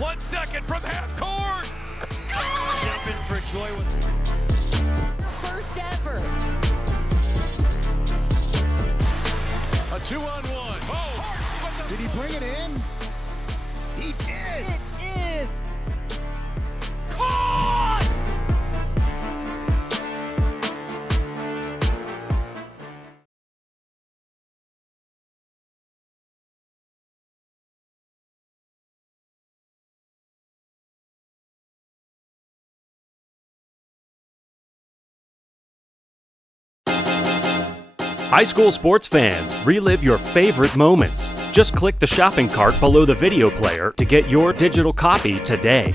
1 second from half court. Jumping for joy. First ever. A 2-on-1. Oh! Did he bring it in? He did! It is Caught! High school sports fans, relive your favorite moments. Just click the shopping cart below the video player to get your digital copy today.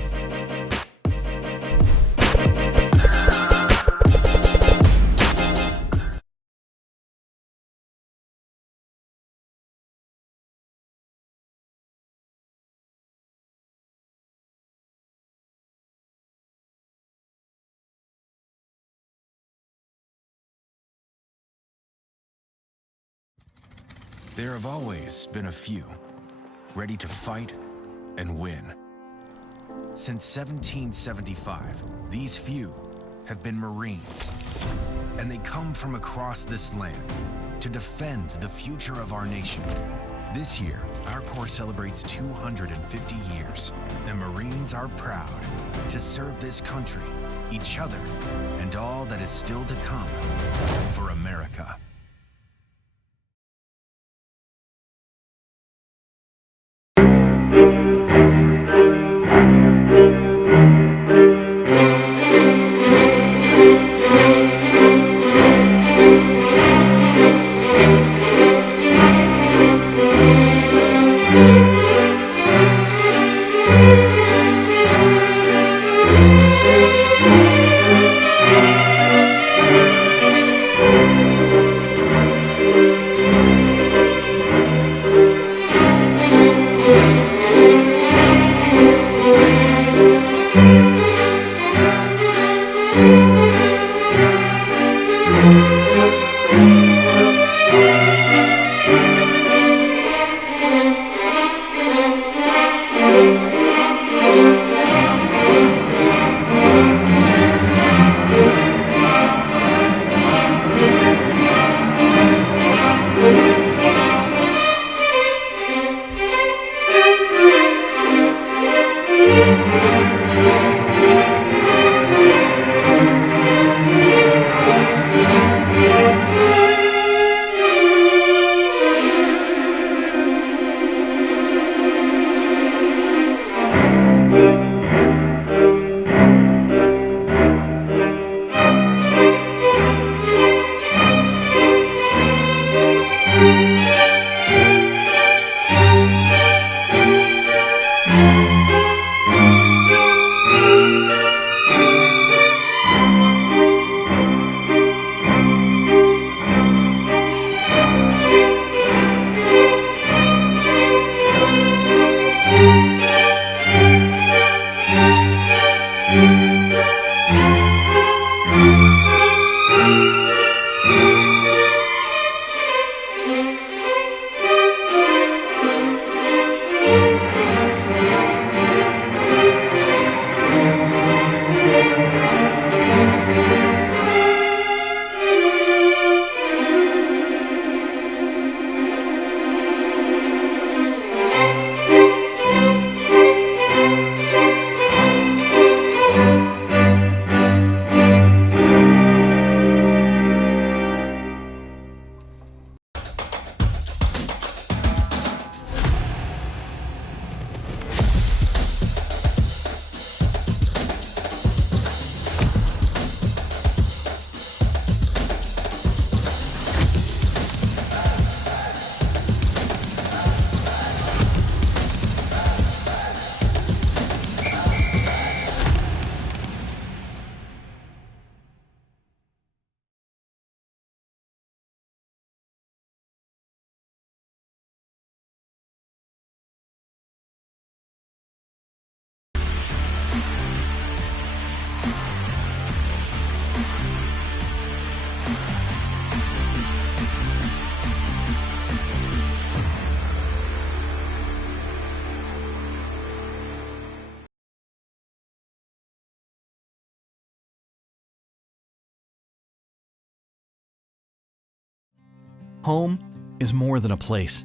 There have always been a few, ready to fight and win. Since 1775, these few have been Marines, and they come from across this land to defend the future of our nation. This year, our Corps celebrates 250 years, and Marines are proud to serve this country, each other, and all that is still to come for America. Home is more than a place.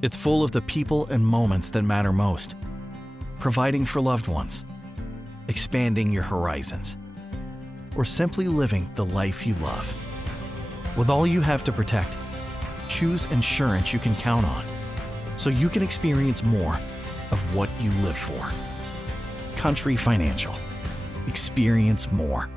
It's full of the people and moments that matter most. Providing for loved ones, expanding your horizons, or simply living the life you love. With all you have to protect, choose insurance you can count on so you can experience more of what you live for. Country Financial. Experience more.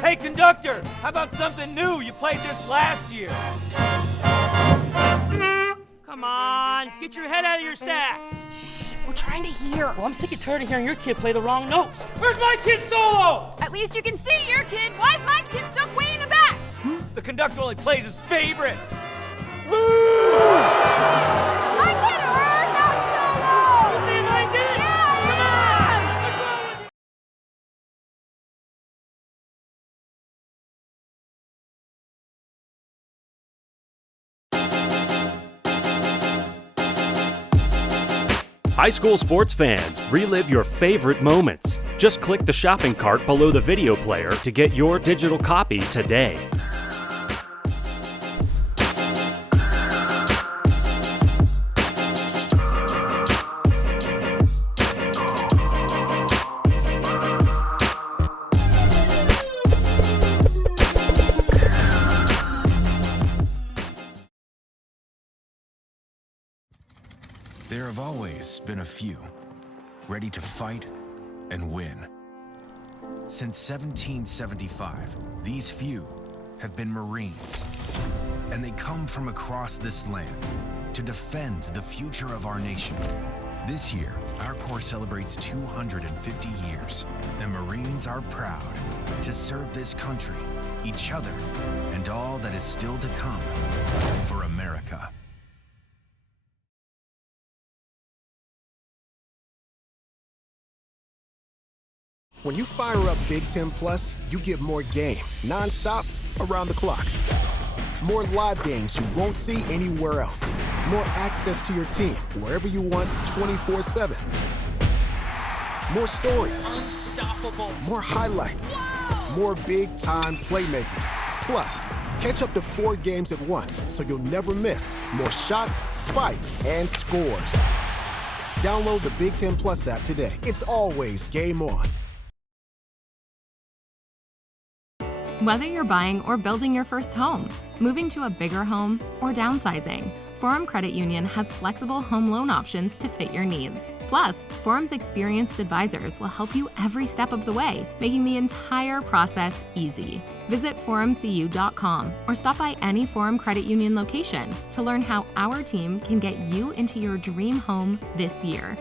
Hey, conductor, how about something new? You played this last year. Come on, get your head out of your sacks. Shh, we're trying to hear. Well, I'm sick and tired of hearing your kid play the wrong notes. Where's my kid solo? At least you can see your kid. Why is my kid stuck way in the back? The conductor only plays his favorite. My kid heard that solo! You say I did? Yeah! Come on! What's wrong with you? High school sports fans, relive your favorite moments. Just click the shopping cart below the video player to get your digital copy today. There have always been a few, ready to fight and win. Since 1775, these few have been Marines, and they come from across this land to defend the future of our nation. This year, our Corps celebrates 250 years, and Marines are proud to serve this country, each other, and all that is still to come for America. When you fire up Big Ten Plus, you get more game, non-stop, around the clock. More live games you won't see anywhere else. More access to your team, wherever you want, 24/7. More stories. Unstoppable. More highlights. More big-time playmakers. Plus, catch up to 4 games at once, so you'll never miss more shots, spikes, and scores. Download the Big Ten Plus app today. It's always game on. Whether you're buying or building your first home, moving to a bigger home, or downsizing, Forum Credit Union has flexible home loan options to fit your needs. Plus, Forum's experienced advisors will help you every step of the way, making the entire process easy. Visit forumcu.com or stop by any Forum Credit Union location to learn how our team can get you into your dream home this year.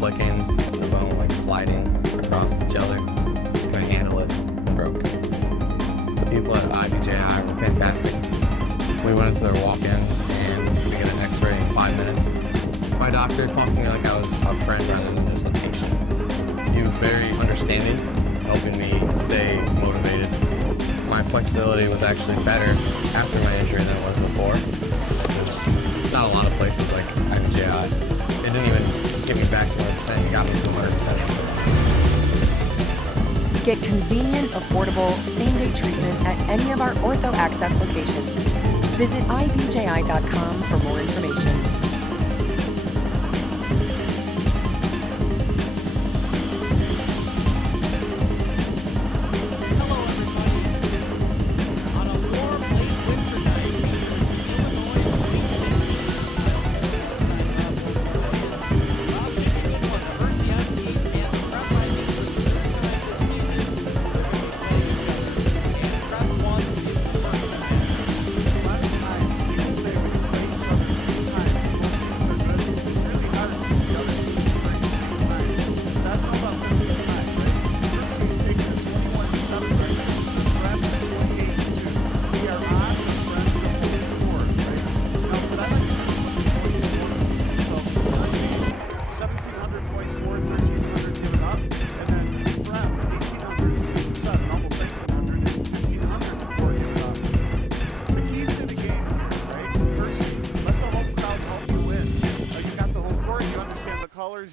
Clicking, the bone like sliding across each other. Just couldn't handle it. Broke. The people at IHSA were fantastic. We went into their walk-ins and we got an X-ray in 5 minutes. My doctor talked to me like I was a friend rather than just a patient. He was very understanding, helping me stay motivated. My flexibility was actually better after my injury than it was before. not a lot of places like IHSA. It didn't even get me back to 100%. It got me to 100%. Get convenient, affordable, same-day treatment at any of our Ortho Access locations. Visit ibji.com for more information.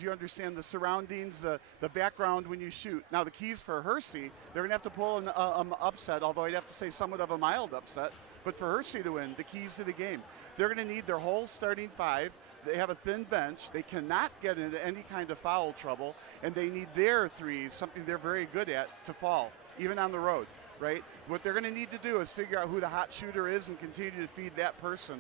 You understand the surroundings, the background when you shoot. Now the keys for Hersey, they're going to have to pull an upset, although I'd have to say somewhat of a mild upset. But for Hersey to win, the keys to the game, they're going to need their whole starting five. They have a thin bench. They cannot get into any kind of foul trouble, and they need their threes, something they're very good at, to fall, even on the road, right? What they're going to need to do is figure out who the hot shooter is and continue to feed that person.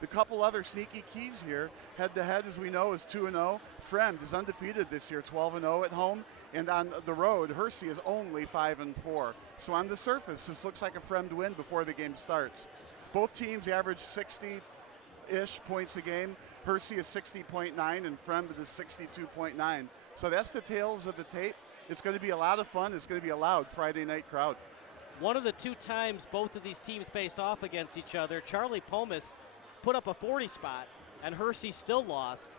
The couple other sneaky keys here, head-to-head, as we know, is 2-0. Fremd is undefeated this year, 12-0 at home. And on the road, Hersey is only 5-4. So on the surface, this looks like a Fremd win before the game starts. Both teams average 60-ish points a game. Hersey is 60.9 and Fremd is 62.9. So that's the tales of the tape. It's going to be a lot of fun. It's going to be a loud Friday night crowd. One of the two times both of these teams faced off against each other, Charlie Pomus put up a 40 spot, and Hersey still lost.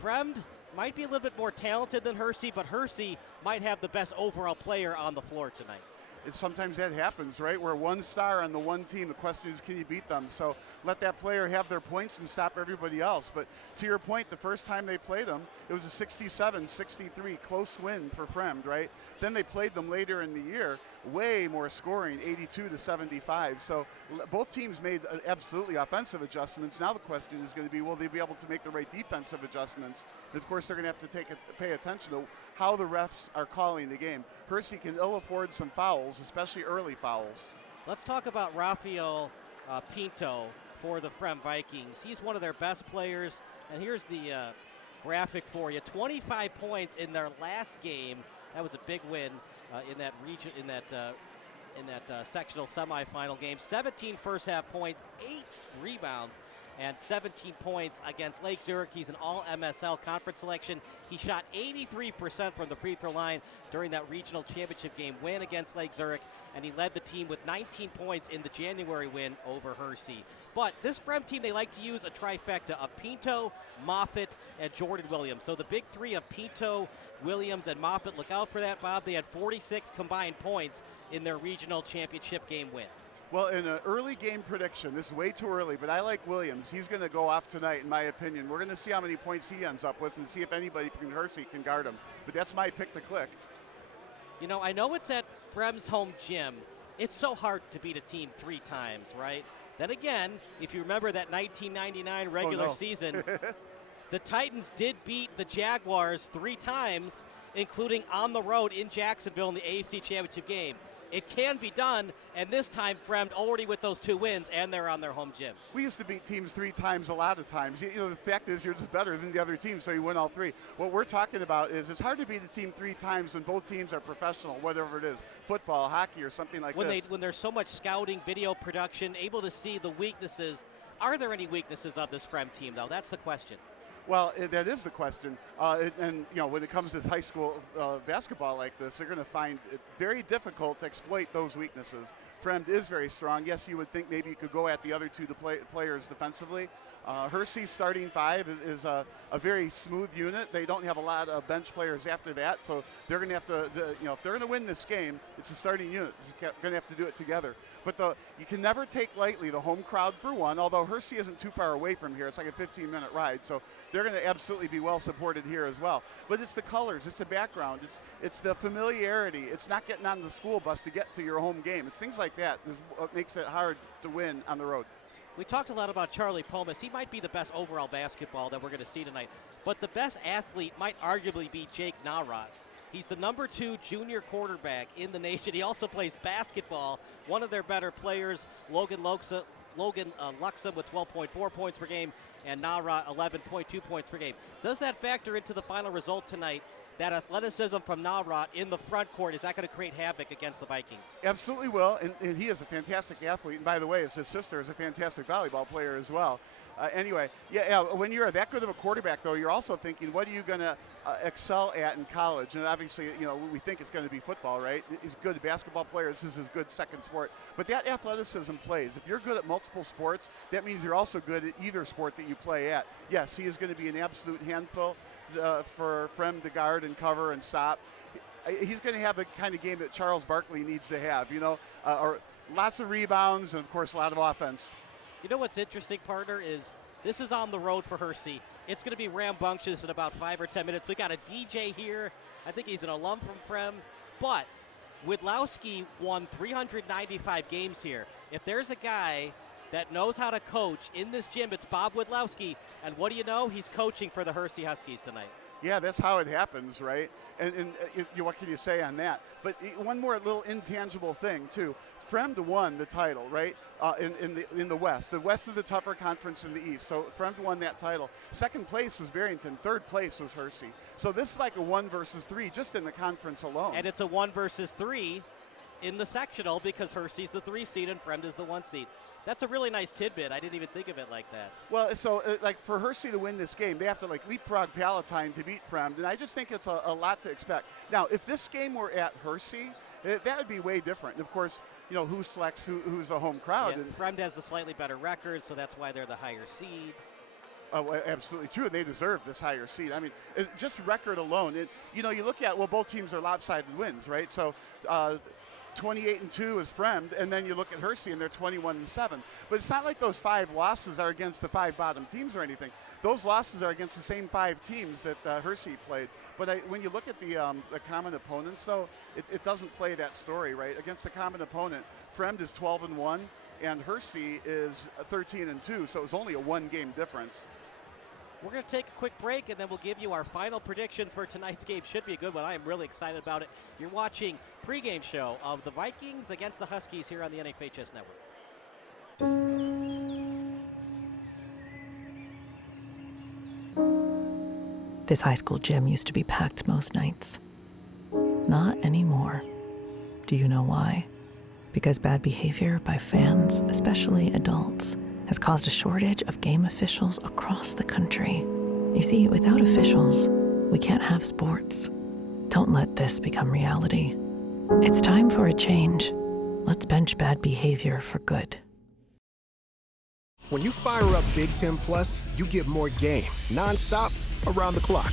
Fremd might be a little bit more talented than Hersey, but Hersey might have the best overall player on the floor tonight. Sometimes that happens, right? Where one star on the one team, the question is, can you beat them? So let that player have their points and stop everybody else. But to your point, the first time they played them, it was a 67-63 close win for Fremd, right? Then they played them later in the year, way more scoring, 82-75. So both teams made absolutely offensive adjustments. Now the question is going to be, will they be able to make the right defensive adjustments? And of course, they're going to have to pay attention to how the refs are calling the game. Hersey can ill afford some fouls, especially early fouls. Let's talk about Rafael Pinto for the Fremd Vikings. He's one of their best players, and here's the graphic for you. 25 points in their last game. That was a big win in that region, in that sectional semifinal game. 17 first half points, 8 rebounds, and 17 points against Lake Zurich. He's an all-MSL conference selection. He shot 83% from the free throw line during that regional championship game win against Lake Zurich, and he led the team with 19 points in the January win over Hersey. But this Fremd team, they like to use a trifecta of Pinto, Moffitt, and Jordan Williams. So the big three of Pinto, Williams, and Moffitt, look out for that, Bob. They had 46 combined points in their regional championship game win. Well, in an early game prediction, this is way too early, but I like Williams. He's going to go off tonight, in my opinion. We're going to see how many points he ends up with and see if anybody from Hersey can guard him. But that's my pick to click. You know, I know it's at Fremd's home gym. It's so hard to beat a team 3 times, right? Then again, if you remember that 1999 regular season, the Titans did beat the Jaguars 3 times, including on the road in Jacksonville in the AFC Championship game. It can be done, and this time Fremd already with those 2 wins, and they're on their home gym. We used to beat teams 3 times a lot of times. You know, the fact is you're just better than the other team, so you win all 3. What we're talking about is it's hard to beat a team 3 times when both teams are professional, whatever it is, football, hockey, or something like this. When there's so much scouting, video production, able to see the weaknesses. Are there any weaknesses of this Fremd team, though? That's the question. Well, that is the question. And, you know, when it comes to high school basketball like this, they're going to find it very difficult to exploit those weaknesses. Fremd is very strong. Yes, you would think maybe you could go at the other 2 players defensively, Hersey's starting five is a very smooth unit. They don't have a lot of bench players after that, so they're going to have to, if they're going to win this game, it's a starting unit. They're going to have to do it together. But you can never take lightly the home crowd for one, although Hersey isn't too far away from here. It's like a 15-minute ride, so they're going to absolutely be well supported here as well. But it's the colors, it's the background, it's the familiarity. It's not getting on the school bus to get to your home game. It's things like that is what makes it hard to win on the road. We talked a lot about Charlie Pomas. He might be the best overall basketball that we're going to see tonight. But the best athlete might arguably be Jake Narot. He's the #2 junior quarterback in the nation. He also plays basketball. One of their better players, Logan Luxa with 12.4 points per game, and Narot 11.2 points per game. Does that factor into the final result tonight? That athleticism from Narot in the front court, is that going to create havoc against the Vikings? Absolutely will, and he is a fantastic athlete. And by the way, his sister is a fantastic volleyball player as well. Anyway, when you're that good of a quarterback, though, you're also thinking, what are you going to excel at in college? And obviously, we think it's going to be football, right? He's a good basketball player. This is his good second sport. But that athleticism plays. If you're good at multiple sports, that means you're also good at either sport that you play at. Yes, he is going to be an absolute handful for Fremd to guard and cover and stop. He's going to have the kind of game that Charles Barkley needs to have, or lots of rebounds and, of course, a lot of offense. You know what's interesting, partner, is this is on the road for Hersey. It's going to be rambunctious in about 5 or 10 minutes. We got a DJ here. I think he's an alum from Fremd. But Widlowski won 395 games here. If there's a guy that knows how to coach in this gym, it's Bob Widlowski. And what do you know? He's coaching for the Hersey Huskies tonight. Yeah, that's how it happens, right? And what can you say on that? But one more little intangible thing, too. Fremd won the title, right, in the West. The West is the tougher conference in the East, so Fremd won that title. Second place was Barrington. Third place was Hersey. So this is like a 1 versus 3 just in the conference alone. And it's a 1 versus 3 in the sectional because Hersey's the 3 seed and Fremd is the 1 seed. That's a really nice tidbit. I didn't even think of it like that. Well, so for Hersey to win this game, they have to leapfrog Palatine to beat Fremd, and I just think it's a lot to expect. Now, if this game were at Hersey, that would be way different. And of course, who selects who's the home crowd. Yeah, Fremd has the slightly better record, so that's why they're the higher seed. Oh, absolutely true, and they deserve this higher seed. I mean, just record alone. You look at, both teams are lopsided wins, right? So 28-2 is Fremd, and then you look at Hersey, and they're 21-7. But it's not like those 5 losses are against the 5 bottom teams or anything. Those losses are against the same 5 teams that Hersey played. But when you look at the common opponents, though, it doesn't play that story, right? Against the common opponent, Fremd is 12-1, and Hersey is 13-2, so it was only a 1-game difference. We're going to take a quick break, and then we'll give you our final predictions for tonight's game. Should be a good one. I am really excited about it. You're watching pregame show of the Vikings against the Huskies here on the NFHS Network. This high school gym used to be packed most nights. Not anymore. Do you know why? Because bad behavior by fans, especially adults, has caused a shortage of game officials across the country. You see, without officials, we can't have sports. Don't let this become reality. It's time for a change. Let's bench bad behavior for good. When you fire up Big Ten Plus, you get more game, nonstop, around the clock.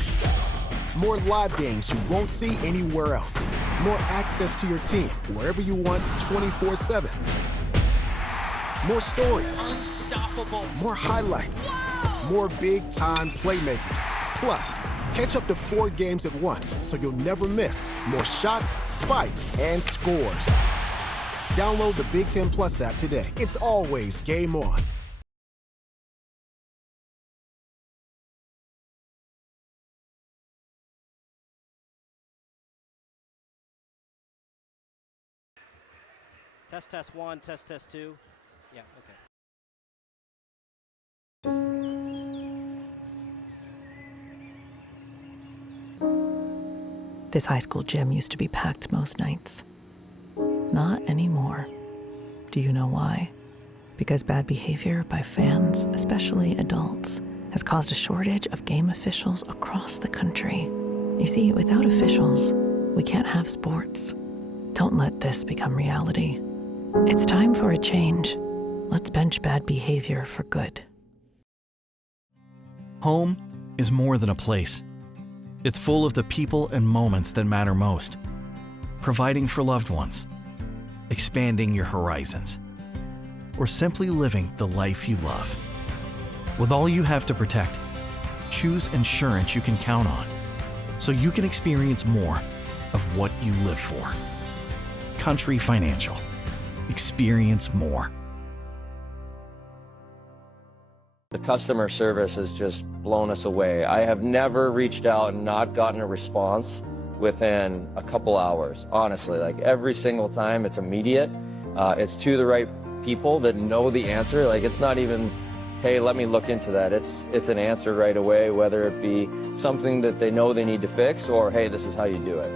More live games you won't see anywhere else. More access to your team, wherever you want, 24/7. More stories. Unstoppable. More highlights. Whoa! More big-time playmakers. Plus, catch up to 4 games at once so you'll never miss more shots, spikes, and scores. Download the Big Ten Plus app today. It's always game on. Test 1, test 2. Yeah, okay. This high school gym used to be packed most nights. Not anymore. Do you know why? Because bad behavior by fans, especially adults, has caused a shortage of game officials across the country. You see, without officials, we can't have sports. Don't let this become reality. It's time for a change. Let's bench bad behavior for good. Home is more than a place. It's full of the people and moments that matter most. Providing for loved ones, expanding your horizons, or simply living the life you love. With all you have to protect, choose insurance you can count on so you can experience more of what you live for. Country Financial. Experience more. The customer service has just blown us away. I have never reached out and not gotten a response within a couple hours. Honestly, like every single time, it's immediate. It's to the right people that know the answer. Like it's not even, hey, let me look into that. It's an answer right away, whether it be something that they know they need to fix or, hey, this is how you do it.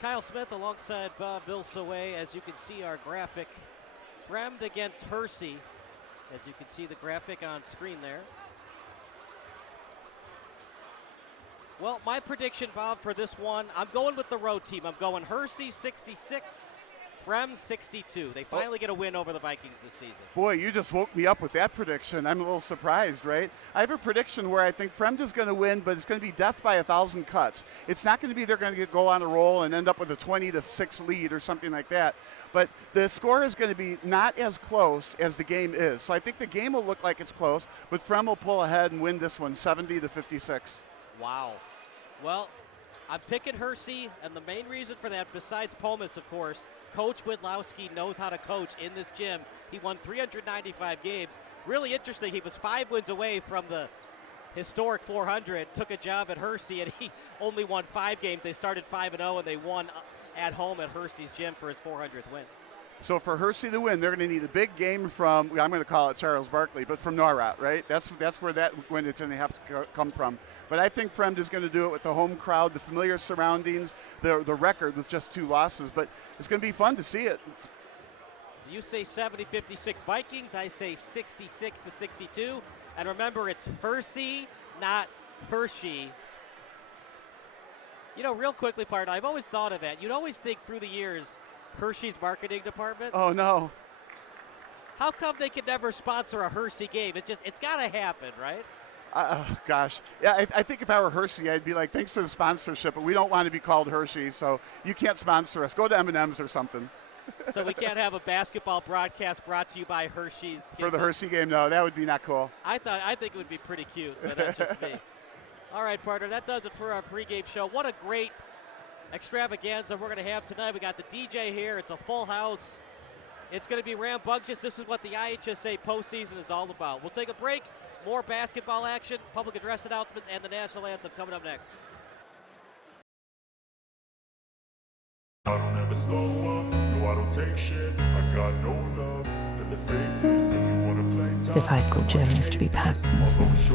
Kyle Smith alongside Bob Vilsoe. As you can see, our graphic, Fremd against Hersey. As you can see the graphic on screen there. Well, my prediction, Bob, for this one, I'm going with the road team. I'm going Hersey 66, Fremd 62. They finally get a win over the Vikings this season. Boy, you just woke me up with that prediction. I'm a little surprised, right? I have a prediction where I think Fremd is going to win, but it's going to be death by 1,000 cuts. It's not going to be they're going to go on a roll and end up with a 20-6 lead or something like that. But the score is going to be not as close as the game is. So I think the game will look like it's close, but Fremd will pull ahead and win this one 70-56. Wow. Well, I'm picking Hersey, and the main reason for that, besides Pomus, of course, Coach Widlowski knows how to coach in this gym. He won 395 games. Really interesting, he was 5 wins away from the historic 400, took a job at Hersey, and he only won 5 games. They started 5-0, and they won at home at Hersey's gym for his 400th win. So for Hersey to win, they're going to need a big game from, I'm going to call it Charles Barkley, but from Norrat, right? That's where that win is going to have to come from. But I think Fremd is going to do it with the home crowd, the familiar surroundings, the record with just 2 losses. But it's going to be fun to see it. So you say 70-56 Vikings. I say 66-62. And remember, it's Hersey, not Hershey. You know, real quickly, Part, I've always thought of that. You'd always think through the years, Hershey's marketing department. Oh, no. How come they could never sponsor a Hersey game? It's got to happen, right? Gosh. Yeah, I think if I were Hersey, I'd be like, thanks for the sponsorship, but we don't want to be called Hershey, so you can't sponsor us. Go to M&M's or something. So we can't have a basketball broadcast brought to you by Hershey's. For the Hersey game, no, that would be not cool. I think it would be pretty cute, but that's just me. All right, partner, that does it for our pregame show. What a great extravaganza we're going to have tonight. We got the DJ here. It's a full house. It's going to be rambunctious. This is what the IHSA postseason is all about. We'll take a break. More basketball action, public address announcements, and the national anthem coming up next. I don't ever slow up, no I don't take shit. I got no love for the fakeness. If you wanna play tough, This high school gym used to be packed most nights.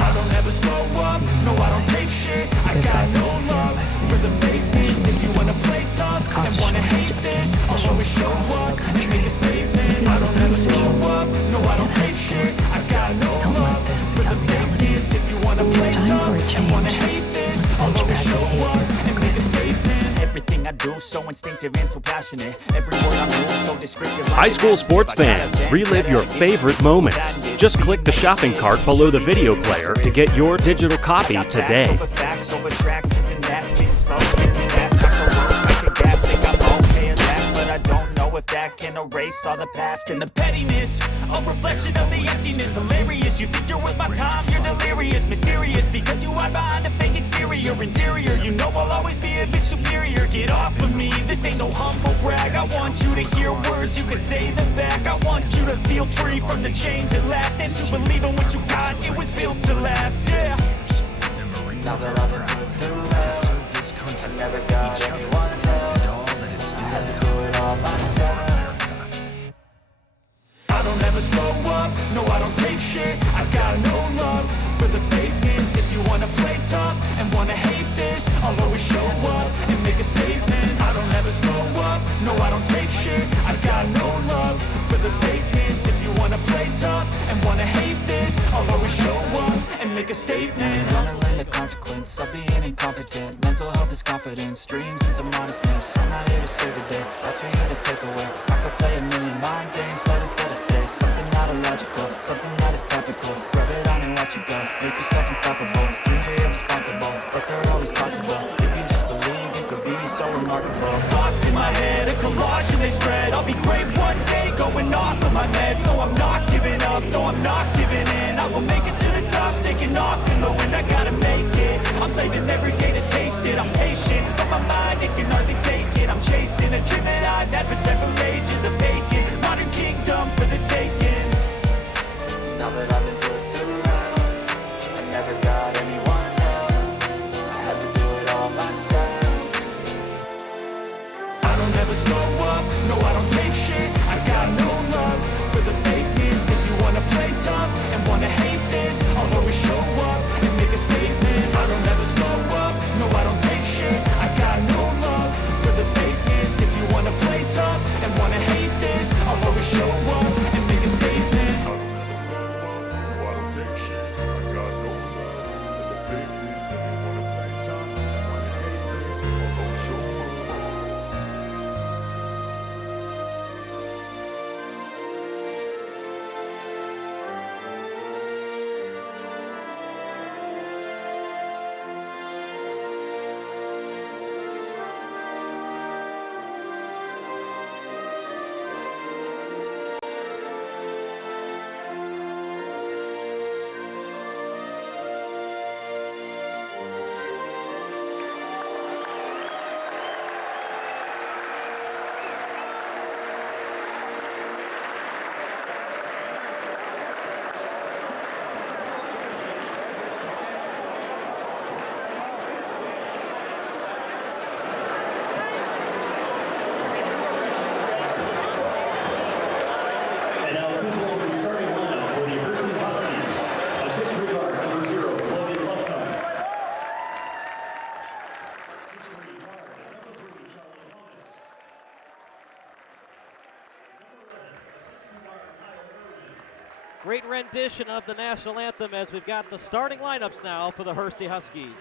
I don't ever slow up, no I don't take shit. I got no love for the fakeness. If you wanna play tough and wanna hate this, I'll always show up and make a statement. I don't ever slow up, no I don't take shit. I got no love for the fakeness. If you wanna play tough and wanna hate this, I'll always show up and make a statement. Everything I do so instinctive and so passionate. Every word I move so descriptive. High school sports fans, relive your favorite moments. Just click the shopping cart below the video player to get your digital copy today. Over facts, over tracks, this and that, spitting slow, spitting fast, like the world's making gas. Think I'm okay at last, but I don't know if that can erase all the past and the pettiness. A reflection of the emptiness, hilarious. You think you're with my time, you're delirious, mysterious, because you hide behind a fake exterior. Interior, you know I'll always be a bit superior. Get off of me, this ain't no humble brag. I want you to hear words, you can say them back. I want you to feel free from the chains at last, and to believe in what you got, it was built to last, yeah. Now that I've been through to serve this country, I never got anyone's help, and all that is still to come for America. I don't ever slow up, no I don't take shit. I got no love for the fakeness. If you wanna play tough and wanna hate this, I'll always show up and make a statement. I don't ever slow up, no I don't take shit. I got no love for the fakeness. If you wanna play tough and wanna hate this, I'll always show up and make a statement. Gonna learn the consequence of being incompetent. Mental health is confidence, dreams into modestness. I'm not here to save the day, that's for you to take away. I could play a million mind games, but instead I say something not illogical, something that is topical. Rub it on and watch it go, make yourself unstoppable. Dreams are irresponsible, but they're always possible. If you just believe, you could be so remarkable. Thoughts in my head, a collage and they spread. I'll be great one day, going off of my meds. No, I'm not giving up, no, I'm not giving in. I will make it to the top, taking off in the wind. I gotta make it, I'm saving every day to taste it. I'm patient, but my mind, it can hardly take it. I'm chasing a dream that I've had for several ages. A vacant, modern kingdom for the taking. Now that I've been put through hell, I never got anyone's help. I had to do it all myself. I don't ever slow up, no I don't take shit. I got no love for the fakeness. If you wanna play tough and wanna hate this, I'll always show up and make a statement. I don't ever slow up, no I don't take shit. I got no love for the fakeness. If you wanna play tough and wanna hate this, I'll always show up and make a statement. I don't ever slow up, no I don't take shit. I got no love for the fakeness. If you wanna play tough and wanna hate this, I'll always show up. Great rendition of the national anthem as we've got the starting lineups now for the Hersey Huskies.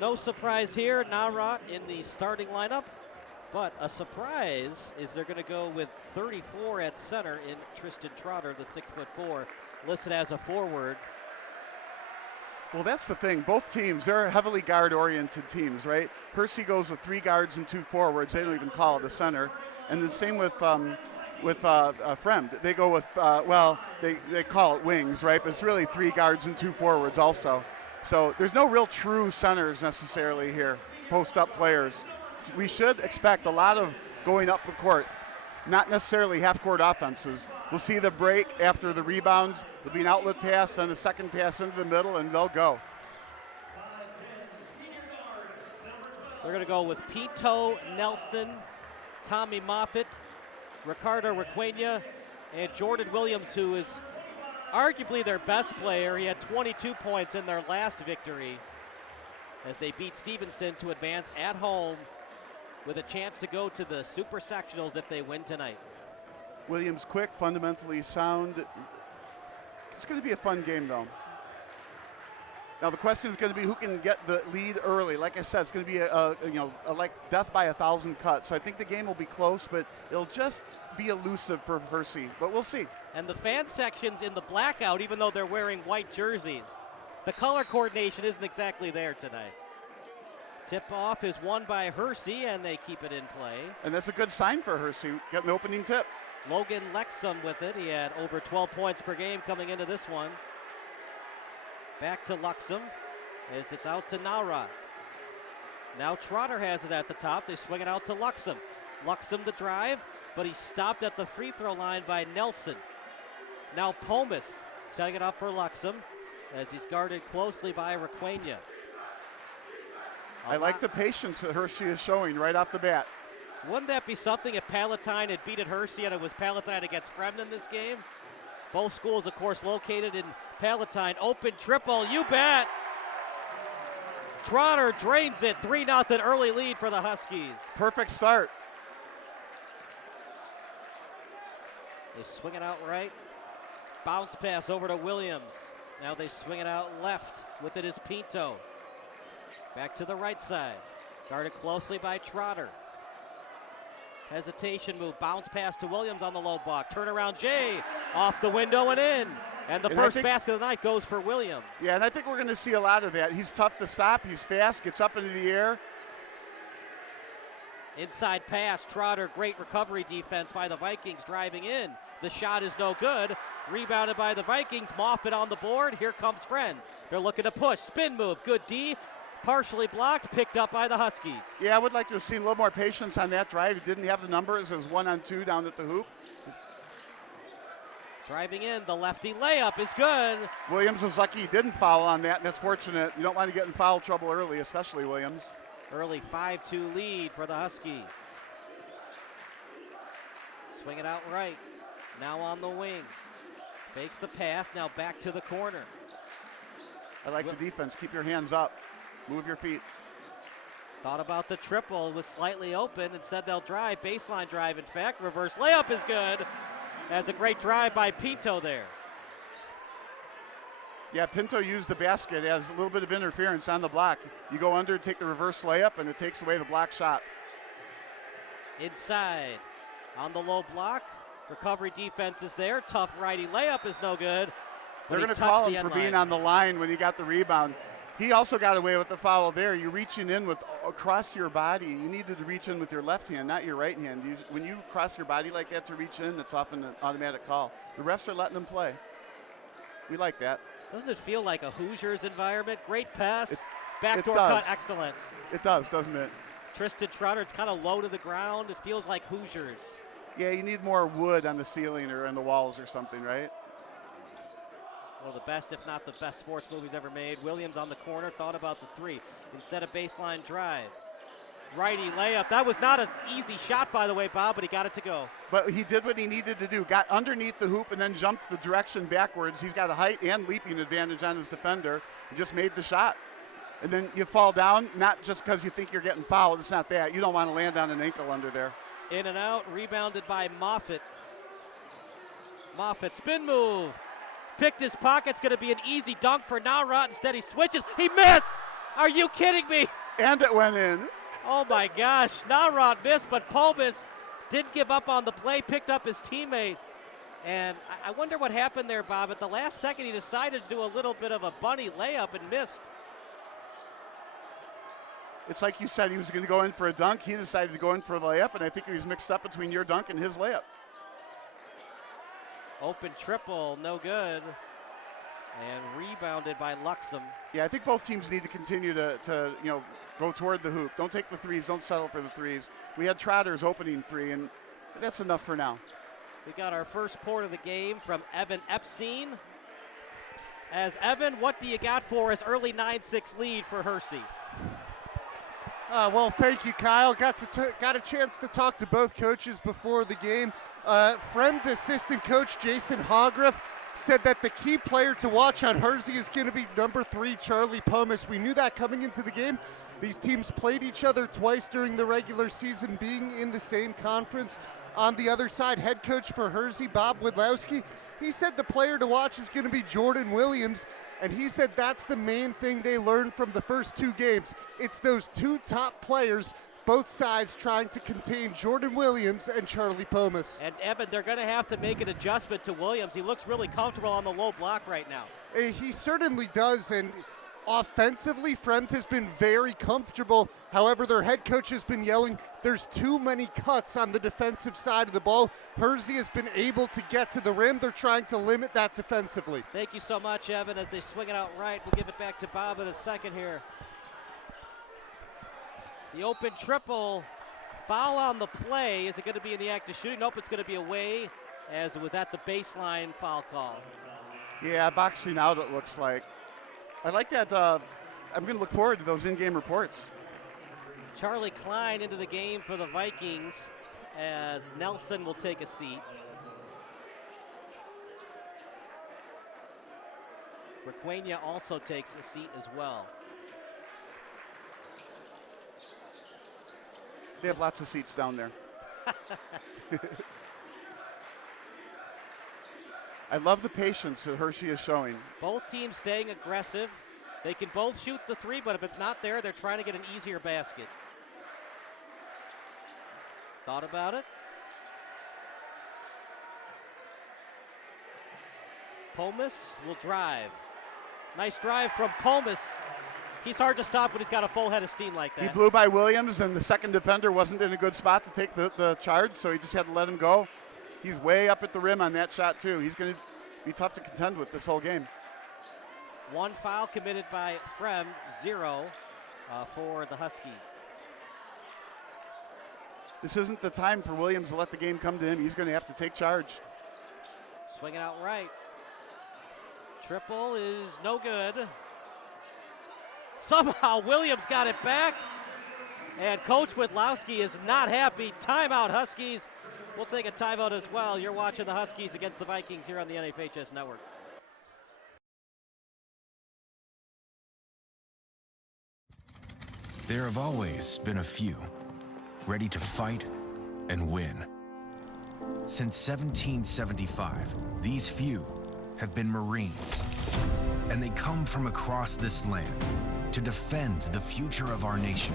No surprise here, Narot in the starting lineup, but a surprise is they're going to go with 34 at center in Tristan Trotter, the 6'4", listed as a forward. Well, that's the thing. Both teams, they're heavily guard-oriented teams, right? Hersey goes with 3 guards and 2 forwards. They don't even call it a center. And the same with Fremd. They go with, they call it wings, right? But it's really 3 guards and 2 forwards also. So there's no real true centers necessarily here, post-up players. We should expect a lot of going up the court, not necessarily half-court offenses. We'll see the break after the rebounds. There'll be an outlet pass, then the second pass into the middle, and they'll go. They're going to go with Pinto, Nelson, Tommy Moffitt, Ricardo Requena, and Jordan Williams, who is arguably their best player. He had 22 points in their last victory as they beat Stevenson to advance at home with a chance to go to the Super Sectionals if they win tonight. Williams quick, fundamentally sound. It's going to be a fun game, though. Now the question is going to be who can get the lead early. Like I said, it's going to be a like death by 1,000 cuts. So I think the game will be close, but it'll just be elusive for Hersey. But we'll see. And the fan section's in the blackout, even though they're wearing white jerseys. The color coordination isn't exactly there tonight. Tip-off is won by Hersey, and they keep it in play. And that's a good sign for Hersey, getting the opening tip. Logan Lexum with it. He had over 12 points per game coming into this one. Back to Luxem as it's out to Narot. Now Trotter has it at the top. They swing it out to Luxem. Luxem the drive, but he's stopped at the free throw line by Nelson. Now Pomus setting it up for Luxem as he's guarded closely by Requena. I like the patience that Hersey is showing right off the bat. Wouldn't that be something if Palatine had beaten Hersey and it was Palatine against Fremd in this game? Both schools, of course, located in Palatine. Open triple, you bet. Trotter drains it, 3-0 early lead for the Huskies. Perfect start. They swing it out right. Bounce pass over to Williams. Now they swing it out left. With it is Pinto. Back to the right side. Guarded closely by Trotter. Hesitation move. Bounce pass to Williams on the low block. Turnaround Jay off the window and in. And the first basket of the night goes for Williams. Yeah, and I think we're going to see a lot of that. He's tough to stop. He's fast, gets up into the air. Inside pass, Trotter, great recovery defense by the Vikings driving in. The shot is no good. Rebounded by the Vikings. Moffitt on the board. Here comes Fremd. They're looking to push. Spin move. Good D. Partially blocked. Picked up by the Huskies. Yeah, I would like to have seen a little more patience on that drive. He didn't have the numbers. It was 1-on-2 down at the hoop. Driving in. The lefty layup is good. Williams was lucky he didn't foul on that, and that's fortunate. You don't want to get in foul trouble early, especially Williams. Early 5-2 lead for the Huskies. Swing it out right. Now on the wing. Fakes the pass. Now back to the corner. I like the defense. Keep your hands up. Move your feet. Thought about the triple. Was slightly open and said they'll drive. Baseline drive, in fact. Reverse layup is good. Has a great drive by Pinto there. Yeah, Pinto used the basket as a little bit of interference on the block. You go under, take the reverse layup, and it takes away the block shot. Inside on the low block. Recovery defense is there. Tough righty layup is no good. They're going to call him for being on the line when he got the rebound. He also got away with the foul there. You're reaching in with across your body. You needed to reach in with your left hand, not your right hand. When you cross your body like that to reach in, it's often an automatic call. The refs are letting them play. We like that. Doesn't it feel like a Hoosiers environment? Great pass. Backdoor cut, excellent. It does, doesn't it? Tristan Trotter, it's kind of low to the ground. It feels like Hoosiers. Yeah, you need more wood on the ceiling or on the walls or something, right? One of the best, if not the best, sports movies ever made. Williams on the corner, thought about the three. Instead of baseline drive. Righty layup. That was not an easy shot, by the way, Bob, but he got it to go. But he did what he needed to do. Got underneath the hoop and then jumped the direction backwards. He's got a height and leaping advantage on his defender. He just made the shot. And then you fall down, not just because you think you're getting fouled. It's not that. You don't want to land on an ankle under there. In and out, rebounded by Moffitt. Moffitt, spin move. Picked his pocket. It's going to be an easy dunk for Narot. Instead, he switches. He missed. Are you kidding me? And it went in. Oh, my gosh. Narot missed, but Pobis didn't give up on the play, picked up his teammate. And I wonder what happened there, Bob. At the last second, he decided to do a little bit of a bunny layup and missed. It's like you said, he was going to go in for a dunk. He decided to go in for a layup, and I think he was mixed up between your dunk and his layup. Open triple, no good. And rebounded by Luxem. Yeah, I think both teams need to continue to go toward the hoop. Don't take the threes. Don't settle for the threes. We had Trotter's opening three, and that's enough for now. We got our first port of the game from Evan Epstein. As Evan, what do you got for us? Early 9-6 lead for Hersey. Well, thank you, Kyle. Got a chance to talk to both coaches before the game. Fremd assistant coach Jason Hogriff said that the key player to watch on Hersey is going to be number 3, Charlie Pomus. We knew that coming into the game. These teams played each other twice during the regular season, being in the same conference. On the other side, head coach for Hersey, Bob Widlowski, he said the player to watch is going to be Jordan Williams, and he said that's the main thing they learned from the first 2 games. It's those 2 top players, both sides trying to contain Jordan Williams and Charlie Pomus. And Evan, they're going to have to make an adjustment to Williams. He looks really comfortable on the low block right now. He certainly does, and offensively, Fremd has been very comfortable. However, their head coach has been yelling, there's too many cuts on the defensive side of the ball. Hersey has been able to get to the rim. They're trying to limit that defensively. Thank you so much, Evan, as they swing it out right. We'll give it back to Bob in a second here. The open triple, foul on the play. Is it going to be in the act of shooting? Nope, it's going to be away, as it was at the baseline foul call. Yeah, boxing out it looks like. I like that. I'm going to look forward to those in-game reports. Charlie Klein into the game for the Vikings as Nelson will take a seat. Requena also takes a seat as well. They have lots of seats down there. I love the patience that Hersey is showing. Both teams staying aggressive. They can both shoot the three, but if it's not there, they're trying to get an easier basket. Thought about it. Pomus will drive. Nice drive from Pomus. He's hard to stop when he's got a full head of steam like that. He blew by Williams, and the second defender wasn't in a good spot to take the charge, so he just had to let him go. He's way up at the rim on that shot, too. He's going to be tough to contend with this whole game. One foul committed by Fremd, 0 for the Huskies. This isn't the time for Williams to let the game come to him. He's going to have to take charge. Swinging out right. Triple is no good. Somehow Williams got it back. And Coach Wittlowski is not happy. Timeout, Huskies. We'll take a timeout as well. You're watching the Huskies against the Vikings here on the NFHS Network. There have always been a few ready to fight and win. Since 1775, these few have been Marines, and they come from across this land to defend the future of our nation.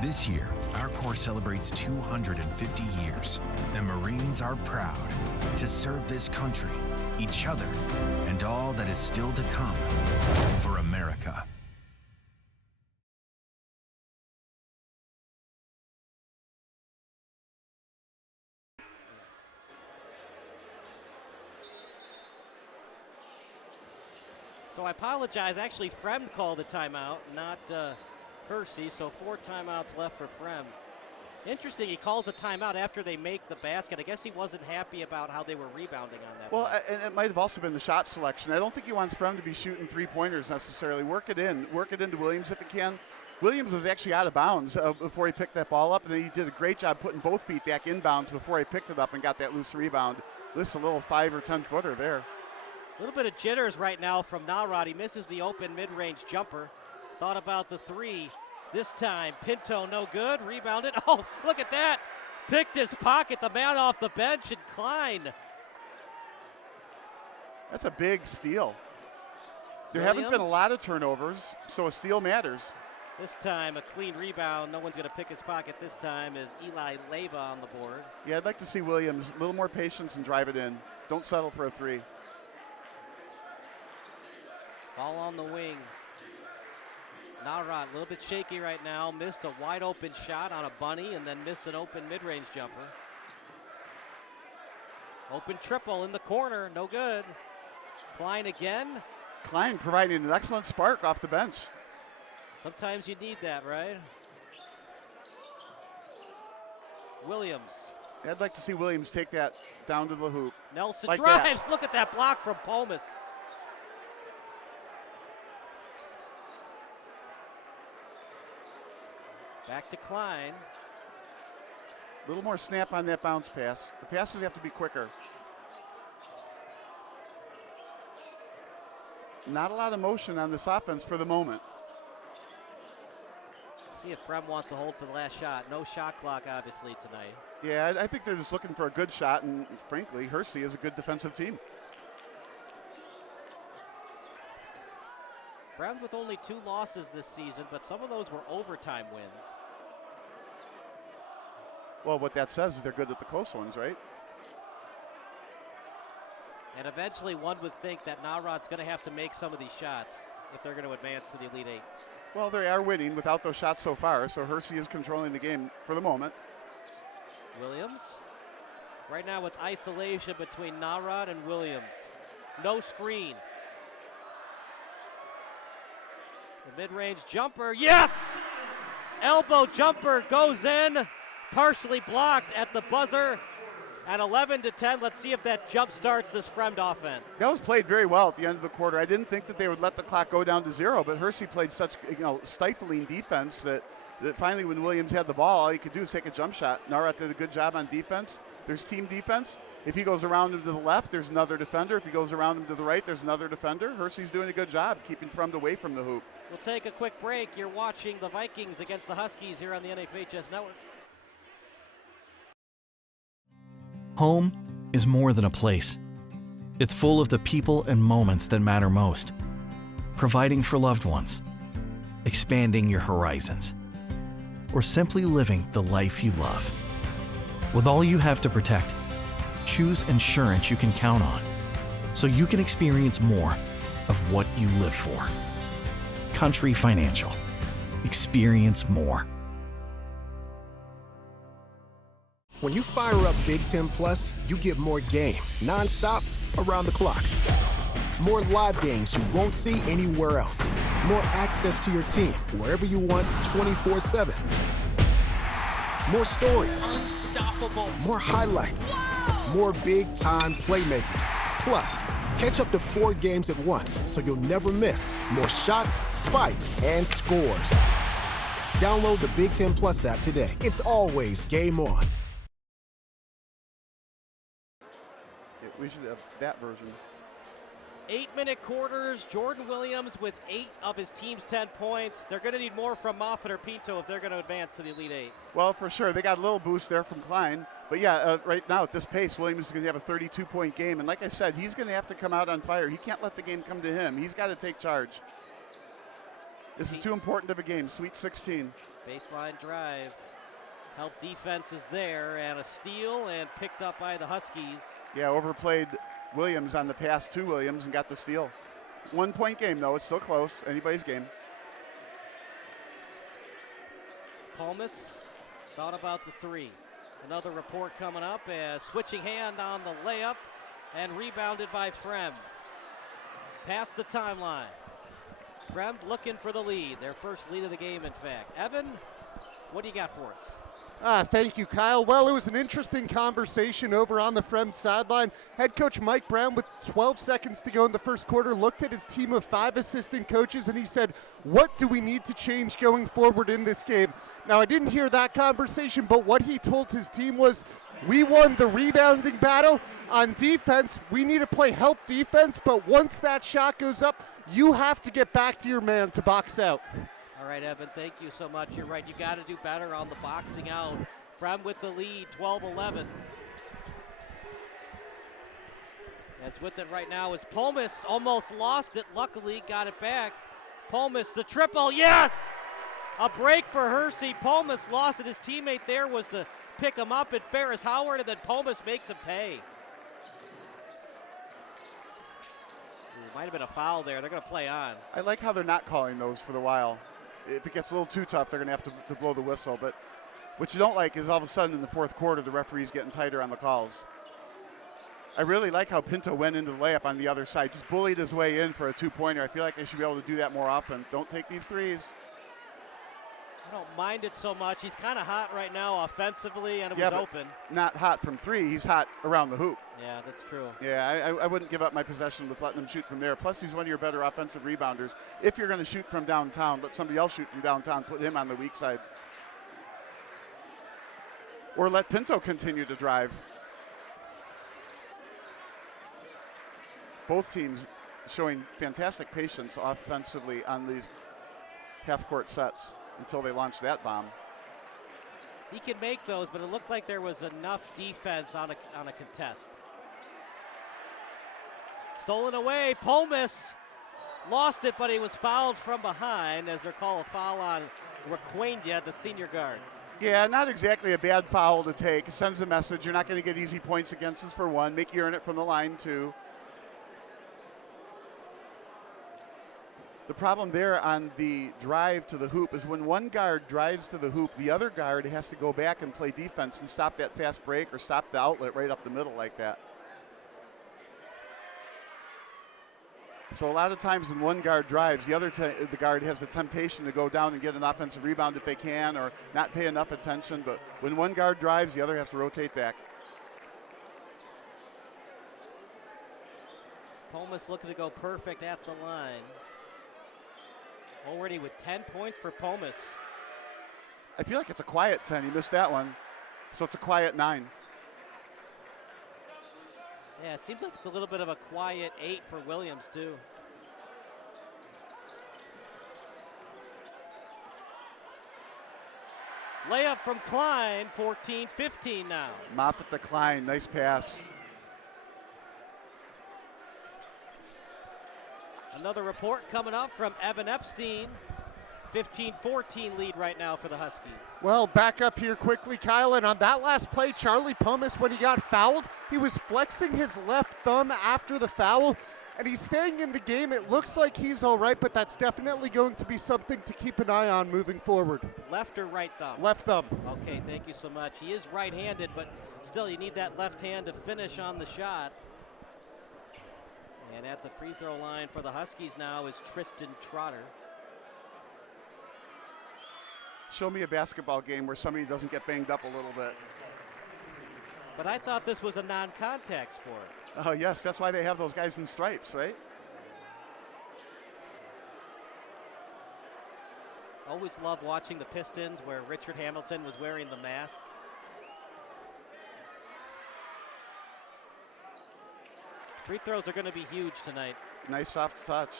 This year, our Corps celebrates 250 years, and Marines are proud to serve this country, each other, and all that is still to come for America. So I apologize. Actually, Fremd called the timeout, not Hersey. So 4 timeouts left for Fremd. Interesting, he calls a timeout after they make the basket. I guess he wasn't happy about how they were rebounding on that. Well, and it might have also been the shot selection. I don't think he wants Fremd to be shooting three-pointers necessarily. Work it into Williams if he can. Williams was actually out of bounds before he picked that ball up, and then he did a great job putting both feet back in bounds before he picked it up and got that loose rebound. This is a little 5 or 10 footer there. A little bit of jitters right now from Narod. He misses the open mid-range jumper. Thought about the three. This time, Pinto no good. Rebounded. Oh, look at that. Picked his pocket. The man off the bench, and Klein. That's a big steal. There Williams. haven't been a lot of turnovers, so a steal matters. This time, a clean rebound. No one's going to pick his pocket this time as Eli Leyva on the board. Yeah, I'd like to see Williams a little more patience and drive it in. Don't settle for a three. Ball on the wing. Narod, a little bit shaky right now. Missed a wide open shot on a bunny and then missed an open mid-range jumper. Open triple in the corner, no good. Klein again. Klein providing an excellent spark off the bench. Sometimes you need that, right? Williams. Yeah, I'd like to see Williams take that down to the hoop. Nelson like drives. That. Look at that block from Pomus. Back to Klein. A little more snap on that bounce pass. The passes have to be quicker. Not a lot of motion on this offense for the moment. See if Fremd wants to hold for the last shot. No shot clock, obviously, tonight. Yeah, I think they're just looking for a good shot, and frankly, Hersey is a good defensive team. Fremd with only 2 losses this season, but some of those were overtime wins. Well, what that says is they're good at the close ones, right? And eventually one would think that Narod's going to have to make some of these shots if they're going to advance to the Elite Eight. Well, they are winning without those shots so far, so Hersey is controlling the game for the moment. Williams. Right now it's isolation between Narod and Williams. No screen. The mid-range jumper, yes! Elbow jumper goes in, partially blocked at the buzzer. At 11-10, let's see if that jump starts this Fremd offense. That was played very well at the end of the quarter. I didn't think that they would let the clock go down to 0, but Hersey played such stifling defense that finally when Williams had the ball, all he could do is take a jump shot. Narod did a good job on defense. There's team defense. If he goes around him to the left, there's another defender. If he goes around him to the right, there's another defender. Hersey's doing a good job keeping Fremd away from the hoop. We'll take a quick break. You're watching the Vikings against the Huskies here on the NFHS Network. Home is more than a place. It's full of the people and moments that matter most. Providing for loved ones, expanding your horizons, or simply living the life you love. With all you have to protect, choose insurance you can count on, so you can experience more of what you live for. Country Financial. Experience more. When you fire up Big Ten Plus, you get more game, non-stop, around the clock. More live games you won't see anywhere else. More access to your team, wherever you want, 24/7. More stories. Unstoppable. More highlights. Whoa! More big-time playmakers. Plus, catch up to 4 games at once, so you'll never miss more shots, spikes, and scores. Download the Big Ten Plus app today. It's always game on. We should have that version. 8-minute quarters. Jordan Williams with 8 of his team's 10 points. They're going to need more from Moffitt or Pinto if they're going to advance to the Elite Eight. Well, for sure. They got a little boost there from Klein. But yeah, right now at this pace, Williams is going to have a 32-point game. And like I said, he's going to have to come out on fire. He can't let the game come to him. He's got to take charge. This is too important of a game. Sweet 16. Baseline drive. Help defense is there, and a steal and picked up by the Huskies. Yeah, overplayed Williams on the pass to Williams and got the steal. 1-point game, though. It's still close. Anybody's game. Palmas thought about the 3. Another report coming up as switching hand on the layup and rebounded by Fremd. Past the timeline. Fremd looking for the lead. Their first lead of the game, in fact. Evan, what do you got for us? Thank you, Kyle. Well, it was an interesting conversation over on the Fremd sideline. Head coach Mike Brown, with 12 seconds to go in the first quarter, looked at his team of 5 assistant coaches and he said, what do we need to change going forward in this game? Now, I didn't hear that conversation, but what he told his team was, we won the rebounding battle. On defense, we need to play help defense, but once that shot goes up, you have to get back to your man to box out. All right, Evan, thank you so much. You're right. You got to do better on the boxing out. Fremd with the lead, 12-11. As with it right now is Palmas. Almost lost it. Luckily, got it back. Palmas, the triple. Yes! A break for Hersey. Palmas lost it. His teammate there was to pick him up, and Ferris Howard, and then Palmas makes him pay. Might have been a foul there. They're going to play on. I like how they're not calling those for the while. If it gets a little too tough, they're going to have to blow the whistle. But what you don't like is all of a sudden in the fourth quarter, the referee's getting tighter on the calls. I really like how Pinto went into the layup on the other side, just bullied his way in for a 2-pointer. I feel like they should be able to do that more often. Don't take these threes. I don't mind it so much. He's kind of hot right now offensively, and it was open. Not hot from 3. He's hot around the hoop. Yeah, that's true. Yeah, I wouldn't give up my possession with letting him shoot from there. Plus, he's one of your better offensive rebounders. If you're going to shoot from downtown, let somebody else shoot from downtown. Put him on the weak side. Or let Pinto continue to drive. Both teams showing fantastic patience offensively on these half-court sets until they launch that bomb. He can make those, but it looked like there was enough defense on a contest. Stolen away, Palmas lost it, but he was fouled from behind as they're called a foul on Requendia, the senior guard. Yeah, not exactly a bad foul to take. It sends a message. You're not going to get easy points against us for 1. Make you earn it from the line 2. The problem there on the drive to the hoop is when one guard drives to the hoop, the other guard has to go back and play defense and stop that fast break or stop the outlet right up the middle like that. So a lot of times when one guard drives, the guard has the temptation to go down and get an offensive rebound if they can or not pay enough attention. But when one guard drives, the other has to rotate back. Palmas looking to go perfect at the line. Already with 10 points for Palmas. I feel like it's a quiet 10. He missed that one. So it's a quiet 9. Yeah, it seems like it's a little bit of a quiet 8 for Williams, too. Layup from Klein, 14-15 now. Moffitt to Klein, nice pass. Another report coming up from Evan Epstein. 15-14 lead right now for the Huskies. Well, back up here quickly, Kyle, and on that last play, Charlie Pumice, when he got fouled, he was flexing his left thumb after the foul, and he's staying in the game. It looks like he's all right, but that's definitely going to be something to keep an eye on moving forward. Left or right thumb? Left thumb. Okay, thank you so much. He is right-handed, but still you need that left hand to finish on the shot. And at the free throw line for the Huskies now is Tristan Trotter. Show me a basketball game where somebody doesn't get banged up a little bit. But I thought this was a non-contact sport. Oh, yes, that's why they have those guys in stripes, right? Always love watching the Pistons where Richard Hamilton was wearing the mask. Free throws are going to be huge tonight. Nice soft touch.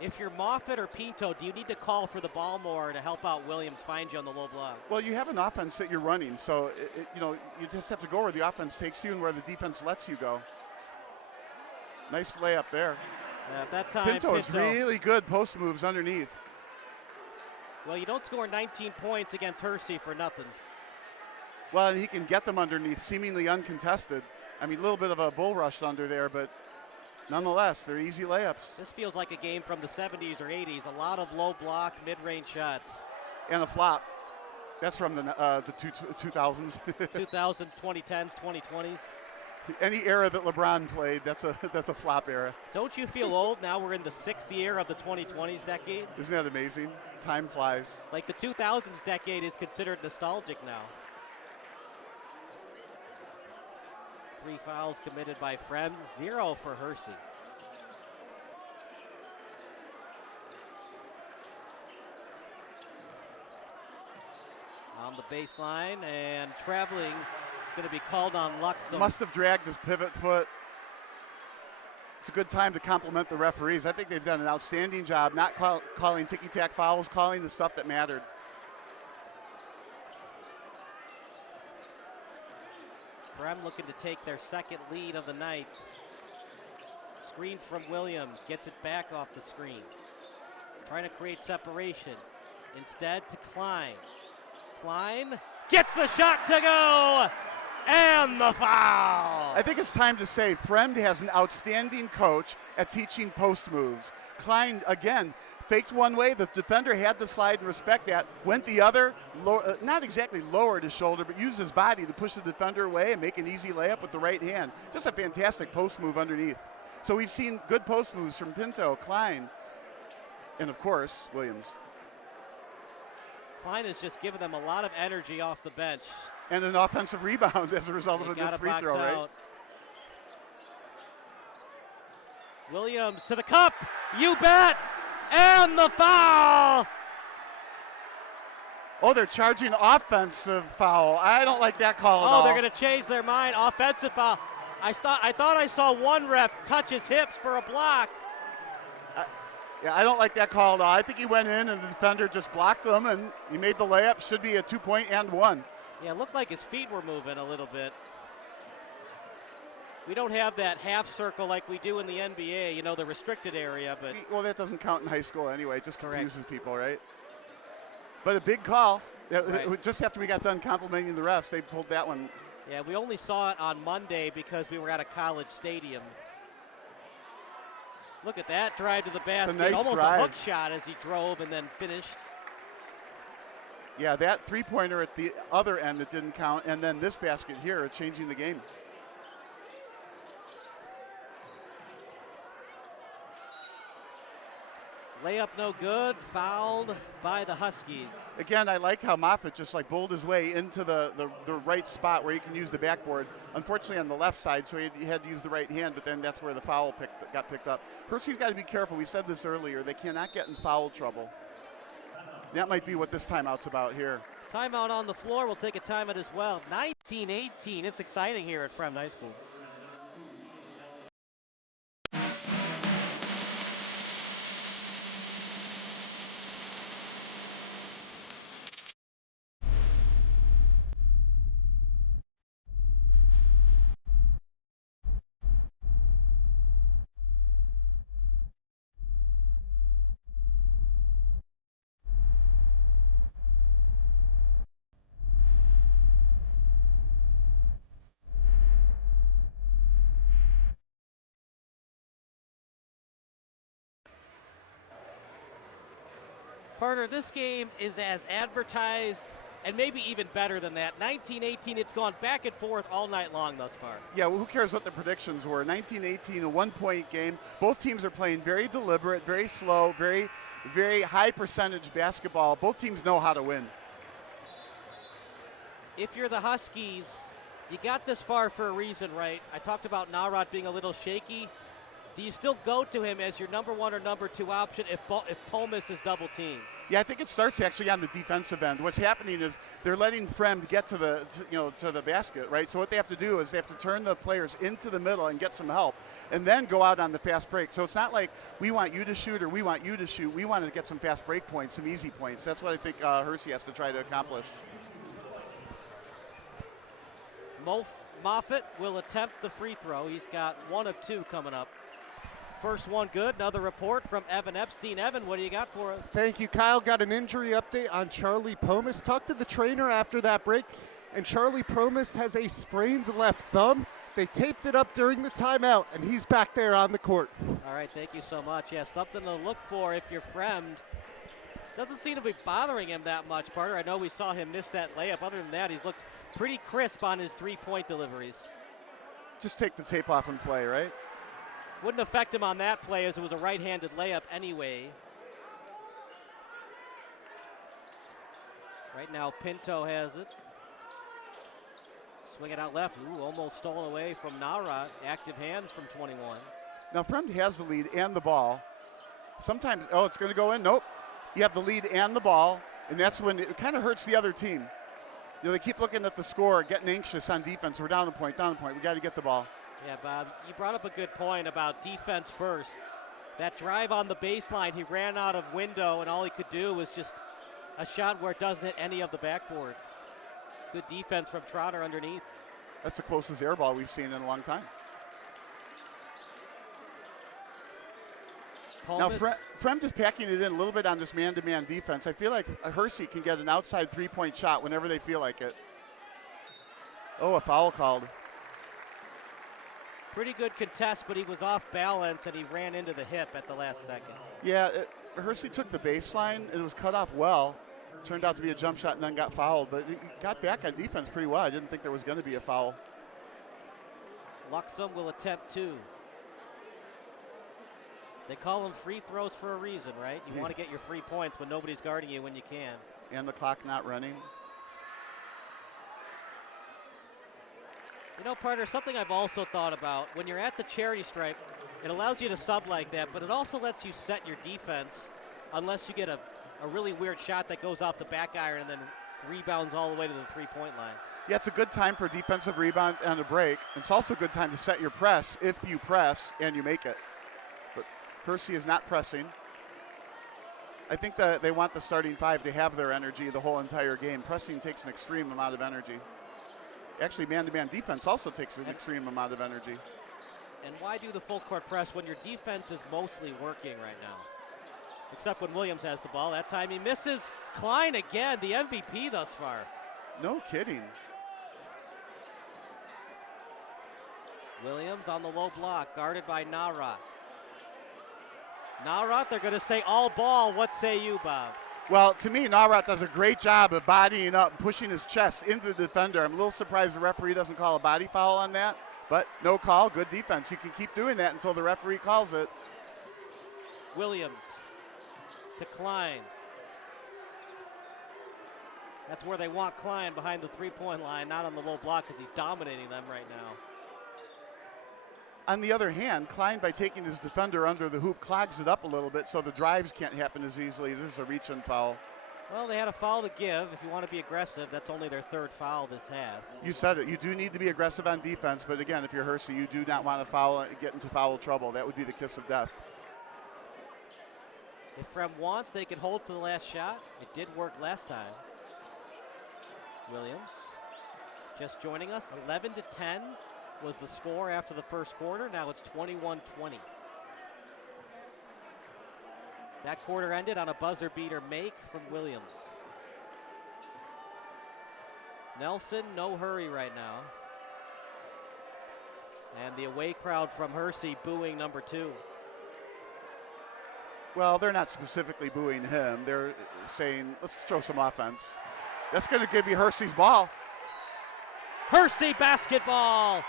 If you're Moffitt or Pinto, do you need to call for the ball more to help out Williams find you on the low block? Well, you have an offense that you're running, so you just have to go where the offense takes you and where the defense lets you go. Nice layup there. At that time, Pinto is really good post moves underneath. Well, you don't score 19 points against Hersey for nothing. Well, and he can get them underneath, seemingly uncontested. I mean, a little bit of a bull rush under there, but nonetheless, they're easy layups. This feels like a game from the 70s or 80s. A lot of low block, mid-range shots. And a flop. That's from the 2000s. 2000s, 2010s, 2020s. Any era that LeBron played, that's a flop era. Don't you feel old now? We're in the 6th year of the 2020s decade. Isn't that amazing? Time flies. Like the 2000s decade is considered nostalgic now. 3 fouls committed by Fremd, 0 for Hersey. On the baseline and traveling, it's going to be called on Luxem. Must have dragged his pivot foot. It's a good time to compliment the referees. I think they've done an outstanding job not calling ticky-tack fouls, calling the stuff that mattered. Fremd looking to take their second lead of the night. Screen from Williams, gets it back off the screen. Trying to create separation. Instead to Klein. Klein gets the shot to go, and the foul. I think it's time to say Fremd has an outstanding coach at teaching post moves. Klein, again, faked one way, the defender had to slide and respect that, went the other, not exactly lowered his shoulder, but used his body to push the defender away and make an easy layup with the right hand. Just a fantastic post move underneath. So we've seen good post moves from Pinto, Klein, and of course, Williams. Klein has just given them a lot of energy off the bench. And an offensive rebound as a result of a missed free throw, right? Williams to the cup, you bet, and the foul. Oh, they're charging offensive foul. I don't like that call at all. Oh, they're going to change their mind. Offensive foul. I thought I saw one ref touch his hips for a block. Yeah, I don't like that call at all. I think he went in and the defender just blocked him and he made the layup. Should be a 2-point and one. Yeah, it looked like his feet were moving a little bit. We don't have that half circle like we do in the NBA, you know, the restricted area. But well, that doesn't count in high school anyway. It just confuses people, right? But a big call. Right. Just after we got done complimenting the refs, they pulled that one. Yeah, we only saw it on Monday because we were at a college stadium. Look at that drive to the basket. Nice Almost drive. A hook shot as he drove and then finished. Yeah, that three-pointer at the other end that didn't count, and then this basket here changing the game. Layup no good, fouled by the Huskies. Again, I like how Moffitt just like bowled his way into the right spot where he can use the backboard. Unfortunately on the left side, so he had to use the right hand, but then that's where the foul got picked up. Hersey's got to be careful. We said this earlier. They cannot get in foul trouble. That might be what this timeout's about here. Timeout on the floor. We'll take a timeout as well. 19-18. It's exciting here at Fremd High School. Carter, this game is as advertised and maybe even better than that. 19-18, it's gone back and forth all night long thus far. Yeah, well, who cares what the predictions were? 19-18, a one-point game. Both teams are playing very deliberate, very slow, very, very high percentage basketball. Both teams know how to win. If you're the Huskies, you got this far for a reason, right? I talked about Narot being a little shaky. Do you still go to him as your number 1 or number 2 option if Pomus is double teamed? Yeah, I think it starts actually on the defensive end. What's happening is they're letting Fremd get to the to the basket, right? So what they have to do is they have to turn the players into the middle and get some help, and then go out on the fast break. So it's not like we want you to shoot or we want you to shoot. We want to get some fast break points, some easy points. That's what I think Hersey has to try to accomplish. Moffitt will attempt the free throw. He's got 1 of 2 coming up. First one good. Another report from Evan Epstein. Evan, what do you got for us? Thank you, Kyle. Got an injury update on Charlie Pomus. Talked to the trainer after that break, and Charlie Pomus has a sprained left thumb. They taped it up during the timeout, and he's back there on the court. All right, thank you so much. Yeah, something to look for if you're Fremd. Doesn't seem to be bothering him that much, Carter. I know we saw him miss that layup. Other than that, he's looked pretty crisp on his three-point deliveries. Just take the tape off and play, right? Wouldn't affect him on that play as it was a right-handed layup anyway. Right now, Pinto has it. Swing it out left. Ooh, almost stolen away from Nara. Active hands from 21. Now, Fremd has the lead and the ball. Sometimes, oh, it's going to go in. Nope. You have the lead and the ball, and that's when it kind of hurts the other team. You know, they keep looking at the score, getting anxious on defense. We're down a point, down a point. We got to get the ball. Yeah, Bob, you brought up a good point about defense first. That drive on the baseline, he ran out of window, and all he could do was just a shot where it doesn't hit any of the backboard. Good defense from Trotter underneath. That's the closest air ball we've seen in a long time. Now, Fremd is packing it in a little bit on this man-to-man defense. I feel like Hersey can get an outside three-point shot whenever they feel like it. Oh, a foul called. Pretty good contest, but he was off balance, and he ran into the hip at the last second. Yeah, Hersey took the baseline. It was cut off well. Turned out to be a jump shot and then got fouled, but he got back on defense pretty well. I didn't think there was going to be a foul. Luxem will attempt 2. They call them free throws for a reason, right? You want to get your free points when nobody's guarding you when you can. And the clock not running. You know, Partner, something I've also thought about, when you're at the charity stripe, it allows you to sub like that, but it also lets you set your defense unless you get a really weird shot that goes off the back iron and then rebounds all the way to the three-point line. Yeah, it's a good time for a defensive rebound and a break. It's also a good time to set your press if you press and you make it. But Hersey is not pressing. I think that they want the starting 5 to have their energy the whole entire game. Pressing takes an extreme amount of energy. Actually, man-to-man defense also takes an extreme amount of energy. And why do the full court press when your defense is mostly working right now? Except when Williams has the ball. That time he misses. Klein again, the MVP thus far. No kidding. Williams on the low block, guarded by Narot. Narot, they're going to say all ball. What say you, Bob? Well, to me, Narot does a great job of bodying up and pushing his chest into the defender. I'm a little surprised the referee doesn't call a body foul on that, but no call, good defense. You can keep doing that until the referee calls it. Williams to Klein. That's where they want Klein, behind the three-point line, not on the low block because he's dominating them right now. On the other hand, Klein, by taking his defender under the hoop, clogs it up a little bit so the drives can't happen as easily. There's a reach-in foul. Well, they had a foul to give. If you want to be aggressive, that's only their 3rd foul this half. You said it. You do need to be aggressive on defense, but again, if you're Hersey, you do not want to foul, get into foul trouble. That would be the kiss of death. If Fremd wants, they can hold for the last shot. It did work last time. Williams just joining us. 11-10 was the score after the first quarter. Now it's 21-20. That quarter ended on a buzzer beater make from Williams. Nelson, no hurry right now. And the away crowd from Hersey booing number 2. Well, they're not specifically booing him. They're saying, let's throw some offense. That's going to give you Hersey's ball. Hersey basketball.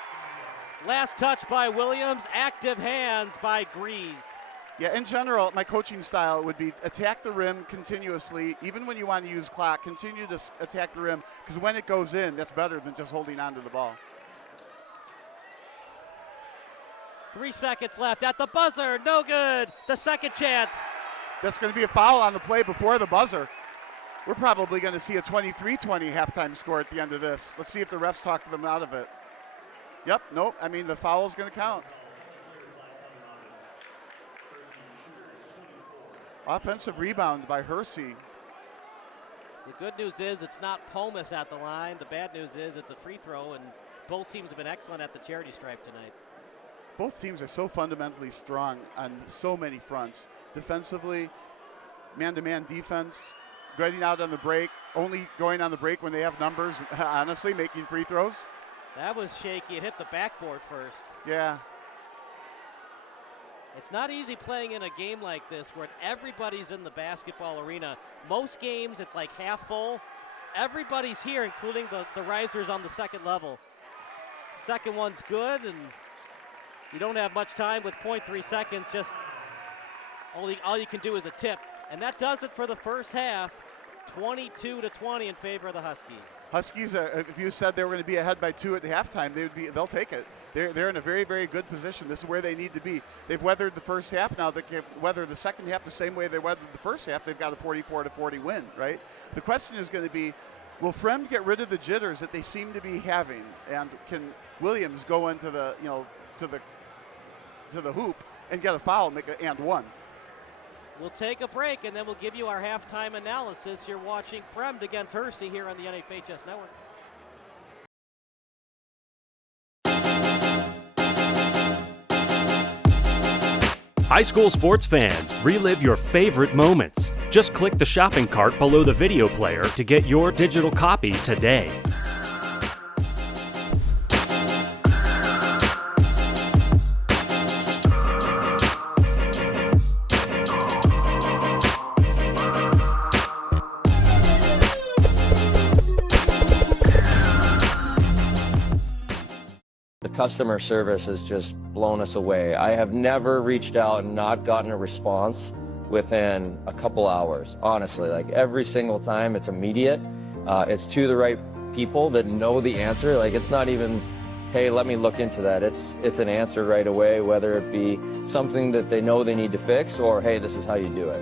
Last touch by Williams. Active hands by Grease. Yeah, in general, my coaching style would be attack the rim continuously. Even when you want to use clock, continue to attack the rim, because when it goes in, that's better than just holding on to the ball. 3 seconds left at the buzzer. No good. The second chance. That's going to be a foul on the play before the buzzer. We're probably going to see a 23-20 halftime score at the end of this. Let's see if the refs talk them out of it. Yep, nope. I mean, the foul is going to count. Offensive rebound by Hersey. The good news is it's not Pomus at the line. The bad news is it's a free throw, and both teams have been excellent at the charity stripe tonight. Both teams are so fundamentally strong on so many fronts. Defensively, man-to-man defense, getting out on the break, only going on the break when they have numbers, honestly, making free throws. That was shaky. It hit the backboard first. Yeah. It's not easy playing in a game like this where everybody's in the basketball arena. Most games, it's like half full. Everybody's here, including the risers on the second level. Second one's good, and you don't have much time with 0.3 seconds. Just all you can do is a tip. And that does it for the first half. 22-20 in favor of the Huskies. Huskies, if you said they were going to be ahead by 2 at halftime, they'll take it. They're in a very, very good position. This is where they need to be. They've weathered the first half. Now they can weather the second half the same way they weathered the first half. They've got a 44-40 win, right? The question is going to be, will Fremd get rid of the jitters that they seem to be having, and can Williams go into the to the hoop and get a foul, make an and one? We'll take a break, and then we'll give you our halftime analysis. You're watching Fremd against Hersey here on the NHS Network. High school sports fans, relive your favorite moments. Just click the shopping cart below the video player to get your digital copy today. Customer service has just blown us away. I have never reached out and not gotten a response within a couple hours. Honestly, like every single time, it's immediate. It's to the right people that know the answer. Like it's not even, hey, let me look into that. It's an answer right away, whether it be something that they know they need to fix or, hey, this is how you do it.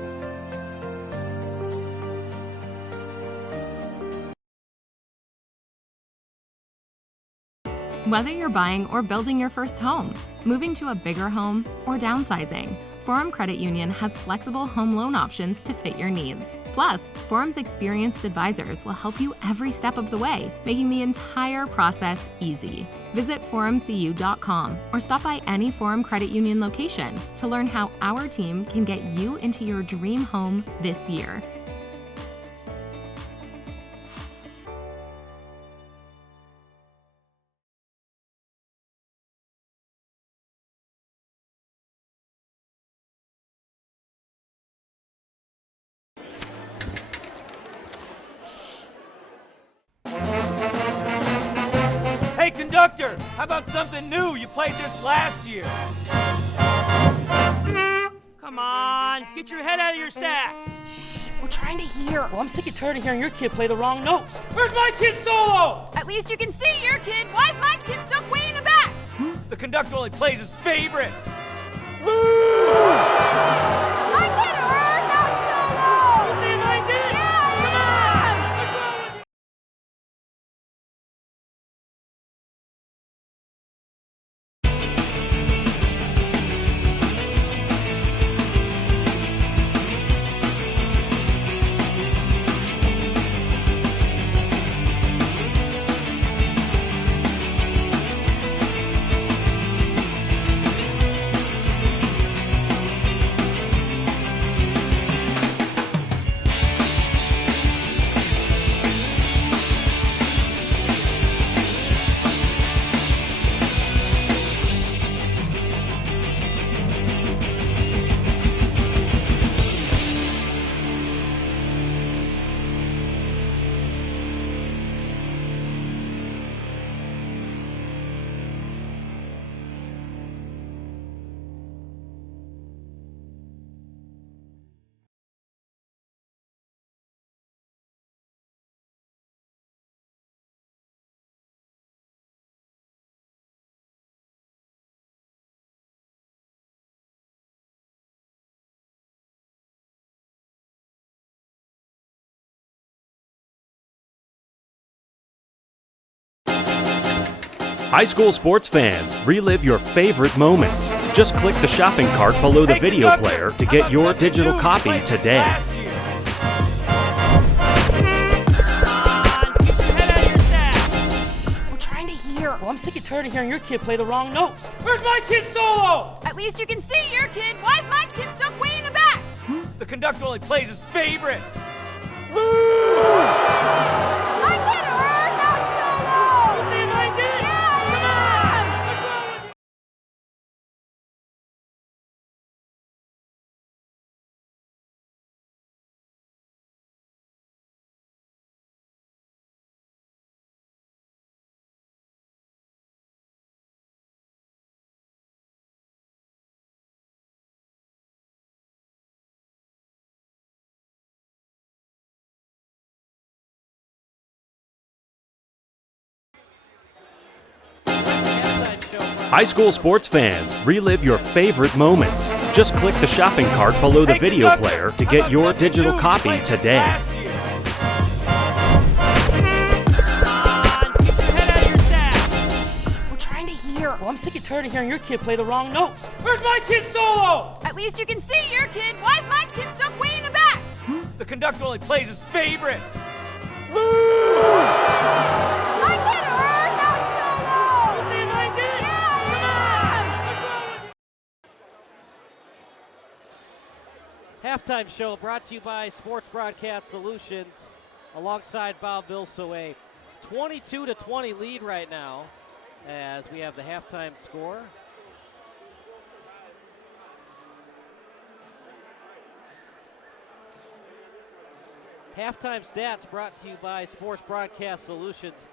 Whether you're buying or building your first home, moving to a bigger home, or downsizing, Forum Credit Union has flexible home loan options to fit your needs. Plus, Forum's experienced advisors will help you every step of the way, making the entire process easy. Visit forumcu.com or stop by any Forum Credit Union location to learn how our team can get you into your dream home this year. Hey, conductor, how about something new? You played this last year. Come on, get your head out of your sacks. Shh, we're trying to hear. Well, I'm sick and tired of hearing your kid play the wrong notes. Where's my kid solo? At least you can see your kid. Why is my kid stuck way in the back? The conductor only plays his favorite. My kid earned that solo! You say my kid? Yeah! Come on! What's wrong with you? High school sports fans, relive your favorite moments. Just click the shopping cart below the video player to get your digital copy today. We're trying to hear. Well, I'm sick and tired of hearing your kid play the wrong notes. Where's my kid solo? At least you can see your kid. Why is my kid stuck way in the back? The conductor only plays his favorite. I get her, not solo. You saying I did? Yeah, Come on. What's wrong with you? High school sports fans, relive your favorite moments. Just click the shopping cart below the video player to get your digital copy today. We're trying to hear. Well, I'm sick and tired of hearing your kid play the wrong notes. Where's my kid solo? At least you can see your kid. Why is my kid stuck way in the back? The conductor only plays his favorite. I get her, not solo. You saying I did? Yeah, Come on. What's wrong with you? Halftime show brought to you by Sports Broadcast Solutions alongside Bob Vilsoe. 22-20 lead right now as we have the halftime score. Halftime stats brought to you by Sports Broadcast Solutions.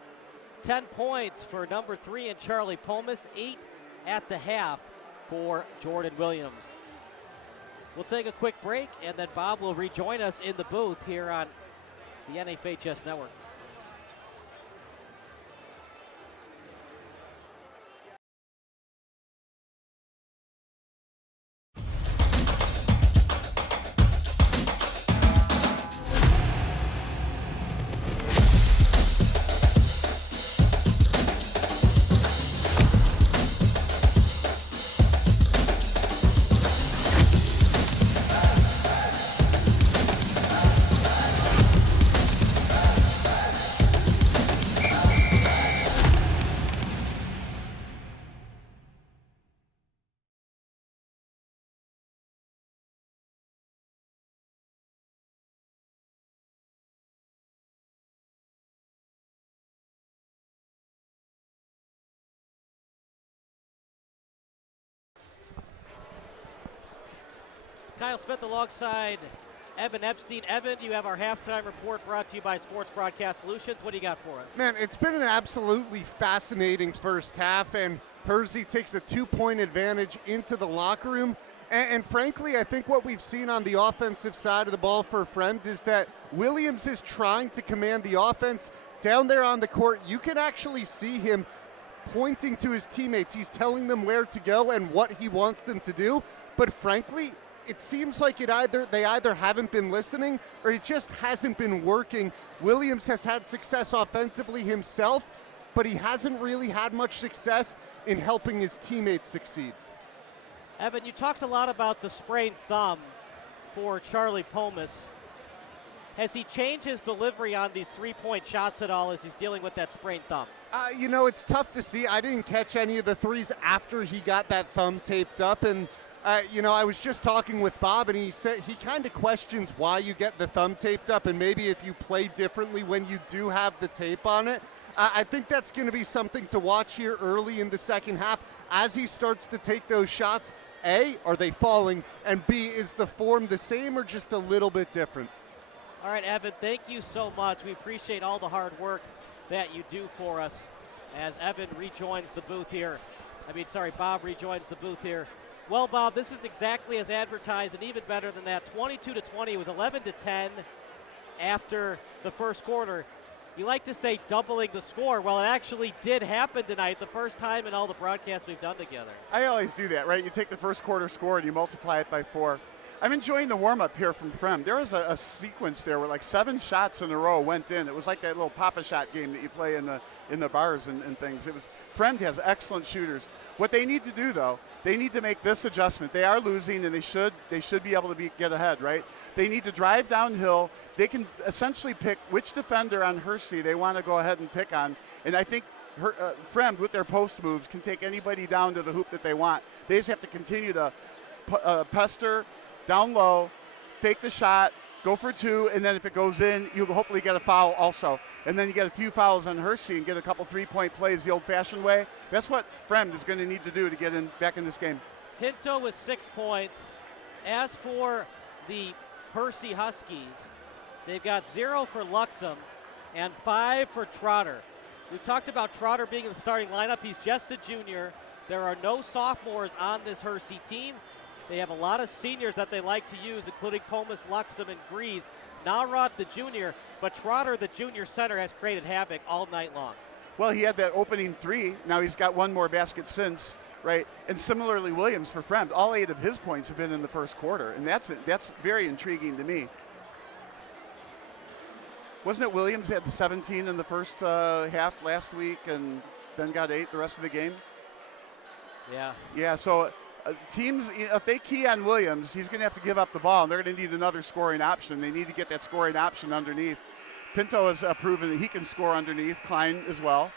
10 points for number 3 and Charlie Pomus, 8 at the half for Jordan Williams. We'll take a quick break, and then Bob will rejoin us in the booth here on the NFHS Network. Kyle Smith alongside Evan Epstein. Evan, you have our halftime report brought to you by Sports Broadcast Solutions. What do you got for us? Man, it's been an absolutely fascinating first half, and Hersey takes a 2-point advantage into the locker room. And frankly, I think what we've seen on the offensive side of the ball for Fremd is that Williams is trying to command the offense. Down there on the court, you can actually see him pointing to his teammates. He's telling them where to go and what he wants them to do. But frankly, it seems like they either haven't been listening or it just hasn't been working. Williams has had success offensively himself, but he hasn't really had much success in helping his teammates succeed. Evan, you talked a lot about the sprained thumb for Charlie Pomus. Has he changed his delivery on these three-point shots at all as he's dealing with that sprained thumb? You know, it's tough to see. I didn't catch any of the threes after he got that thumb taped up, and you know, I was just talking with Bob, and he said he kind of questions why you get the thumb taped up, and maybe if you play differently when you do have the tape on it. I think that's going to be something to watch here early in the second half as he starts to take those shots. A, are they falling? And B, is the form the same or just a little bit different? All right, Evan, thank you so much. We appreciate all the hard work that you do for us as Evan rejoins the booth here. Bob rejoins the booth here. Well, Bob, this is exactly as advertised and even better than that. 22-20. It was 11-10 after the first quarter. You like to say doubling the score. Well, it actually did happen tonight, the first time in all the broadcasts we've done together. I always do that, right? You take the first quarter score and you multiply it by 4. I'm enjoying the warm-up here from Fremd. There was a sequence there where like 7 shots in a row went in. It was like that little Papa Shot game that you play in the bars and things. Fremd has excellent shooters. What they need to do, though, they need to make this adjustment. They are losing, and they should be able to get ahead, right? They need to drive downhill. They can essentially pick which defender on Hersey they want to go ahead and pick on. And I think Fremd, with their post moves, can take anybody down to the hoop that they want. They just have to continue to pester, down low, fake the shot, go for 2, and then if it goes in, you'll hopefully get a foul also. And then you get a few fouls on Hersey and get a couple 3-point plays the old-fashioned way. That's what Fremd is going to need to do to get back in this game. Pinto with 6 points. As for the Hersey Huskies, they've got 0 for Luxem and 5 for Trotter. We talked about Trotter being in the starting lineup. He's just a junior. There are no sophomores on this Hersey team. They have a lot of seniors that they like to use, including Pomus, Luxem, and Greaves. Narod, the junior, but Trotter, the junior center, has created havoc all night long. Well, he had that opening 3. Now he's got 1 more basket since, right? And similarly, Williams for Fremd. All 8 of his points have been in the first quarter, and that's very intriguing to me. Wasn't it Williams had 17 in the first half last week and then got 8 the rest of the game? Yeah. Yeah, so teams, if they key on Williams, he's going to have to give up the ball, and they're going to need another scoring option. They need to get that scoring option underneath. Pinto has proven that he can score underneath. Klein as well.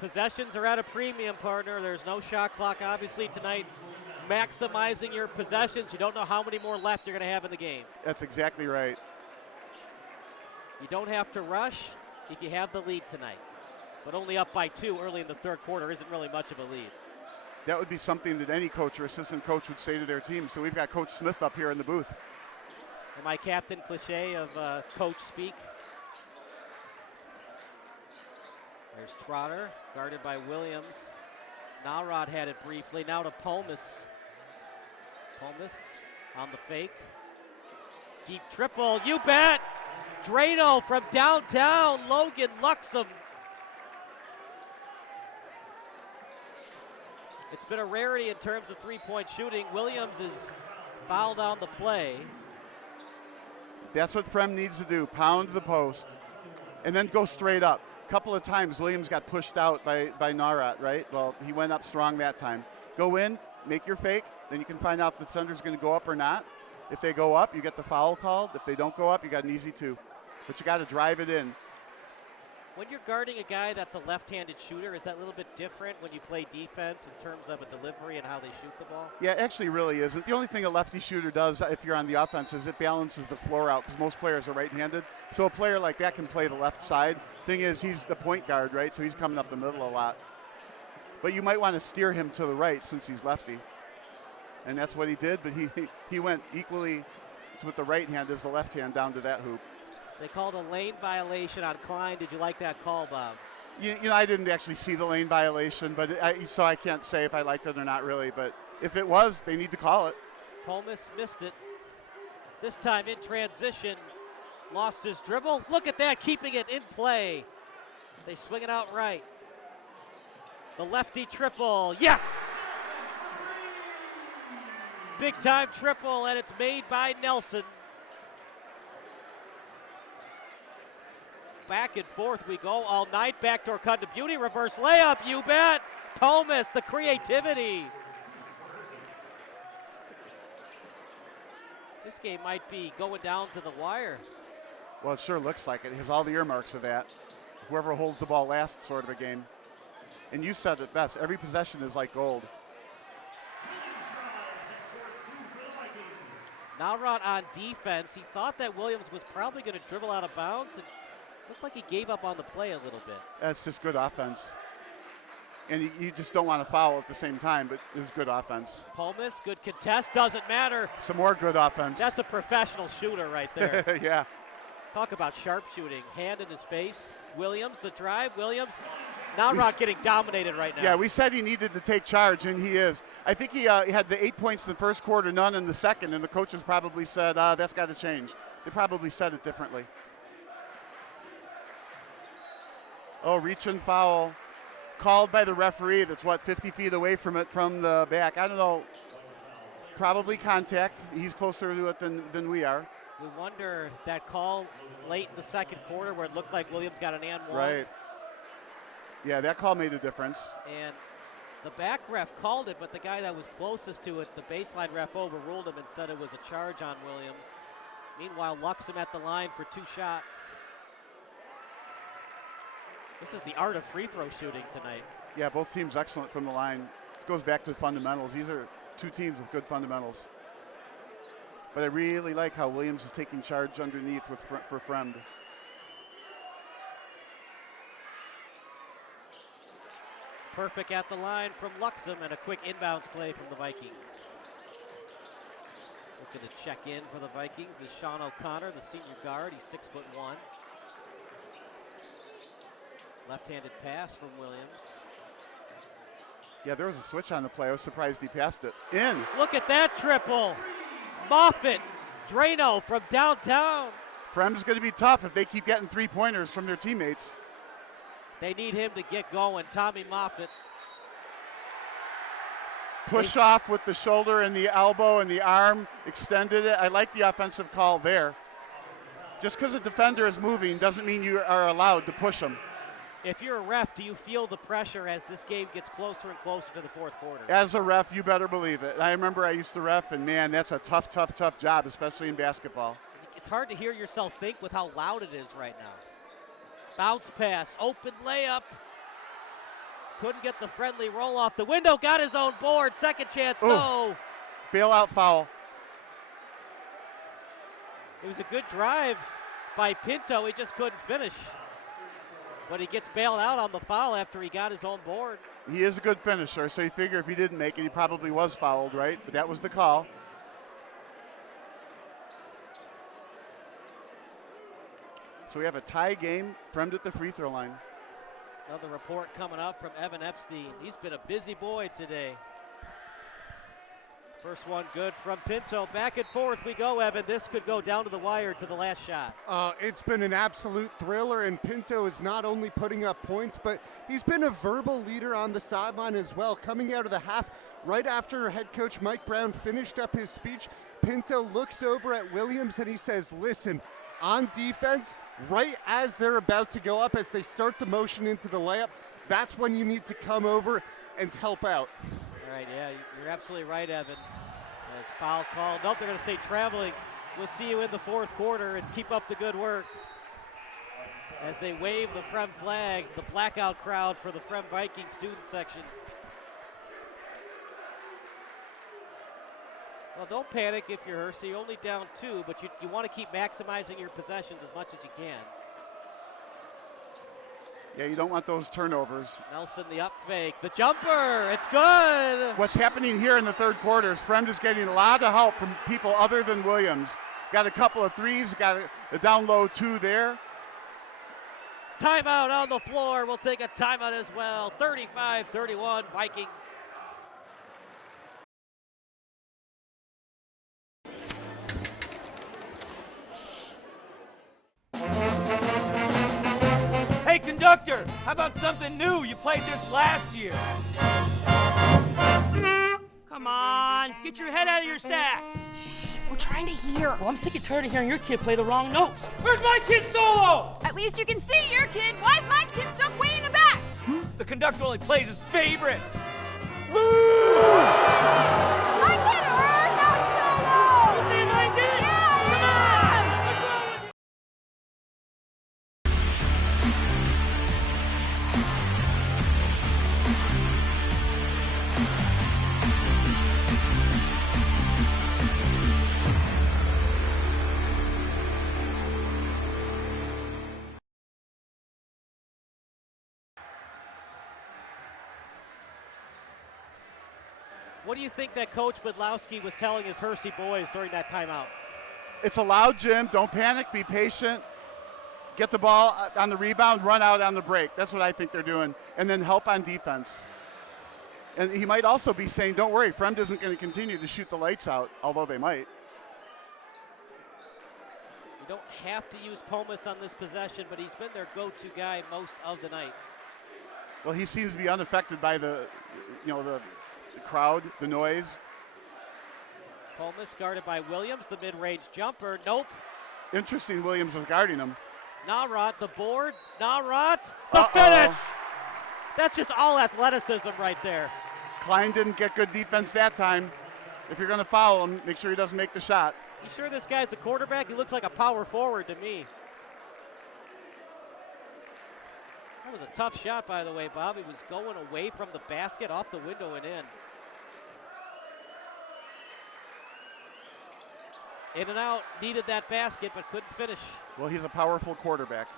Possessions are at a premium, partner. There's no shot clock, obviously, tonight. Maximizing your possessions. You don't know how many more left you're going to have in the game. That's exactly right. You don't have to rush if you have the lead tonight. But only up by 2 early in the third quarter isn't really much of a lead. That would be something that any coach or assistant coach would say to their team. So we've got Coach Smith up here in the booth. My captain cliche of coach speak. There's Trotter, guarded by Williams. Narod had it briefly. Now to Pomus. Pomus on the fake. Deep triple, you bet! Drano from downtown, Logan Luxem. It's been a rarity in terms of three-point shooting. Williams is fouled on the play. That's what Fremd needs to do, pound the post, and then go straight up. A couple of times Williams got pushed out by Narod, right? Well, he went up strong that time. Go in, make your fake, then you can find out if the defender's going to go up or not. If they go up, you get the foul called. If they don't go up, you got an easy 2. But you got to drive it in. When you're guarding a guy that's a left-handed shooter, is that a little bit different when you play defense in terms of a delivery and how they shoot the ball? Yeah, it actually really isn't. The only thing a lefty shooter does if you're on the offense is it balances the floor out because most players are right-handed. So a player like that can play the left side. Thing is, he's the point guard, right? So he's coming up the middle a lot. But you might want to steer him to the right since he's lefty. And that's what he did, but he went equally with the right hand as the left hand down to that hoop. They called a lane violation on Klein. Did you like that call, Bob? You know, I didn't actually see the lane violation, but so I can't say if I liked it or not really. But if it was, they need to call it. Pomus missed it. This time in transition, lost his dribble. Look at that, keeping it in play. They swing it out right. The lefty triple, yes! Big time triple, and it's made by Nelson. Back and forth we go all night. Backdoor cut to Beauty. Reverse layup, you bet. Pomus, the creativity. This game might be going down to the wire. Well, it sure looks like it. It has all the earmarks of that. Whoever holds the ball last sort of a game. And you said it best. Every possession is like gold. Narod on defense. He thought that Williams was probably going to dribble out of bounds. And looked like he gave up on the play a little bit. That's just good offense. And you just don't want to foul at the same time, but it was good offense. Pomus, good contest, doesn't matter. Some more good offense. That's a professional shooter right there. Yeah. Talk about sharp shooting. Hand in his face. Williams, the drive. Williams. Narod getting dominated right now. Yeah, we said he needed to take charge, and he is. I think he had the 8 points in the first quarter, none in the second, and the coaches probably said, that's got to change. They probably said it differently. Oh, reach and foul. Called by the referee. That's, 50 feet away from it from the back. I don't know. probably contact. He's closer to it than we are. We wonder that call late in the second quarter where it looked like Williams got an and one. Right. Yeah, that call made a difference. And the back ref called it, but the guy that was closest to it, the baseline ref, overruled him and said it was a charge on Williams. Meanwhile, Luxem at the line for 2 shots. This is the art of free throw shooting tonight. Yeah, both teams excellent from the line. It goes back to the fundamentals. These are 2 teams with good fundamentals. But I really like how Williams is taking charge underneath for Fremd. Perfect at the line from Luxem and a quick inbounds play from the Vikings. Looking to check in for the Vikings is Sean O'Connor, the senior guard. He's 6'1". Left-handed pass from Williams. Yeah, there was a switch on the play. I was surprised he passed it. In. Look at that triple. Moffitt, Drano from downtown. Fremd's going to be tough if they keep getting 3-pointers from their teammates. They need him to get going. Tommy Moffitt. Push off with the shoulder and the elbow and the arm, extended it. I like the offensive call there. Just because a defender is moving doesn't mean you are allowed to push him. If you're a ref, do you feel the pressure as this game gets closer and closer to the fourth quarter? As a ref, you better believe it. I remember I used to ref, and man, that's a tough job, especially in basketball. It's hard to hear yourself think with how loud it is right now. Bounce pass, open layup. Couldn't get the friendly roll off the window, got his own board, second chance, no. Bailout foul. It was a good drive by Pinto, he just couldn't finish. But he gets bailed out on the foul after he got his own board. He is a good finisher, so you figure if he didn't make it, he probably was fouled, right? But that was the call. So we have a tie game, Fremd at the free throw line. Another report coming up from Evan Epstein. He's been a busy boy today. First one good from Pinto. Back and forth we go, Evan. This could go down to the wire to the last shot. It's been an absolute thriller, and Pinto is not only putting up points, but he's been a verbal leader on the sideline as well. Coming out of the half, right after head coach Mike Brown finished up his speech, Pinto looks over at Williams and he says, listen, on defense, right as they're about to go up, as they start the motion into the layup, that's when you need to come over and help out. All right, yeah, you're absolutely right, Evan. As foul call. Nope, they're going to say traveling. We'll see you in the fourth quarter and keep up the good work. As they wave the Fremd flag, the blackout crowd for the Fremd Vikings student section. Well, don't panic if you're Hersey. You're only down 2, but you want to keep maximizing your possessions as much as you can. Yeah, you don't want those turnovers. Nelson, the up fake, the jumper, it's good. What's happening here in the third quarter is Fremd is getting a lot of help from people other than Williams. Got a couple of threes, got a down low 2 there. Timeout on the floor. We'll take a timeout as well. 35-31 Vikings. Hey, conductor, how about something new? You played this last year. Come on, get your head out of your sacks. Shh, we're trying to hear. Well, I'm sick and tired of hearing your kid play the wrong notes. Where's my kid solo? At least you can see your kid. Why is my kid stuck way in the back? The conductor only plays his favorite. I get her, not solo. You say I did? Yeah, Come on, what's wrong with you? What do you think that Coach Budlowski was telling his Hersey boys during that timeout? It's allowed, Jim. Don't panic. Be patient. Get the ball on the rebound, run out on the break. That's what I think they're doing. And then help on defense. And he might also be saying, don't worry, Fremd isn't going to continue to shoot the lights out, although they might. You don't have to use Pomus on this possession, but he's been their go-to guy most of the night. Well, he seems to be unaffected by the crowd, the noise. Pomus guarded by Williams, the mid-range jumper. Nope. Interesting, Williams was guarding him. Narot, the board. Narot, the finish. That's just all athleticism right there. Klein didn't get good defense that time. If you're going to foul him, make sure he doesn't make the shot. You sure this guy's a quarterback? He looks like a power forward to me. That was a tough shot, by the way, Bob. He was going away from the basket, off the window and in. In and out, needed that basket, but couldn't finish. Well, he's a powerful quarterback.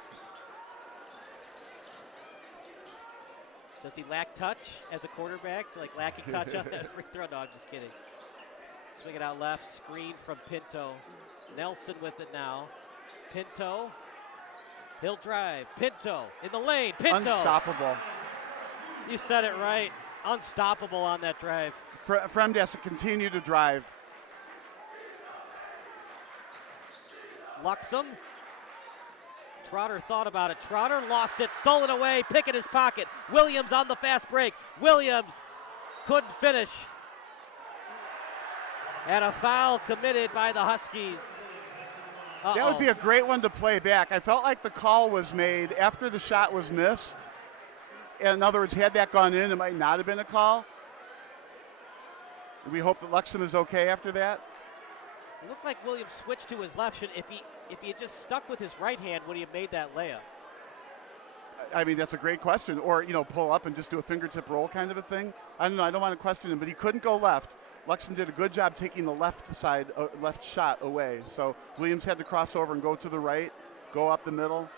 Does he lack touch as a quarterback? Like lacking touch on that free throw? No, I'm just kidding. Swing it out left, screen from Pinto. Nelson with it now. Pinto, he'll drive. Pinto in the lane. Pinto. Unstoppable. You said it right. Unstoppable on that drive. Fremd has to continue to drive. Luxem. Trotter thought about it. Trotter lost it, stolen away, pick in his pocket. Williams on the fast break. Williams couldn't finish. And a foul committed by the Huskies. That would be a great one to play back. I felt like the call was made after the shot was missed. In other words, had that gone in, it might not have been a call. We hope that Luxem is okay after that. It looked like Williams switched to his left. If he had just stuck with his right hand, would he have made that layup? I mean, that's a great question. Or, pull up and just do a fingertip roll kind of a thing. I don't know. I don't want to question him, but he couldn't go left. Luxem did a good job taking the left side, left shot away. So Williams had to cross over and go to the right, go up the middle.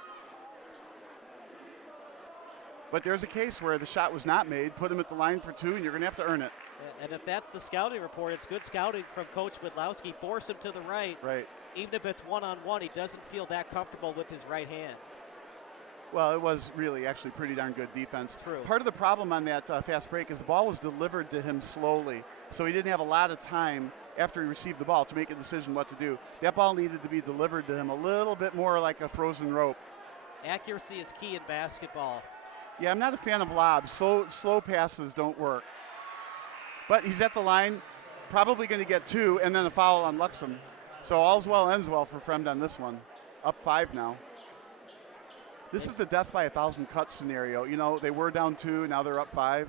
But there's a case where the shot was not made. Put him at the line for two, and you're going to have to earn it. And if that's the scouting report, it's good scouting from Coach Widlowski. Force him to the right. Right. Even if it's one-on-one, he doesn't feel that comfortable with his right hand. Well, it was really actually pretty darn good defense. True. Part of the problem on that fast break is the ball was delivered to him slowly, so he didn't have a lot of time after he received the ball to make a decision what to do. That ball needed to be delivered to him a little bit more like a frozen rope. Accuracy is key in basketball. Yeah, I'm not a fan of lobs. Slow passes don't work. But he's at the line, probably going to get two, and then a foul on Luxem. So all's well ends well for Fremd on this one. Up 5 now. This is the death by 1,000 cuts scenario. They were down 2, now they're up 5.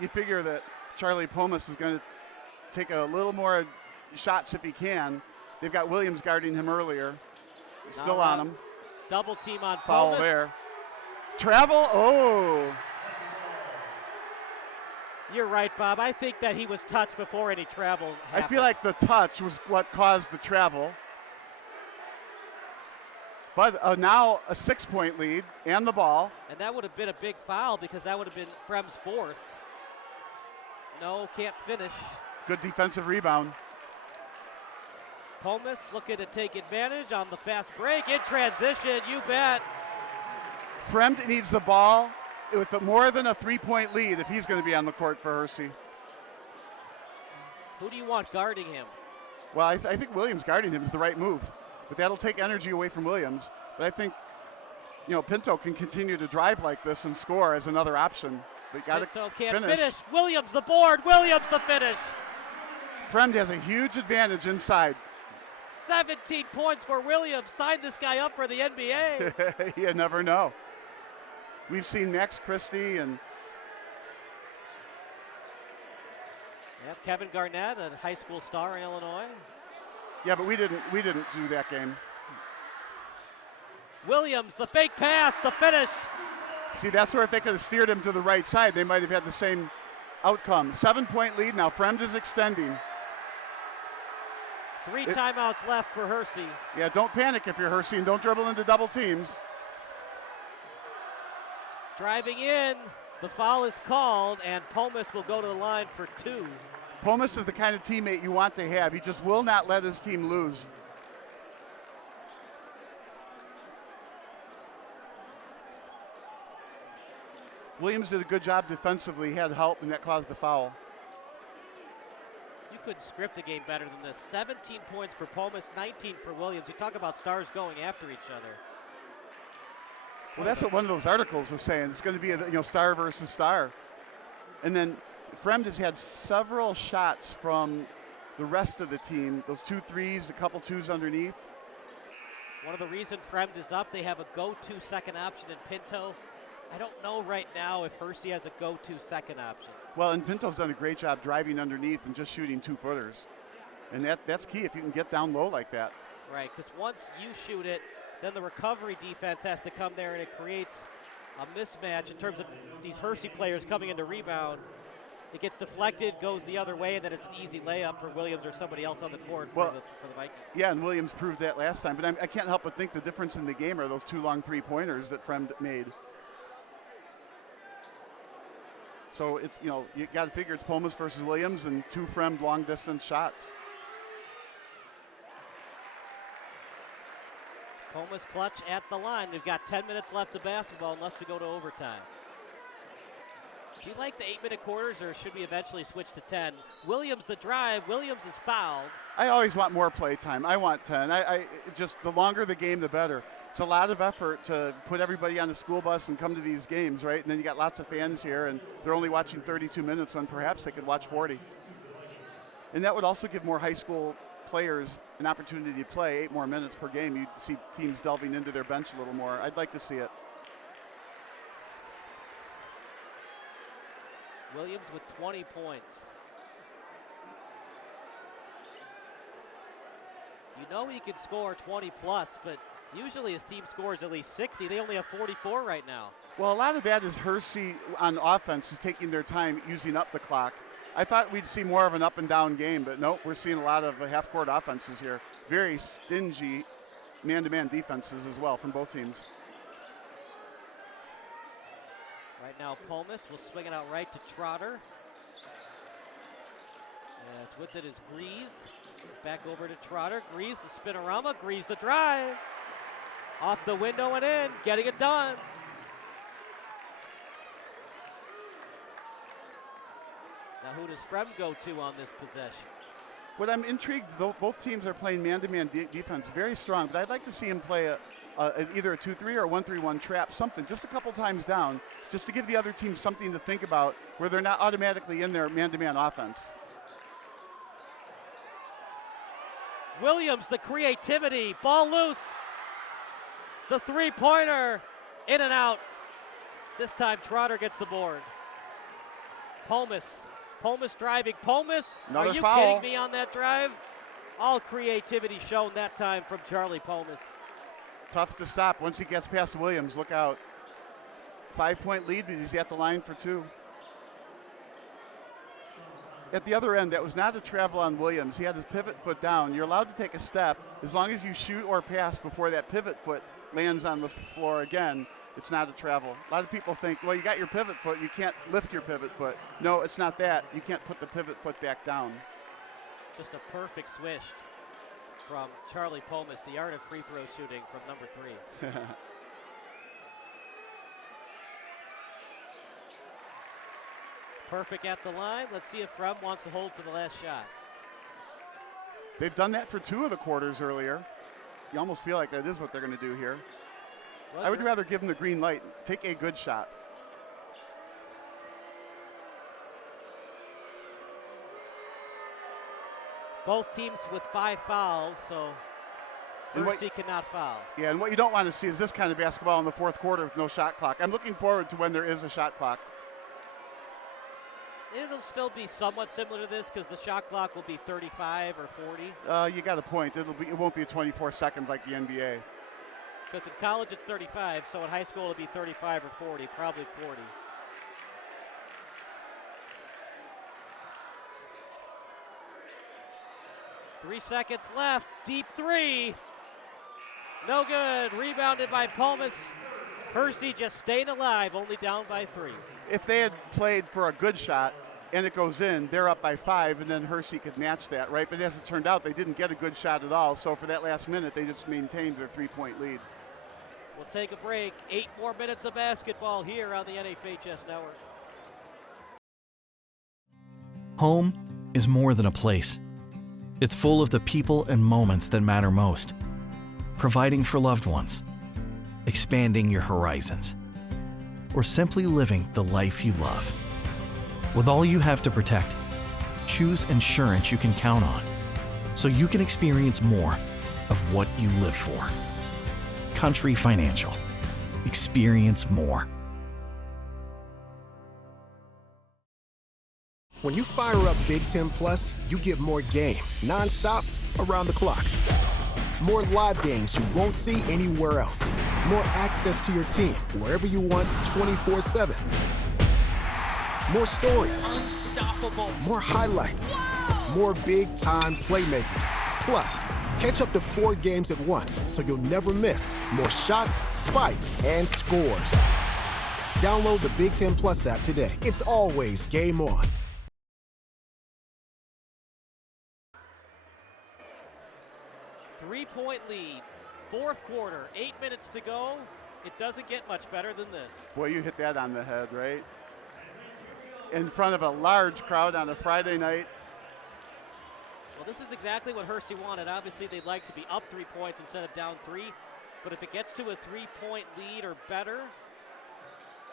You figure that Charlie Pomus is going to take a little more shots if he can. They've got Williams guarding him earlier. Still on him. Double team on foul Pomus. There. Travel. Oh. You're right, Bob. I think that he was touched before any travel happened. I feel like the touch was what caused the travel. But now a 6-point lead and the ball. And that would have been a big foul because that would have been Fremd's 4th. No, can't finish. Good defensive rebound. Pomus looking to take advantage on the fast break in transition. You bet. Fremd needs the ball with more than a 3-point lead if he's going to be on the court for Hersey. Who do you want guarding him? Well, I think Williams guarding him is the right move, but that'll take energy away from Williams. But I think, Pinto can continue to drive like this and score as another option. But got to Pinto can't finish. Williams the board. Williams the finish. Fremd has a huge advantage inside. 17 points for Williams. Sign this guy up for the NBA. You never know. We've seen Max Christie and Kevin Garnett, a high school star in Illinois. Yeah, but we didn't do that game. Williams, the fake pass, the finish. See, that's where if they could have steered him to the right side, they might have had the same outcome. 7-point lead now. Fremd is extending. 3 timeouts left for Hersey. Yeah, don't panic if you're Hersey and don't dribble into double teams. Driving in, the foul is called, and Pomus will go to the line for 2. Pomus is the kind of teammate you want to have. He just will not let his team lose. Williams did a good job defensively. He had help, and that caused the foul. You couldn't script a game better than this. 17 points for Pomus, 19 for Williams. You talk about stars going after each other. Well, that's what one of those articles was saying. It's going to be star versus star. And then Fremd has had several shots from the rest of the team. Those 2 threes, a couple 2s underneath. One of the reasons Fremd is up, they have a go-to second option in Pinto. I don't know right now if Hersey has a go-to second option. Well, and Pinto's done a great job driving underneath and just shooting 2-footers. And that's key if you can get down low like that. Right, because once you shoot it, then the recovery defense has to come there, and it creates a mismatch in terms of these Hersey players coming in to rebound. It gets deflected, goes the other way, and then it's an easy layup for Williams or somebody else on the court for the Vikings. Yeah, and Williams proved that last time. But I can't help but think the difference in the game are those 2 long 3-pointers that Fremd made. So it's, you got to figure it's Pomus versus Williams and 2 Fremd long-distance shots. Pomus clutch at the line. We've got 10 minutes left of basketball unless we go to overtime. Do you like the 8-minute quarters, or should we eventually switch to 10? Williams the drive. Williams is fouled. I always want more play time. I want 10. I just, the longer the game, the better. It's a lot of effort to put everybody on the school bus and come to these games, right? And then you got lots of fans here, and they're only watching 32 minutes when perhaps they could watch 40. And that would also give more high school players an opportunity to play 8 more minutes per game. You'd see teams delving into their bench a little more. I'd like to see it. Williams with 20 points. You know he could score 20 plus, but usually his team scores at least 60. They only have 44 right now. Well, a lot of that is Hersey on offense is taking their time using up the clock. I thought we'd see more of an up and down game, but nope, we're seeing a lot of half-court offenses here. Very stingy man-to-man defenses as well from both teams. Right now, Pomus will swing it out right to Trotter. As with it is Grease. Back over to Trotter. Grease the spinorama. Grease the drive. Off the window and in. Getting it done. Now who does Fremd go to on this possession? What I'm intrigued, though, both teams are playing man-to-man defense very strong, but I'd like to see him play either a 2-3 or a 1-3-1 trap, something, just a couple times down, just to give the other team something to think about where they're not automatically in their man-to-man offense. Williams, the creativity, ball loose. The 3-pointer, in and out. This time Trotter gets the board. Pomus driving. Pomus, another are you foul. kidding me on that drive? All creativity shown that time from Charlie Pomus. Tough to stop once he gets past Williams. Look out. 5-point lead, but he's at the line for 2. At the other end, that was not a travel on Williams. He had his pivot foot down. You're allowed to take a step as long as you shoot or pass before that pivot foot lands on the floor again. It's not a travel. A lot of people think, well, you got your pivot foot, you can't lift your pivot foot. No, it's not that. You can't put the pivot foot back down. Just a perfect swish from Charlie Pomus, the art of free throw shooting from number 3. Perfect at the line. Let's see if Fremd wants to hold for the last shot. They've done that for 2 of the quarters earlier. You almost feel like that is what they're going to do here. Well, I would rather give them the green light. Take a good shot. Both teams with 5 fouls, so Hersey cannot foul. Yeah, and what you don't want to see is this kind of basketball in the 4th quarter with no shot clock. I'm looking forward to when there is a shot clock. It'll still be somewhat similar to this because the shot clock will be 35 or 40. You got a point. It won't be 24 seconds like the NBA. Because in college it's 35, so in high school it'll be 35 or 40, probably 40. Three seconds left. Deep 3. No good. Rebounded by Pomus. Hersey just staying alive, only down by 3. If they had played for a good shot and it goes in, they're up by 5, and then Hersey could match that, right? But as it turned out, they didn't get a good shot at all. So for that last minute, they just maintained their 3-point lead. We'll take a break. 8 more minutes of basketball here on the NFHS Network. Home is more than a place. It's full of the people and moments that matter most. Providing for loved ones. expanding your horizons, or simply living the life you love. With all you have to protect, choose insurance you can count on so you can experience more of what you live for. Country Financial. Experience more. When you fire up Big Ten Plus, you get more game, nonstop, around the clock. More live games you won't see anywhere else. More access to your team wherever you want, 24/7. More stories. Unstoppable. More highlights. More big-time playmakers. Plus, catch up to 4 games at once so you'll never miss more shots, spikes, and scores. Download the Big Ten Plus app today. It's always game on. Three-point lead, fourth quarter, 8 minutes to go. It doesn't get much better than this. Boy, you hit that on the head, right? In front of a large crowd on a Friday night. Well, this is exactly what Hersey wanted. Obviously, they'd like to be up 3 points instead of down 3. But if it gets to a 3-point lead or better,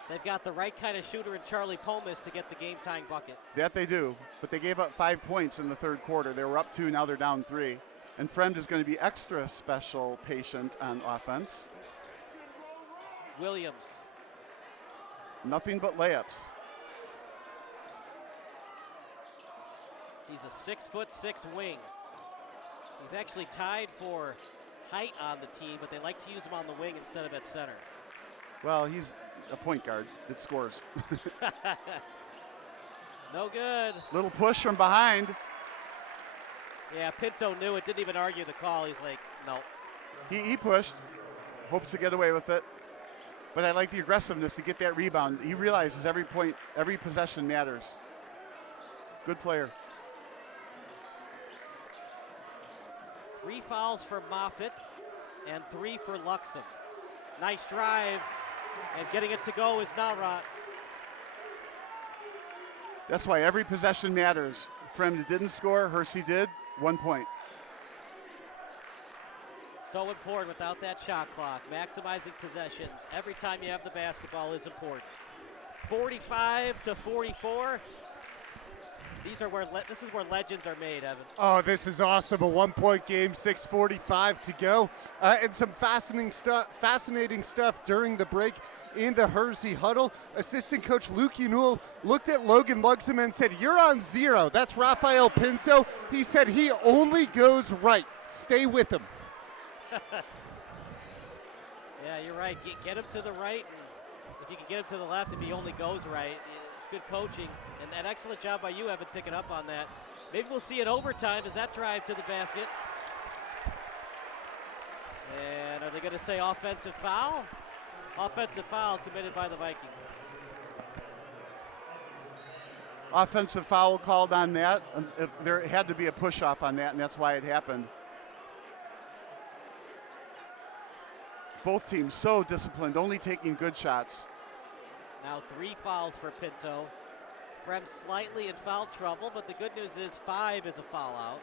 they've got the right kind of shooter in Charlie Pomus to get the game-tying bucket. That they do, but they gave up 5 points in the third quarter. They were up 2, now they're down 3. And Fremd is going to be extra special patient on offense. Williams. Nothing but layups. He's a 6'6" wing. He's actually tied for height on the team, but they like to use him on the wing instead of at center. Well, he's a point guard that scores. No good. Little push from behind. Yeah, Pinto knew it, didn't even argue the call. He's like, no. He pushed, hopes to get away with it. But I like the aggressiveness to get that rebound. He realizes every point, every possession matters. Good player. 3 fouls for Moffitt and 3 for Luxem. Nice drive, and getting it to go is Narot. That's why every possession matters. Fremd didn't score, Hersey did. 1 point. So important without that shot clock. Maximizing possessions every time you have the basketball is important. 45-44. This is where legends are made, Evan. Oh, this is awesome. A 1-point game, 6:45 to go. And some fascinating stuff during the break in the Hersey huddle. Assistant coach Luke Newell looked at Logan Luxem and said, "You're on 0. That's Rafael Pinto." He said he only goes right. Stay with him. Yeah, you're right. Get him to the right. And if you can get him to the left, if he only goes right, it's good coaching. And an excellent job by you, Evan, picking up on that. Maybe we'll see it overtime as that drive to the basket. And are they going to say offensive foul? Offensive foul committed by the Vikings. Offensive foul called on that. If there had to be a push-off on that, and that's why it happened. Both teams so disciplined, only taking good shots. Now 3 fouls for Pinto. Fremd slightly in foul trouble, but the good news is 5 is a foul out.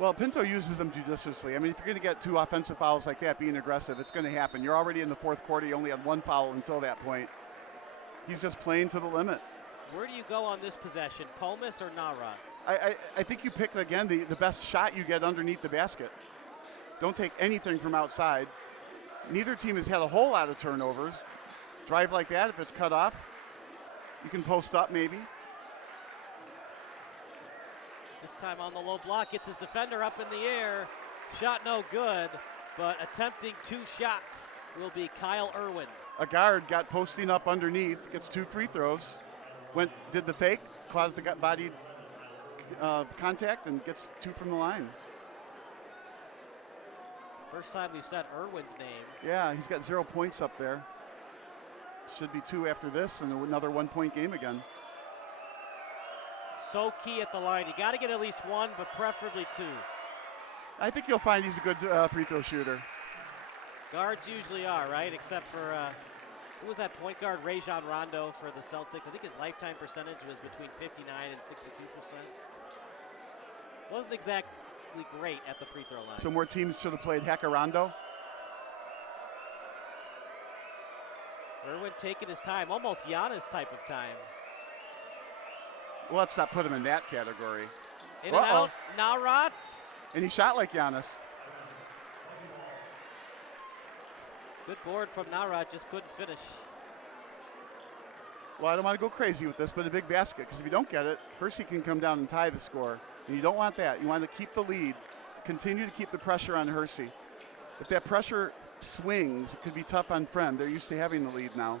Well, Pinto uses them judiciously. I mean, if you're going to get 2 offensive fouls like that, being aggressive, it's going to happen. You're already in the fourth quarter. You only had 1 foul until that point. He's just playing to the limit. Where do you go on this possession, Pomus or Narot? I think you pick, again, the best shot you get underneath the basket. Don't take anything from outside. Neither team has had a whole lot of turnovers. Drive like that, if it's cut off, you can post up maybe. This time on the low block, gets his defender up in the air. Shot no good, but attempting 2 shots will be Kyle Irwin. A guard got posting up underneath, gets 2 free throws. Did the fake, caused the body contact, and gets 2 from the line. First time we've said Irwin's name. Yeah, he's got 0 points up there. Should be 2 after this, and another 1-point game again. So key at the line. You got to get at least 1, but preferably 2. I think you'll find he's a good free throw shooter. Guards usually are, right? Except for, who was that point guard, Rajon Rondo for the Celtics? I think his lifetime percentage was between 59 and 62%. Wasn't exactly great at the free throw line. So more teams should have played Hecker Rondo? Irwin taking his time, almost Giannis type of time. Well, let's not put him in that category. In and out, Naurat. And he shot like Giannis. Good board from Naurat, just couldn't finish. Well, I don't want to go crazy with this, but a big basket, because if you don't get it, Hersey can come down and tie the score. And you don't want that. You want to keep the lead, continue to keep the pressure on Hersey. If that pressure swings, it could be tough on Fremd. They're used to having the lead now.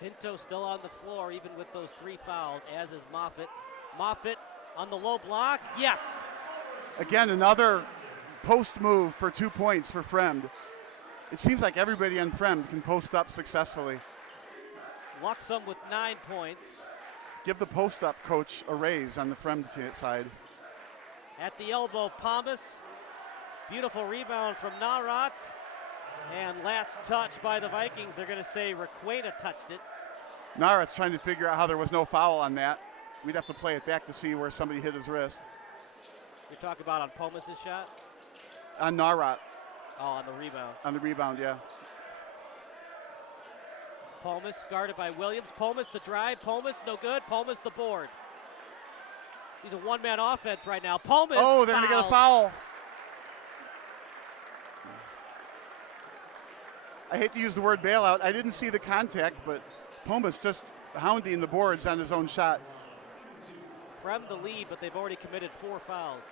Pinto still on the floor, even with those 3 fouls, as is Moffitt. Moffitt on the low block, yes! Again, another post move for 2 points for Fremd. It seems like everybody on Fremd can post up successfully. Luxem with 9 points. Give the post up coach a raise on the Fremd side. At the elbow, Pomus. Beautiful rebound from Naurat. And last touch by the Vikings. They're going to say Requena touched it. Naurat's trying to figure out how there was no foul on that. We'd have to play it back to see where somebody hit his wrist. You're talking about on Pomus's shot? On Naurat. Oh, on the rebound. On the rebound, yeah. Pomus guarded by Williams. Pomus the drive. Pomus no good. Pomus the board. He's a one-man offense right now. Pomus. Oh, they're going to get a foul. I hate to use the word bailout. I didn't see the contact, but Pomus just hounding the boards on his own shot. From the lead, but they've already committed 4 fouls.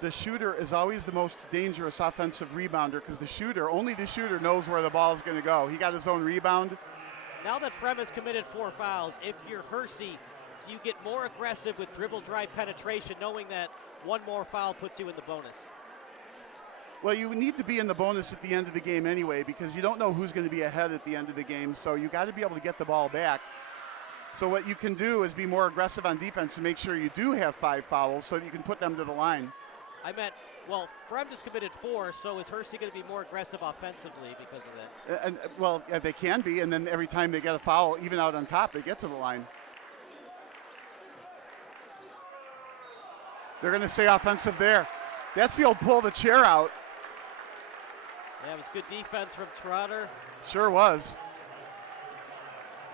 The shooter is always the most dangerous offensive rebounder because only the shooter knows where the ball is going to go. He got his own rebound. Now that Fremd has committed 4 fouls, if you're Hersey, do you get more aggressive with dribble drive penetration, knowing that one more foul puts you in the bonus? Well, you need to be in the bonus at the end of the game anyway because you don't know who's going to be ahead at the end of the game, so you got to be able to get the ball back. So what you can do is be more aggressive on defense to make sure you do have 5 fouls so that you can put them to the line. I meant, well, Fremd has committed 4, so is Hersey going to be more aggressive offensively because of that? Well, they can be, and then every time they get a foul, even out on top, they get to the line. They're going to stay offensive there. That's the old pull the chair out. Yeah, it was good defense from Trotter. Sure was.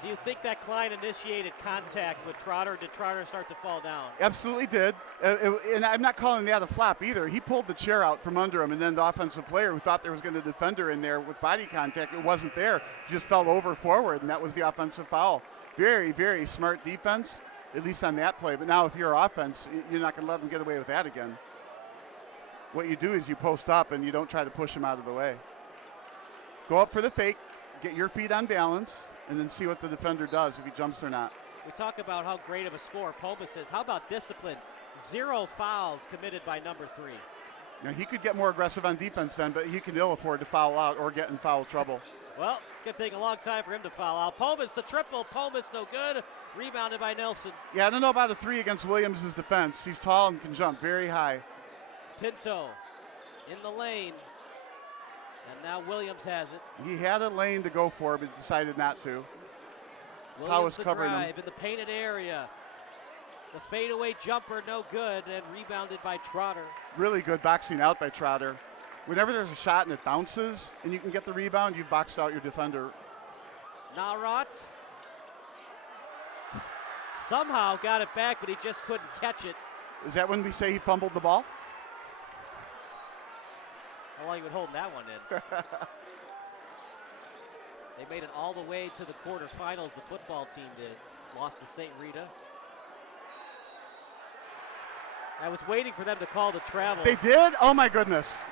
Do you think that Klein initiated contact with Trotter, or did Trotter start to fall down? Absolutely did. And I'm not calling that a flop either. He pulled the chair out from under him, and then the offensive player who thought there was going to be a defender in there with body contact, it wasn't there. He just fell over forward, and that was the offensive foul. Very, very smart defense, at least on that play. But now if you're offense, you're not going to let them get away with that again. What you do is you post up, and you don't try to push him out of the way. Go up for the fake. Get your feet on balance, and then see what the defender does, if he jumps or not. We talk about how great of a scorer Pomus is. How about discipline? 0 fouls committed by number 3. Now, he could get more aggressive on defense then, but he can ill afford to foul out or get in foul trouble. Well, it's going to take a long time for him to foul out. Pomus the triple. Pomus no good. Rebounded by Nelson. Yeah, I don't know about a 3 against Williams' defense. He's tall and can jump very high. Pinto in the lane. And now Williams has it. He had a lane to go for, but decided not to. Williams was covering him. in the painted area. The fadeaway jumper, no good, and rebounded by Trotter. Really good boxing out by Trotter. Whenever there's a shot and it bounces and you can get the rebound, you've boxed out your defender. Naurat somehow got it back, but he just couldn't catch it. Is that when we say he fumbled the ball? How long he would hold that one in. They made it all the way to the quarterfinals, the football team did. Lost to St. Rita. I was waiting for them to call the travel. They did? Oh my goodness.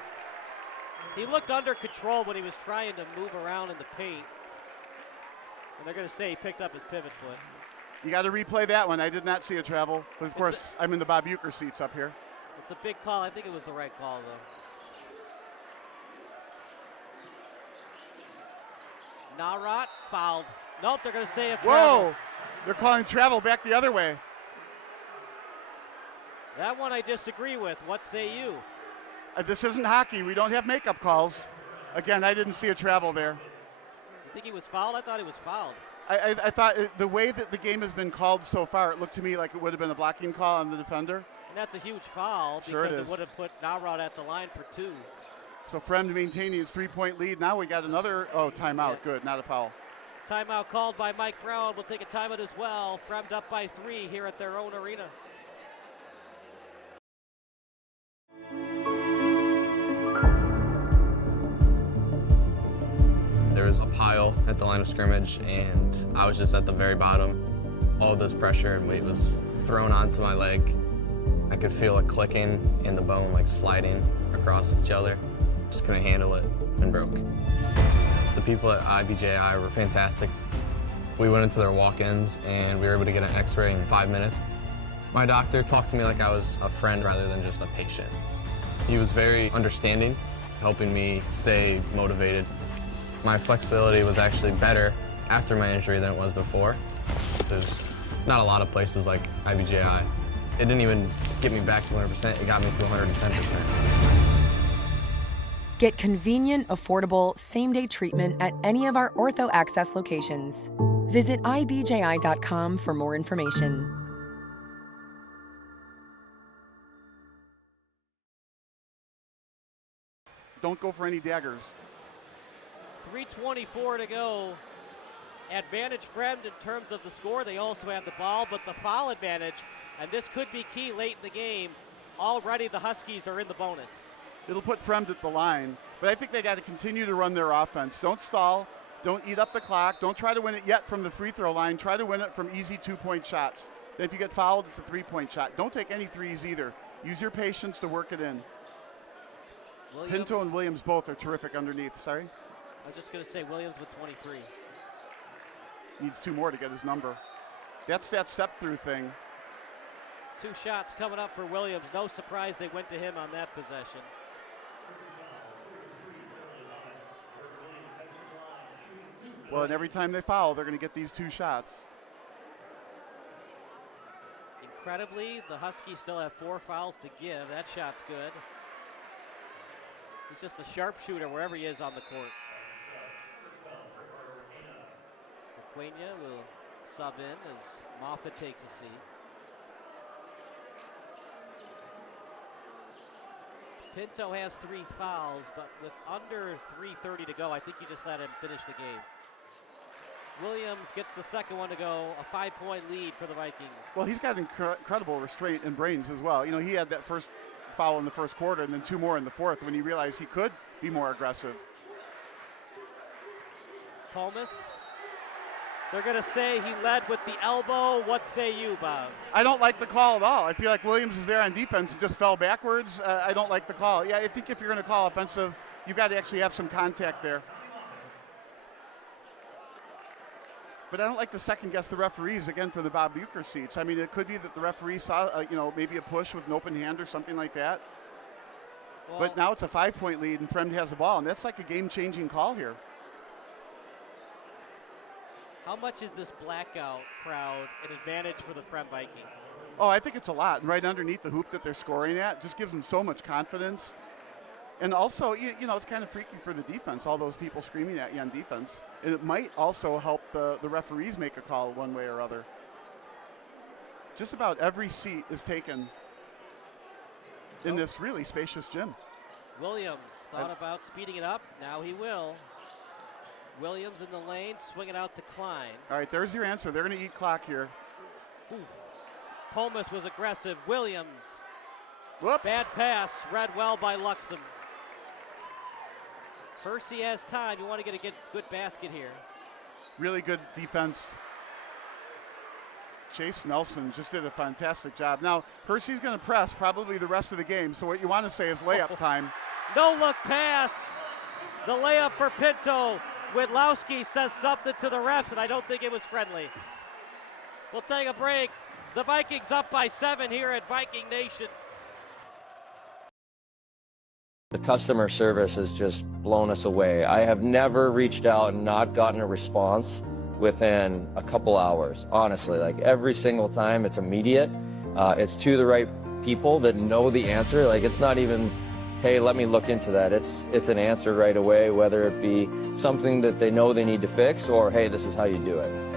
He looked under control when he was trying to move around in the paint. And they're going to say he picked up his pivot foot. You got to replay that one. I did not see a travel. But of course, I'm in the Bob Uecker seats up here. It's a big call. I think it was the right call, though. Naurat fouled. Nope, they're going to say a travel. Whoa! They're calling travel back the other way. That one I disagree with. What say you? This isn't hockey. We don't have makeup calls. Again, I didn't see a travel there. You think he was fouled? I thought he was fouled. I thought the way that the game has been called so far, it looked to me like it would have been a blocking call on the defender. And that's a huge foul Sure because it is. Would have put Naurat at the line for 2. So Fremd maintaining his 3-point lead. Now we got another, timeout. Good, not a foul. Timeout called by Mike Brown. We'll take a timeout as well. Fremd up by 3 here at their own arena. There was a pile at the line of scrimmage, and I was just at the very bottom. All this pressure and weight was thrown onto my leg. I could feel it clicking and the bone like sliding across each other. Just couldn't handle it and broke. The people at IBJI were fantastic. We went into their walk-ins and we were able to get an x-ray in 5 minutes. My doctor talked to me like I was a friend rather than just a patient. He was very understanding, helping me stay motivated. My flexibility was actually better after my injury than it was before. There's not a lot of places like IBJI. It didn't even get me back to 100%, it got me to 110%. Get convenient, affordable, same-day treatment at any of our Ortho Access locations. Visit ibji.com for more information. Don't go for any daggers. 3:24 to go. Advantage Fremd in terms of the score. They also have the ball, but the foul advantage, and this could be key late in the game. Already the Huskies are in the bonus. It'll put Fremd at the line, but I think they got to continue to run their offense. Don't stall. Don't eat up the clock. Don't try to win it yet from the free throw line. Try to win it from easy 2-point shots. Then if you get fouled, it's a 3-point shot. Don't take any threes either. Use your patience to work it in. Williams. Pinto and Williams both are terrific underneath. Sorry? I was just going to say Williams with 23. Needs 2 more to get his number. That's that step-through thing. 2 shots coming up for Williams. No surprise they went to him on that possession. Well, and every time they foul, they're going to get these 2 shots. Incredibly, the Huskies still have 4 fouls to give. That shot's good. He's just a sharpshooter wherever he is on the court. Quenya will sub in as Moffitt takes a seat. Pinto has 3 fouls, but with under 3:30 to go, I think you just let him finish the game. Williams gets the second one to go, a 5-point lead for the Vikings. Well, he's got incredible restraint and brains as well. You know, he had that first foul in the first quarter and then 2 more in the fourth when he realized he could be more aggressive. Palmas. They're going to say he led with the elbow. What say you, Bob? I don't like the call at all. I feel like Williams is there on defense and just fell backwards. I don't like the call. Yeah, I think if you're going to call offensive, you've got to actually have some contact there. But I don't like to second-guess the referees, again, for the Bob Bucher seats. I mean, it could be that the referee saw, maybe a push with an open hand or something like that. Well, but now it's a 5-point lead, and Fremd has the ball, and that's like a game-changing call here. How much is this blackout crowd an advantage for the Fremd Vikings? Oh, I think it's a lot. And right underneath the hoop that they're scoring at just gives them so much confidence. And also, it's kind of freaky for the defense, all those people screaming at you on defense. And it might also help the referees make a call one way or other. Just about every seat is taken in this really spacious gym. Williams thought about speeding it up. Now he will. Williams in the lane, swinging out to Klein. All right, there's your answer. They're going to eat clock here. Ooh. Palmas was aggressive. Williams. Whoops. Bad pass, read well by Luxem. Hersey has time. You want to get a good basket here. Really good defense. Chase Nelson just did a fantastic job. Now, Hersey's going to press probably the rest of the game, so what you want to say is layup time. No look pass. The layup for Pinto. Widlowski says something to the refs, and I don't think it was friendly. We'll take a break. The Vikings up by 7 here at Viking Nation. The customer service has just blown us away. I have never reached out and not gotten a response within a couple hours, honestly. Like every single time, it's immediate. It's to the right people that know the answer. Like it's not even, hey, let me look into that. It's an answer right away, whether it be something that they know they need to fix or, hey, this is how you do it.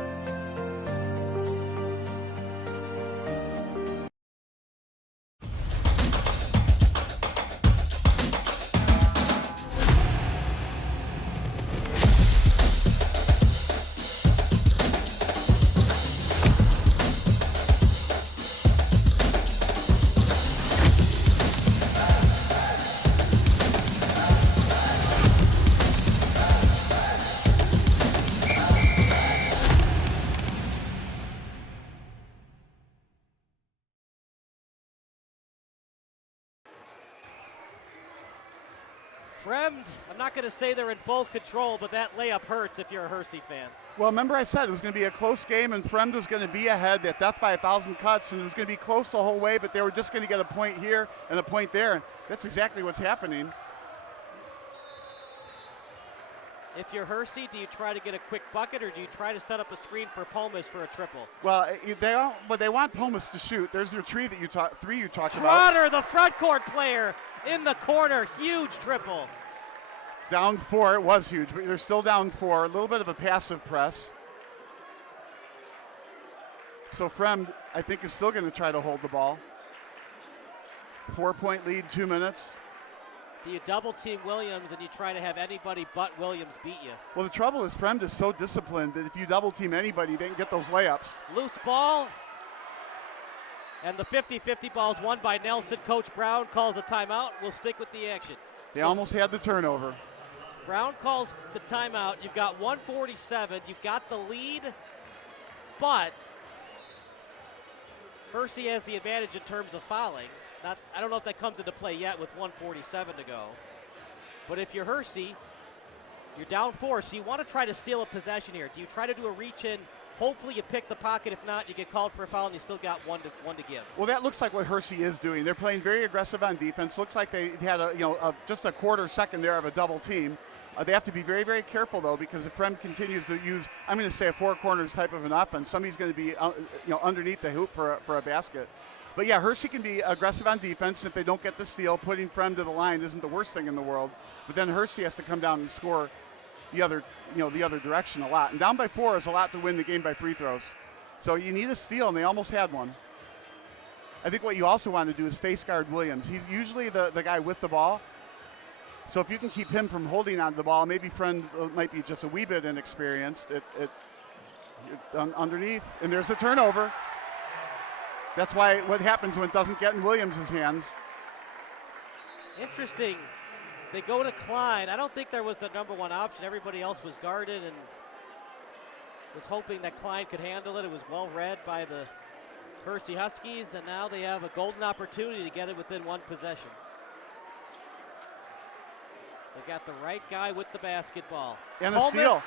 Fremd, I'm not going to say they're in full control, but that layup hurts if you're a Hersey fan. Well, remember I said it was going to be a close game, and Fremd was going to be ahead at death by 1,000 cuts, and it was going to be close the whole way, but they were just going to get a point here and a point there. That's exactly what's happening. If you're Hersey, do you try to get a quick bucket, or do you try to set up a screen for Pomus for a triple? Well, they want Pomus to shoot. There's your three you talked about. Trotter, the front court player, in the corner, huge triple. Down 4, it was huge, but they're still down 4. A little bit of a passive press. So Fremd, I think, is still going to try to hold the ball. 4-point lead, 2 minutes. Do you double team Williams and you try to have anybody but Williams beat you? Well, the trouble is Fremd is so disciplined that if you double team anybody, they can get those layups. Loose ball. And the 50-50 ball is won by Nelson. Coach Brown calls a timeout. We'll stick with the action. They almost had the turnover. Brown calls the timeout. You've got 147. You've got the lead, but Hersey has the advantage in terms of fouling. I don't know if that comes into play yet with 147 to go. But if you're Hersey, you're down 4, so you want to try to steal a possession here. Do you try to do a reach in? Hopefully you pick the pocket. If not, you get called for a foul and you still got one to give. Well, that looks like what Hersey is doing. They're playing very aggressive on defense. Looks like they had just a quarter second there of a double team. They have to be very, very careful, though, because if Fremd continues to use, I'm going to say, a four corners type of an offense, somebody's going to be underneath the hoop for a basket. But yeah, Hersey can be aggressive on defense. If they don't get the steal, putting Fremd to the line isn't the worst thing in the world. But then Hersey has to come down and score the other direction a lot. And down by 4 is a lot to win the game by free throws. So you need a steal, and they almost had one. I think what you also want to do is face guard Williams. He's usually the guy with the ball. So if you can keep him from holding on to the ball, maybe Fremd might be just a wee bit inexperienced. Underneath, and there's the turnover. That's what happens when it doesn't get in Williams' hands. Interesting. They go to Klein. I don't think there was the number one option. Everybody else was guarded and was hoping that Klein could handle it. It was well read by the Hersey Huskies, and now they have a golden opportunity to get it within one possession. They got the right guy with the basketball. And a steal.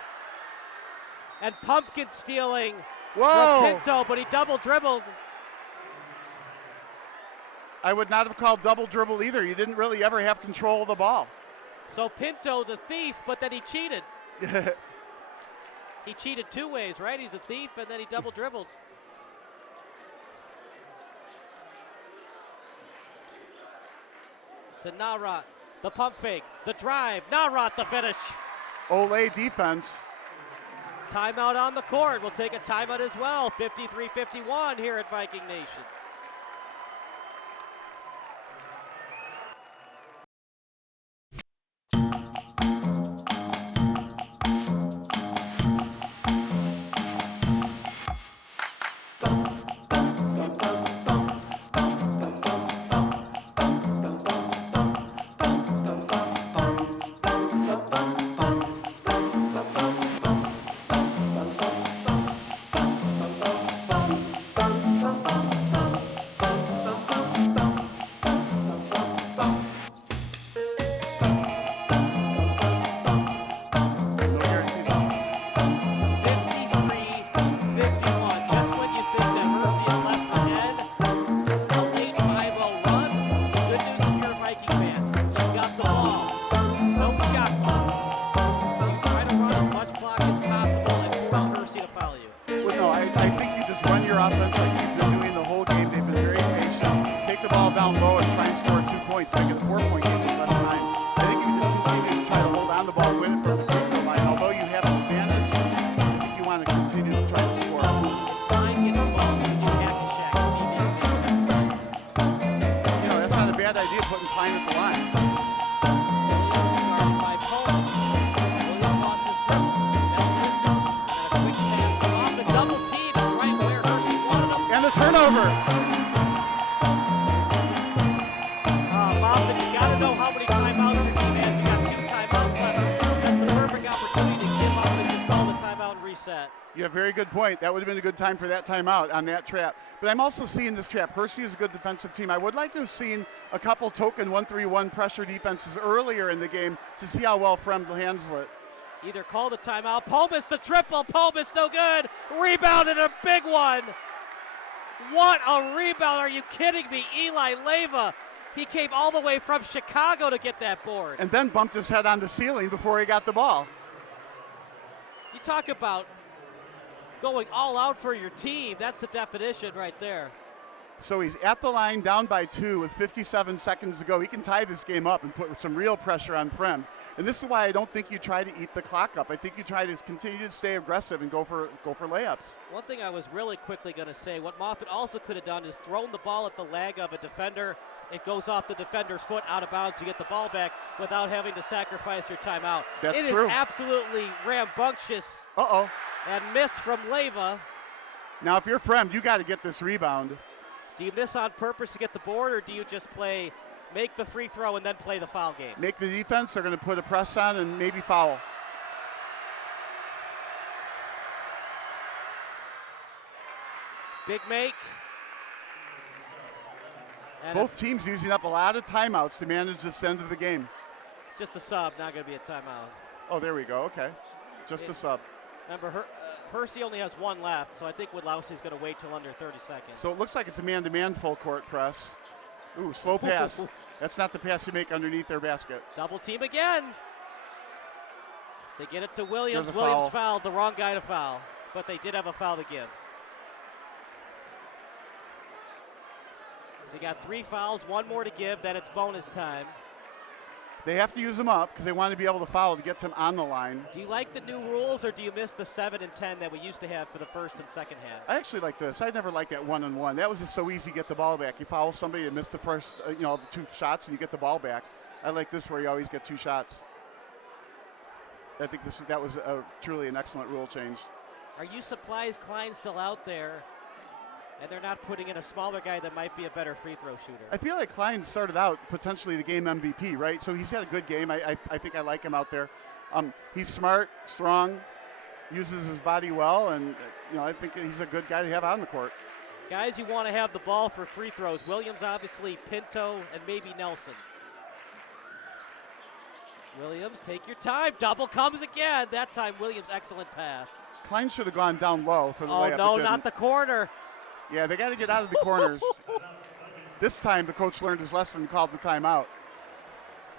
And Pumpkin stealing from Pinto, but he double dribbled. I would not have called double dribble either. You didn't really ever have control of the ball. So Pinto the thief, but then he cheated. He cheated 2 ways, right? He's a thief, and then he double dribbled. To Narat, the pump fake, the drive, Narat the finish. Olay defense. Timeout on the court. We'll take a timeout as well. 53-51 here at Viking Nation. Set. You have a very good point. That would have been a good time for that timeout on that trap. But I'm also seeing this trap. Hersey is a good defensive team. I would like to have seen a couple token 1-3-1 pressure defenses earlier in the game to see how well Fremd handles it. Either call the timeout. Pomus the triple. Pomus no good. Rebounded a big one. What a rebound. Are you kidding me? Eli Leyva. He came all the way from Chicago to get that board. And then bumped his head on the ceiling before he got the ball. You talk about going all out for your team. That's the definition right there. So he's at the line down by 2 with 57 seconds to go. He can tie this game up and put some real pressure on Fremd. And this is why I don't think you try to eat the clock up. I think you try to continue to stay aggressive and go for layups. One thing I was really quickly going to say, what Moffitt also could have done is thrown the ball at the leg of a defender. It goes off the defender's foot out of bounds. You get the ball back without having to sacrifice your timeout. That's true. It is absolutely rambunctious. And miss from Leyva. Now, if you're Fremd, you got to get this rebound. Do you miss on purpose to get the board, or do you just make the free throw and then play the foul game? Make the defense. They're going to put a press on and maybe foul. Big make. And both teams using up a lot of timeouts to manage this end of the game. It's just a sub, not going to be a timeout. Oh, there we go. Okay. Just a sub. Remember, Hersey only has one left, so I think Woodlowski's going to wait till under 30 seconds. So it looks like it's a man-to-man full court press. Ooh, slow pass. That's not the pass you make underneath their basket. Double team again. They get it to Williams. There's a Williams foul. fouled, the wrong guy to foul, but they did have a foul to give. So you got 3 fouls, 1 more to give, then it's bonus time. They have to use them up because they want to be able to foul to get them on the line. Do you like the new rules, or do you miss the 7 and 10 that we used to have for the first and second half? I actually like this. I never liked that 1-on-1. That was just so easy to get the ball back. You foul somebody and miss the first, the 2 shots, and you get the ball back. I like this where you always get 2 shots. I think that was truly an excellent rule change. Are you surprised Klein's still out there, and they're not putting in a smaller guy that might be a better free throw shooter? I feel like Klein started out potentially the game MVP, right? So he's had a good game. I think I like him out there. He's smart, strong, uses his body well, and I think he's a good guy to have on the court. Guys you want to have the ball for free throws. Williams, obviously, Pinto, and maybe Nelson. Williams, take your time. Double comes again. That time, Williams, excellent pass. Klein should have gone down low for the layup. Oh, no, not the corner. Yeah, they got to get out of the corners. This time, the coach learned his lesson and called the timeout.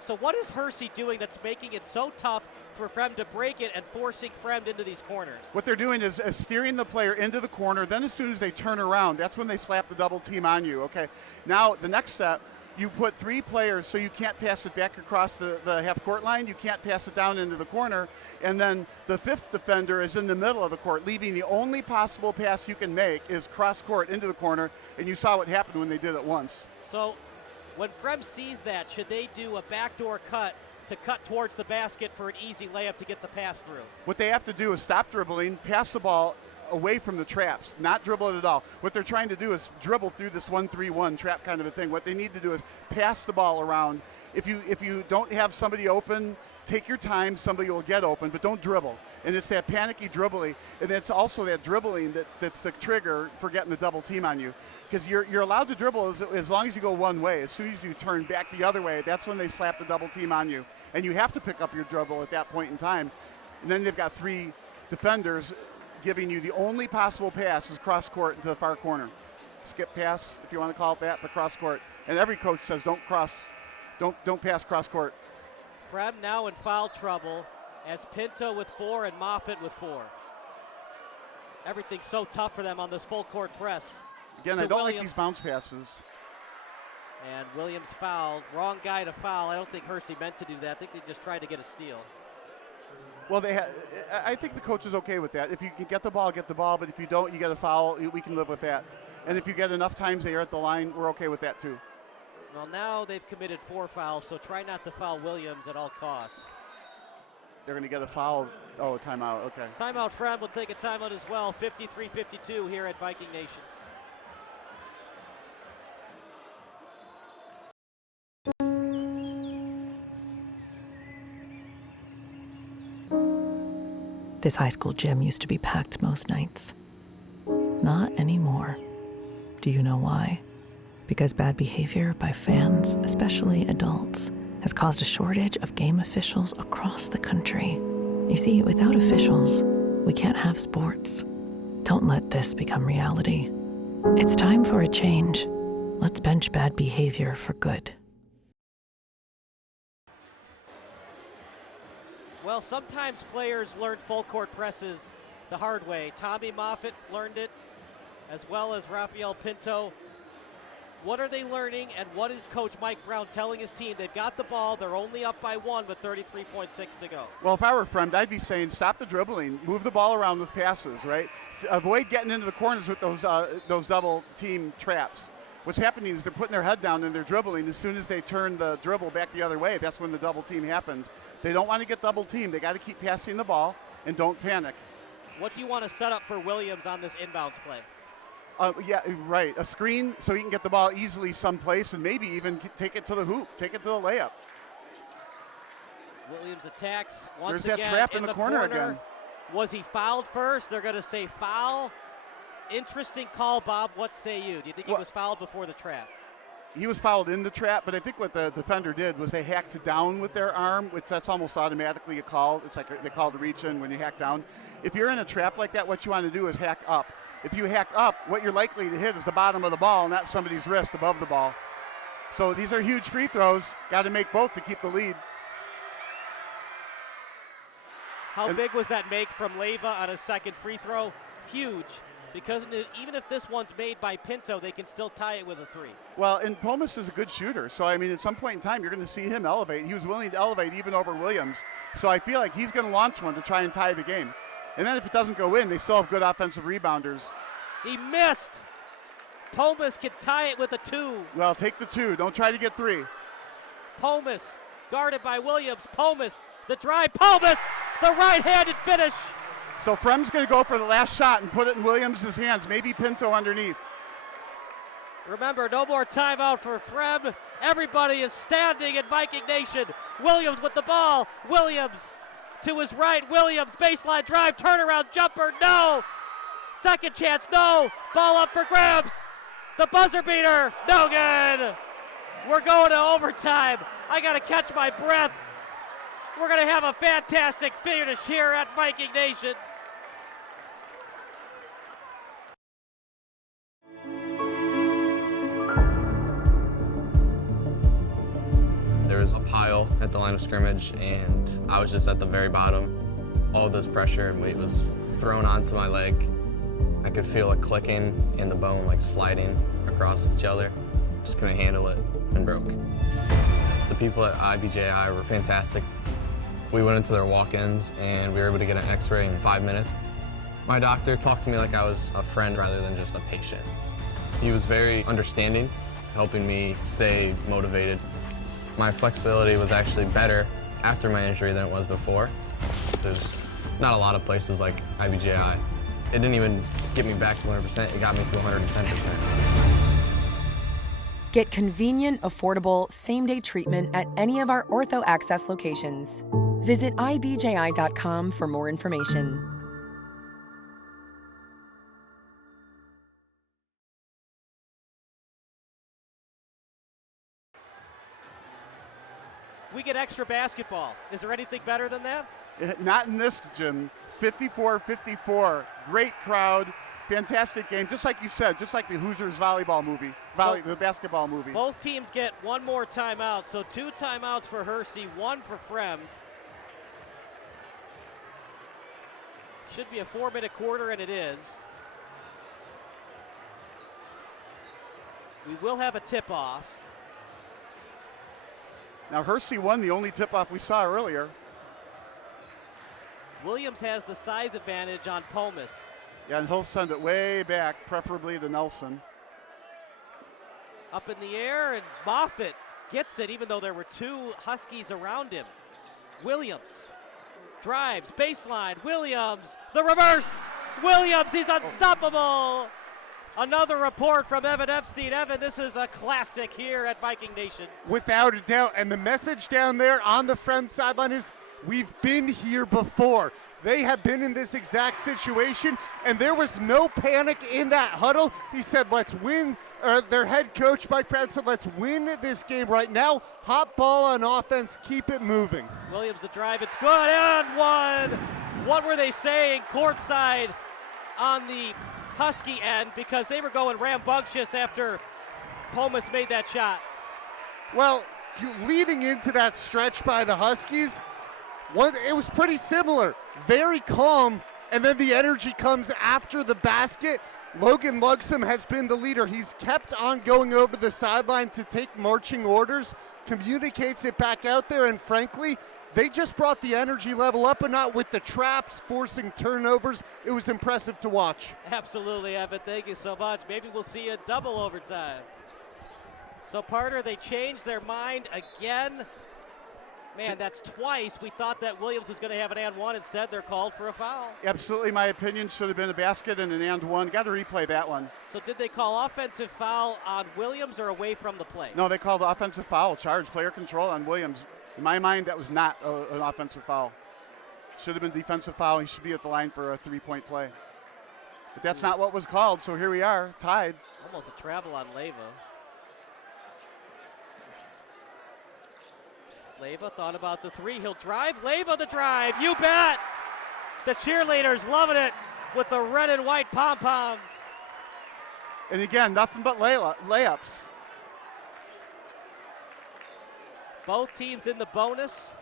So what is Hersey doing that's making it so tough for Fremd to break it and forcing Fremd into these corners? What they're doing is steering the player into the corner. Then as soon as they turn around, that's when they slap the double team on you. Okay. Now, the next step, you put 3 players so you can't pass it back across the half-court line. You can't pass it down into the corner. And then the 5th defender is in the middle of the court, leaving the only possible pass you can make is cross-court into the corner. And you saw what happened when they did it once. So when Fremd sees that, should they do a backdoor cut to cut towards the basket for an easy layup to get the pass through? What they have to do is stop dribbling, pass the ball away from the traps, not dribble it at all. What they're trying to do is dribble through this 1-3-1 trap kind of a thing. What they need to do is pass the ball around. If you don't have somebody open, take your time, somebody will get open, but don't dribble. And it's that panicky dribbling, and it's also that dribbling that's the trigger for getting the double team on you. Because you're allowed to dribble as long as you go one way. As soon as you turn back the other way, that's when they slap the double team on you. And you have to pick up your dribble at that point in time. And then they've got 3 defenders giving you the only possible pass is cross court into the far corner. Skip pass, if you want to call it that, but cross court. And every coach says don't pass cross court. Fremd now in foul trouble as Pinto with 4 and Moffitt with 4. Everything's so tough for them on this full court press. Again, I don't like these bounce passes. And Williams fouled. Wrong guy to foul. I don't think Hersey meant to do that. I think they just tried to get a steal. Well, I think the coach is okay with that. If you can get the ball, but if you don't, you get a foul. We can live with that. And if you get enough times they are at the line, we're okay with that too. Well, now they've committed 4 fouls, so try not to foul Williams at all costs. They're going to get a foul. Oh, timeout. Okay. Timeout. Fremd will take a timeout as well. 53-52 here at Viking Nation. This high school gym used to be packed most nights. Not anymore. Do you know why? Because bad behavior by fans, especially adults, has caused a shortage of game officials across the country. You see, without officials, we can't have sports. Don't let this become reality. It's time for a change. Let's bench bad behavior for good. Well, sometimes players learn full court presses the hard way. Tommy Moffitt learned it, as well as Rafael Pinto. What are they learning, and what is Coach Mike Brown telling his team? They've got the ball. They're only up by 1 with 33.6 to go. Well, if I were Fremd, I'd be saying stop the dribbling, move the ball around with passes, right? Avoid getting into the corners with those double team traps. What's happening is they're putting their head down and they're dribbling. As soon as they turn the dribble back the other way, that's when the double team happens. They don't want to get double teamed. They got to keep passing the ball and don't panic. What do you want to set up for Williams on this inbounds play? Yeah, right. A screen so he can get the ball easily someplace and maybe even take it to the hoop, take it to the layup. Williams attacks once There's again. that trap in the corner again. Was he fouled first? They're going to say foul. Interesting call, Bob. What say you? Do you think he was fouled before the trap? He was fouled in the trap, but I think what the defender did was they hacked down with their arm, which that's almost automatically a call. It's like they call the reach in when you hack down. If you're in a trap like that, what you want to do is hack up. If you hack up, what you're likely to hit is the bottom of the ball, not somebody's wrist above the ball. So these are huge free throws. Got to make both to keep the lead. How big was that make from Leyva on a second free throw? Huge, because even if this one's made by Pinto, they can still tie it with a 3. Well, and Pomus is a good shooter, so I mean, at some point in time, you're going to see him elevate. He was willing to elevate even over Williams, so I feel like he's going to launch one to try and tie the game. And then if it doesn't go in, they still have good offensive rebounders. He missed. Pomus can tie it with a 2. Well, take the 2. Don't try to get 3. Pomus guarded by Williams. Pomus, the drive. Pomus, the right-handed finish. So Fremd's going to go for the last shot and put it in Williams' hands. Maybe Pinto underneath. Remember, no more timeout for Fremd. Everybody is standing in Viking Nation. Williams with the ball. Williams to his right. Williams, baseline drive, turnaround jumper, no. Second chance, no. Ball up for grabs. The buzzer beater, no good. We're going to overtime. I got to catch my breath. We're going to have a fantastic finish here at Viking Nation. There was a pile at the line of scrimmage, and I was just at the very bottom. All this pressure and weight was thrown onto my leg. I could feel it clicking and the bone like sliding across each other. Just couldn't handle it and broke. The people at IBJI were fantastic. We went into their walk-ins and we were able to get an x-ray in 5 minutes. My doctor talked to me like I was a friend rather than just a patient. He was very understanding, helping me stay motivated. My flexibility was actually better after my injury than it was before. There's not a lot of places like IBJI. It didn't even get me back to 100%, it got me to 110%. Get convenient, affordable, same-day treatment at any of our Ortho Access locations. Visit ibji.com for more information. We get extra basketball. Is there anything better than that? Not in this gym. 54-54. Great crowd. Fantastic game. Just like you said, just like the Hoosiers volleyball movie, the basketball movie. Both teams get one more timeout. So 2 timeouts for Hersey, 1 for Fremd. Should be a 4-minute quarter, and it is. We will have a tip-off. Now Hersey won the only tip-off we saw earlier. Williams has the size advantage on Pomus. Yeah, and he'll send it way back, preferably to Nelson. Up in the air, and Moffitt gets it, even though there were 2 Huskies around him. Williams drives, baseline, Williams, the reverse! Williams, he's unstoppable! Another report from Evan Epstein. Evan, this is a classic here at Viking Nation. Without a doubt, and the message down there on the Fremd sideline is we've been here before. They have been in this exact situation, and there was no panic in that huddle. He said, let's win, or their head coach, Mike Brown, said, let's win this game right now. Hot ball on offense, keep it moving. Williams the drive, it's good, and one. What were they saying courtside on the Husky end, because they were going rambunctious after Pomus made that shot? Well, leading into that stretch by the Huskies, it was pretty similar. Very calm, and then the energy comes after the basket. Logan Lugsum has been the leader. He's kept on going over the sideline to take marching orders, communicates it back out there, and frankly, they just brought the energy level up a notch with the traps, forcing turnovers. It was impressive to watch. Absolutely, Evan. Thank you so much. Maybe we'll see a double overtime. So, Parter, they changed their mind again. Man, that's twice. We thought that Williams was going to have an and one. Instead, they're called for a foul. Absolutely, my opinion, should have been a basket and an and one. Got to replay that one. So did they call offensive foul on Williams or away from the play? No, they called offensive foul, charge, player control on Williams. In my mind, that was not an offensive foul. Should have been defensive foul. He should be at the line for a three-point play. But that's not what was called, so here we are, tied. Almost a travel on Leyva. Leyva thought about the three. He'll drive. Leyva the drive. You bet. The cheerleaders loving it with the red and white pom-poms. And again, nothing but layups. Both teams in the bonus.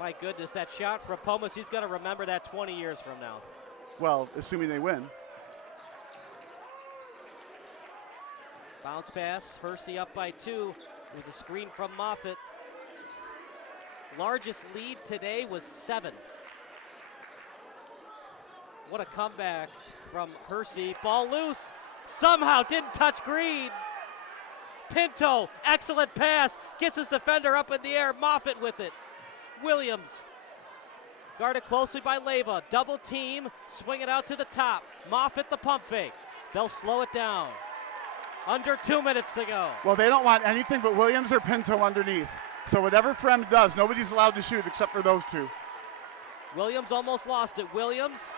My goodness, that shot from Pomus, he's going to remember that 20 years from now. Well, assuming they win. Bounce pass, Hersey up by 2. It was a screen from Moffitt. Largest lead today was 7. What a comeback from Hersey. Ball loose, somehow didn't touch Green. Pinto, excellent pass, gets his defender up in the air, Moffitt with it. Williams, guarded closely by Leyva, double team, swing it out to the top. Moffitt the pump fake, they'll slow it down. Under 2 minutes to go. Well, they don't want anything but Williams or Pinto underneath. So whatever Fremd does, nobody's allowed to shoot except for those two. Williams almost lost it. Williams,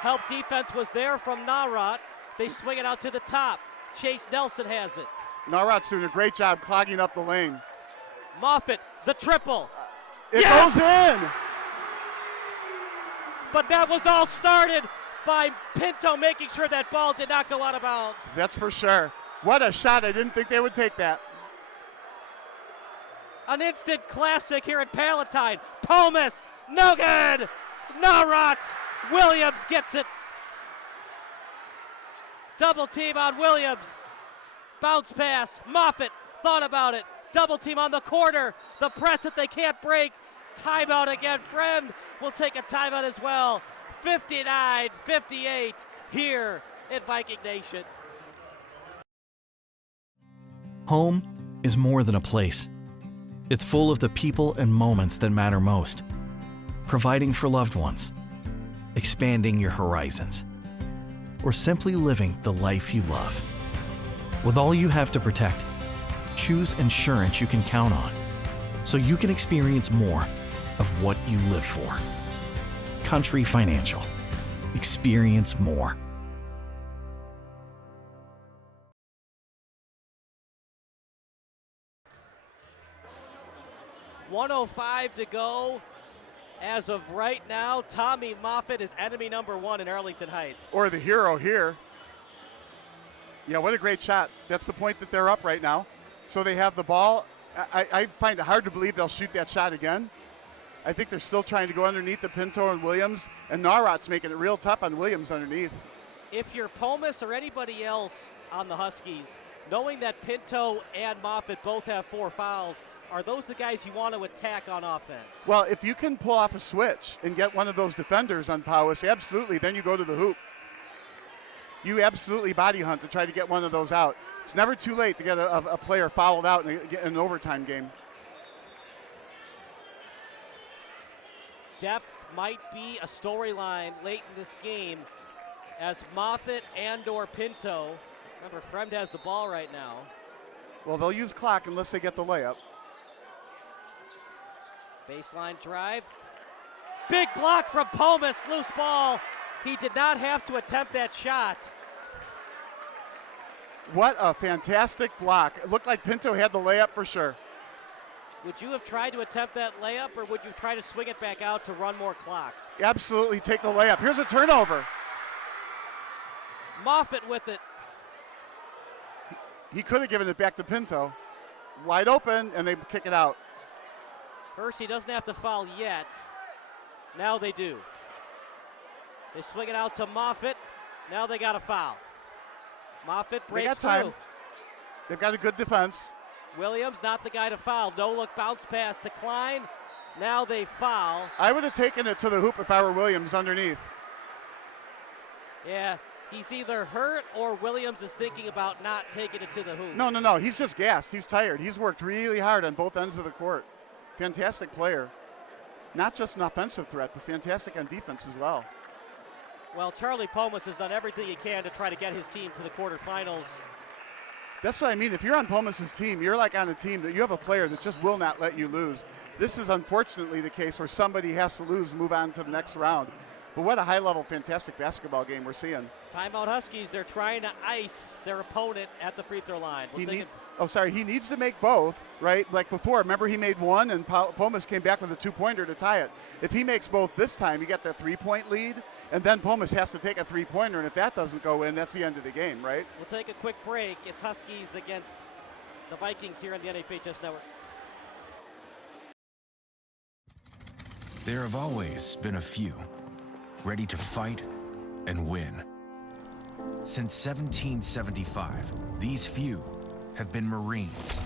help defense was there from Narot. They swing it out to the top. Chase Nelson has it. Narot's doing a great job clogging up the lane. Moffitt, the triple. It goes in. But that was all started by Pinto making sure that ball did not go out of bounds. That's for sure. What a shot. I didn't think they would take that. An instant classic here at Palatine. Pomus, no good. Narot, Williams gets it. Double team on Williams. Bounce pass, Moffitt thought about it. Double team on the corner. The press that they can't break. Timeout again. Fremd will take a timeout as well. 59-58 here in Viking Nation. Home is more than a place. It's full of the people and moments that matter most. Providing for loved ones, expanding your horizons, or simply living the life you love. With all you have to protect, choose insurance you can count on, so you can experience more of what you live for. Country Financial. Experience more. .105 to go. As of right now, Tommy Moffitt is enemy number 1 in Arlington Heights. Or the hero here. Yeah, what a great shot. That's the point that they're up right now. So they have the ball. I find it hard to believe they'll shoot that shot again. I think they're still trying to go underneath the Pinto and Williams, and Narot's making it real tough on Williams underneath. If you're Pomus or anybody else on the Huskies, knowing that Pinto and Moffitt both have 4 fouls, are those the guys you want to attack on offense? Well, if you can pull off a switch and get one of those defenders on Powis, absolutely, then you go to the hoop. You absolutely body hunt to try to get one of those out. It's never too late to get a player fouled out in an overtime game. Depth might be a storyline late in this game as Moffitt and or Pinto. Remember, Fremd has the ball right now. Well, they'll use clock unless they get the layup. Baseline drive. Big block from Pomus, loose ball. He did not have to attempt that shot. What a fantastic block. It looked like Pinto had the layup for sure. Would you have tried to attempt that layup, or would you try to swing it back out to run more clock? Absolutely take the layup. Here's a turnover. Moffitt with it. He could have given it back to Pinto. Wide open, and they kick it out. Hersey doesn't have to foul yet. Now they do. They swing it out to Moffitt. Now they got a foul. Moffitt breaks they got time. through. They've got a good defense. Williams not the guy to foul. No look bounce pass to Klein. Now they foul. I would have taken it to the hoop if I were Williams underneath. Yeah, he's either hurt or Williams is thinking about not taking it to the hoop. No. He's just gassed. He's tired. He's worked really hard on both ends of the court. Fantastic player. Not just an offensive threat, but fantastic on defense as well. Well, Charlie Pomus has done everything he can to try to get his team to the quarterfinals. That's what I mean. If you're on Pomus's team, you're like on a team that you have a player that just will not let you lose. This is unfortunately the case where somebody has to lose and move on to the next round. But what a high-level, fantastic basketball game we're seeing. Timeout Huskies, they're trying to ice their opponent at the free throw line. He needs to make both, right? Like before, remember he made one and Pomus came back with a two-pointer to tie it. If he makes both this time, you get that three-point lead, and then Pomus has to take a three-pointer, and if that doesn't go in, that's the end of the game, right? We'll take a quick break. It's Huskies against the Vikings here on the NFHS Network. There have always been a few ready to fight and win. Since 1775, these few have been Marines,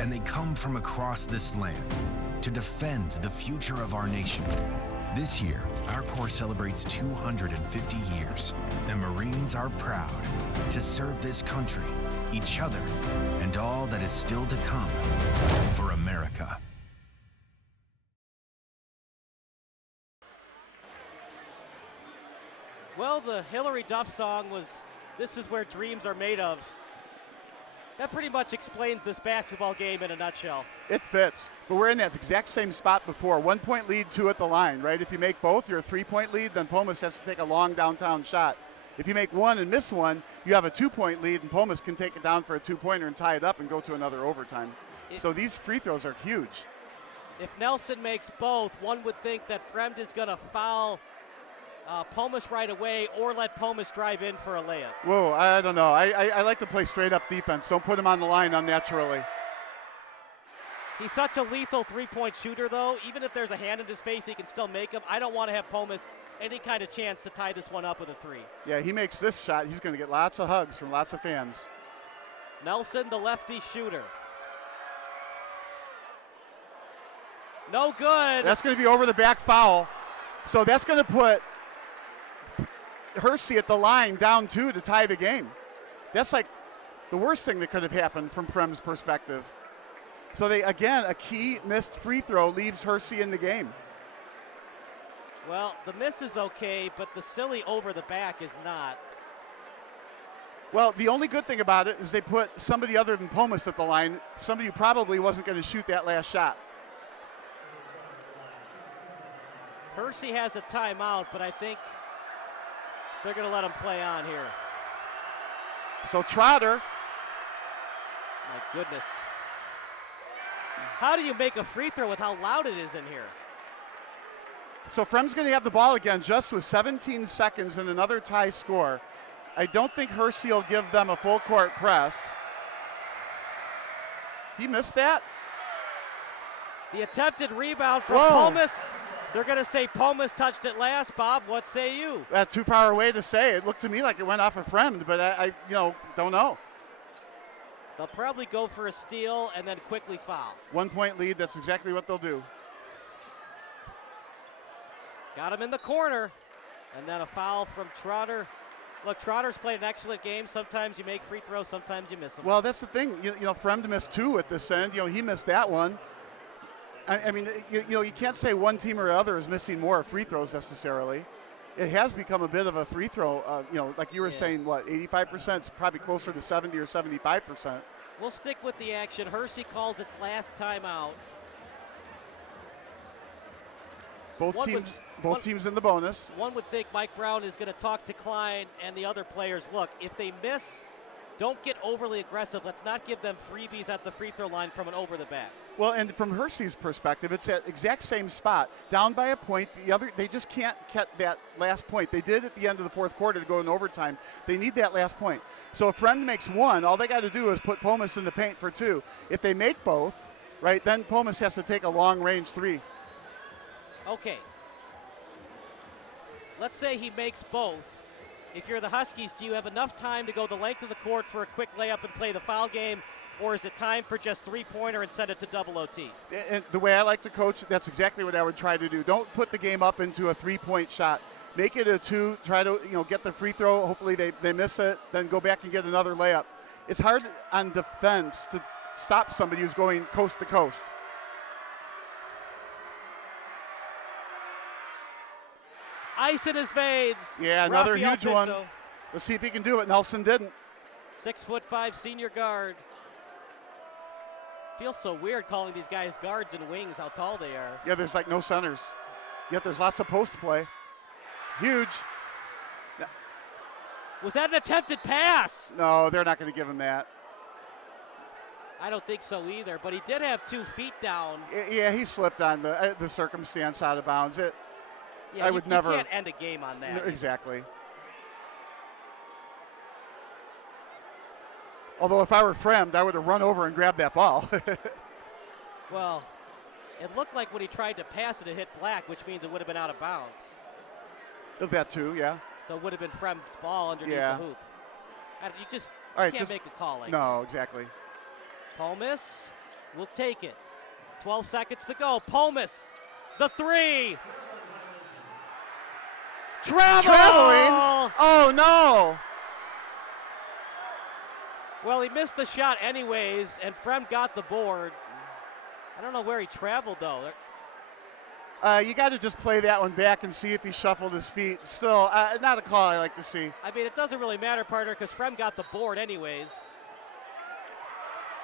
and they come from across this land to defend the future of our nation. This year, our Corps celebrates 250 years, and Marines are proud to serve this country, each other, and all that is still to come for America. Well, the Hillary Duff song was "This Is Where Dreams Are Made Of." That pretty much explains this basketball game in a nutshell. It fits, but we're in that exact same spot before. 1 point lead, 2 at the line, right? If you make both, you're a 3-point lead, then Pomus has to take a long downtown shot. If you make one and miss one, you have a 2-point lead, and Pomus can take it down for a 2-pointer and tie it up and go to another overtime. So these free throws are huge. If Nelson makes both, one would think that Fremd is going to foul Pomus right away or let Pomus drive in for a layup. Whoa, I don't know. I like to play straight-up defense. Don't put him on the line unnaturally. He's such a lethal three-point shooter, though. Even if there's a hand in his face, he can still make them. I don't want to have Pomus any kind of chance to tie this one up with a three. Yeah, he makes this shot, he's going to get lots of hugs from lots of fans. Nelson, the lefty shooter. No good. That's going to be over the back foul. So that's going to put Hersey at the line down 2 to tie the game. That's like the worst thing that could have happened from Fremd's perspective. So they, again, a key missed free throw leaves Hersey in the game. Well, the miss is okay, but the silly over the back is not. Well, the only good thing about it is they put somebody other than Pomus at the line, somebody who probably wasn't going to shoot that last shot. Hersey has a timeout, but I think they're going to let him play on here. So Trotter. My goodness. How do you make a free throw with how loud it is in here? So Fremd's going to have the ball again just with 17 seconds and another tie score. I don't think Hersey will give them a full court press. He missed that? The attempted rebound from Pomus. They're going to say Pomus touched it last. Bob, what say you? That's too far away to say. It looked to me like it went off of Fremd, but I don't know. They'll probably go for a steal and then quickly foul. 1 point lead, that's exactly what they'll do. Got him in the corner. And then a foul from Trotter. Look, Trotter's played an excellent game. Sometimes you make free throws, sometimes you miss them. Well, that's the thing. Fremd missed 2 at this end. He missed that one. I mean, you can't say one team or other is missing more free throws necessarily. It has become a bit of a free throw, like you were saying, 85%? It's probably closer to 70 or 75%. We'll stick with the action. Hersey calls its last timeout. Both teams in the bonus. One would think Mike Brown is going to talk to Klein and the other players. Look, if they miss, don't get overly aggressive. Let's not give them freebies at the free throw line from an over the back. Well, and from Hersey's perspective, it's that exact same spot, down by a point. They just can't get that last point. They did at the end of the fourth quarter to go in overtime. They need that last point. So if Fremd makes one, all they got to do is put Pomus in the paint for two. If they make both, right, then Pomus has to take a long-range three. Okay. Let's say he makes both. If you're the Huskies, do you have enough time to go the length of the court for a quick layup and play the foul game, or is it time for just three-pointer and send it to double OT? And the way I like to coach, that's exactly what I would try to do. Don't put the game up into a three-point shot. Make it a two. Try to get the free throw. Hopefully they miss it. Then go back and get another layup. It's hard on defense to stop somebody who's going coast to coast. Ice in his veins. Yeah, another Rafael huge Pinto. one. Let's see if he can do it. Nelson didn't. 6'5" senior guard. Feels so weird calling these guys guards and wings, how tall they are. Yeah, there's like no centers. Yet there's lots of post play. Huge. Was that an attempted pass? No, they're not going to give him that. I don't think so either, but he did have 2 feet down. Yeah, he slipped on the circumstance out of bounds. Yeah, I would never. You can't end a game on that. No, exactly. Although if I were Fremd, I would have run over and grabbed that ball. Well, it looked like when he tried to pass it, it hit black, which means it would have been out of bounds. That too, yeah. So it would have been Fremd's ball underneath the hoop. You can't make a call like that. No, exactly. Pomus will take it. 12 seconds to go. Pomus, the three. Traveling? Oh, no. Well, he missed the shot anyways, and Fremd got the board. I don't know where he traveled, though. You got to just play that one back and see if he shuffled his feet. Still, not a call I like to see. I mean, it doesn't really matter, partner, because Fremd got the board anyways.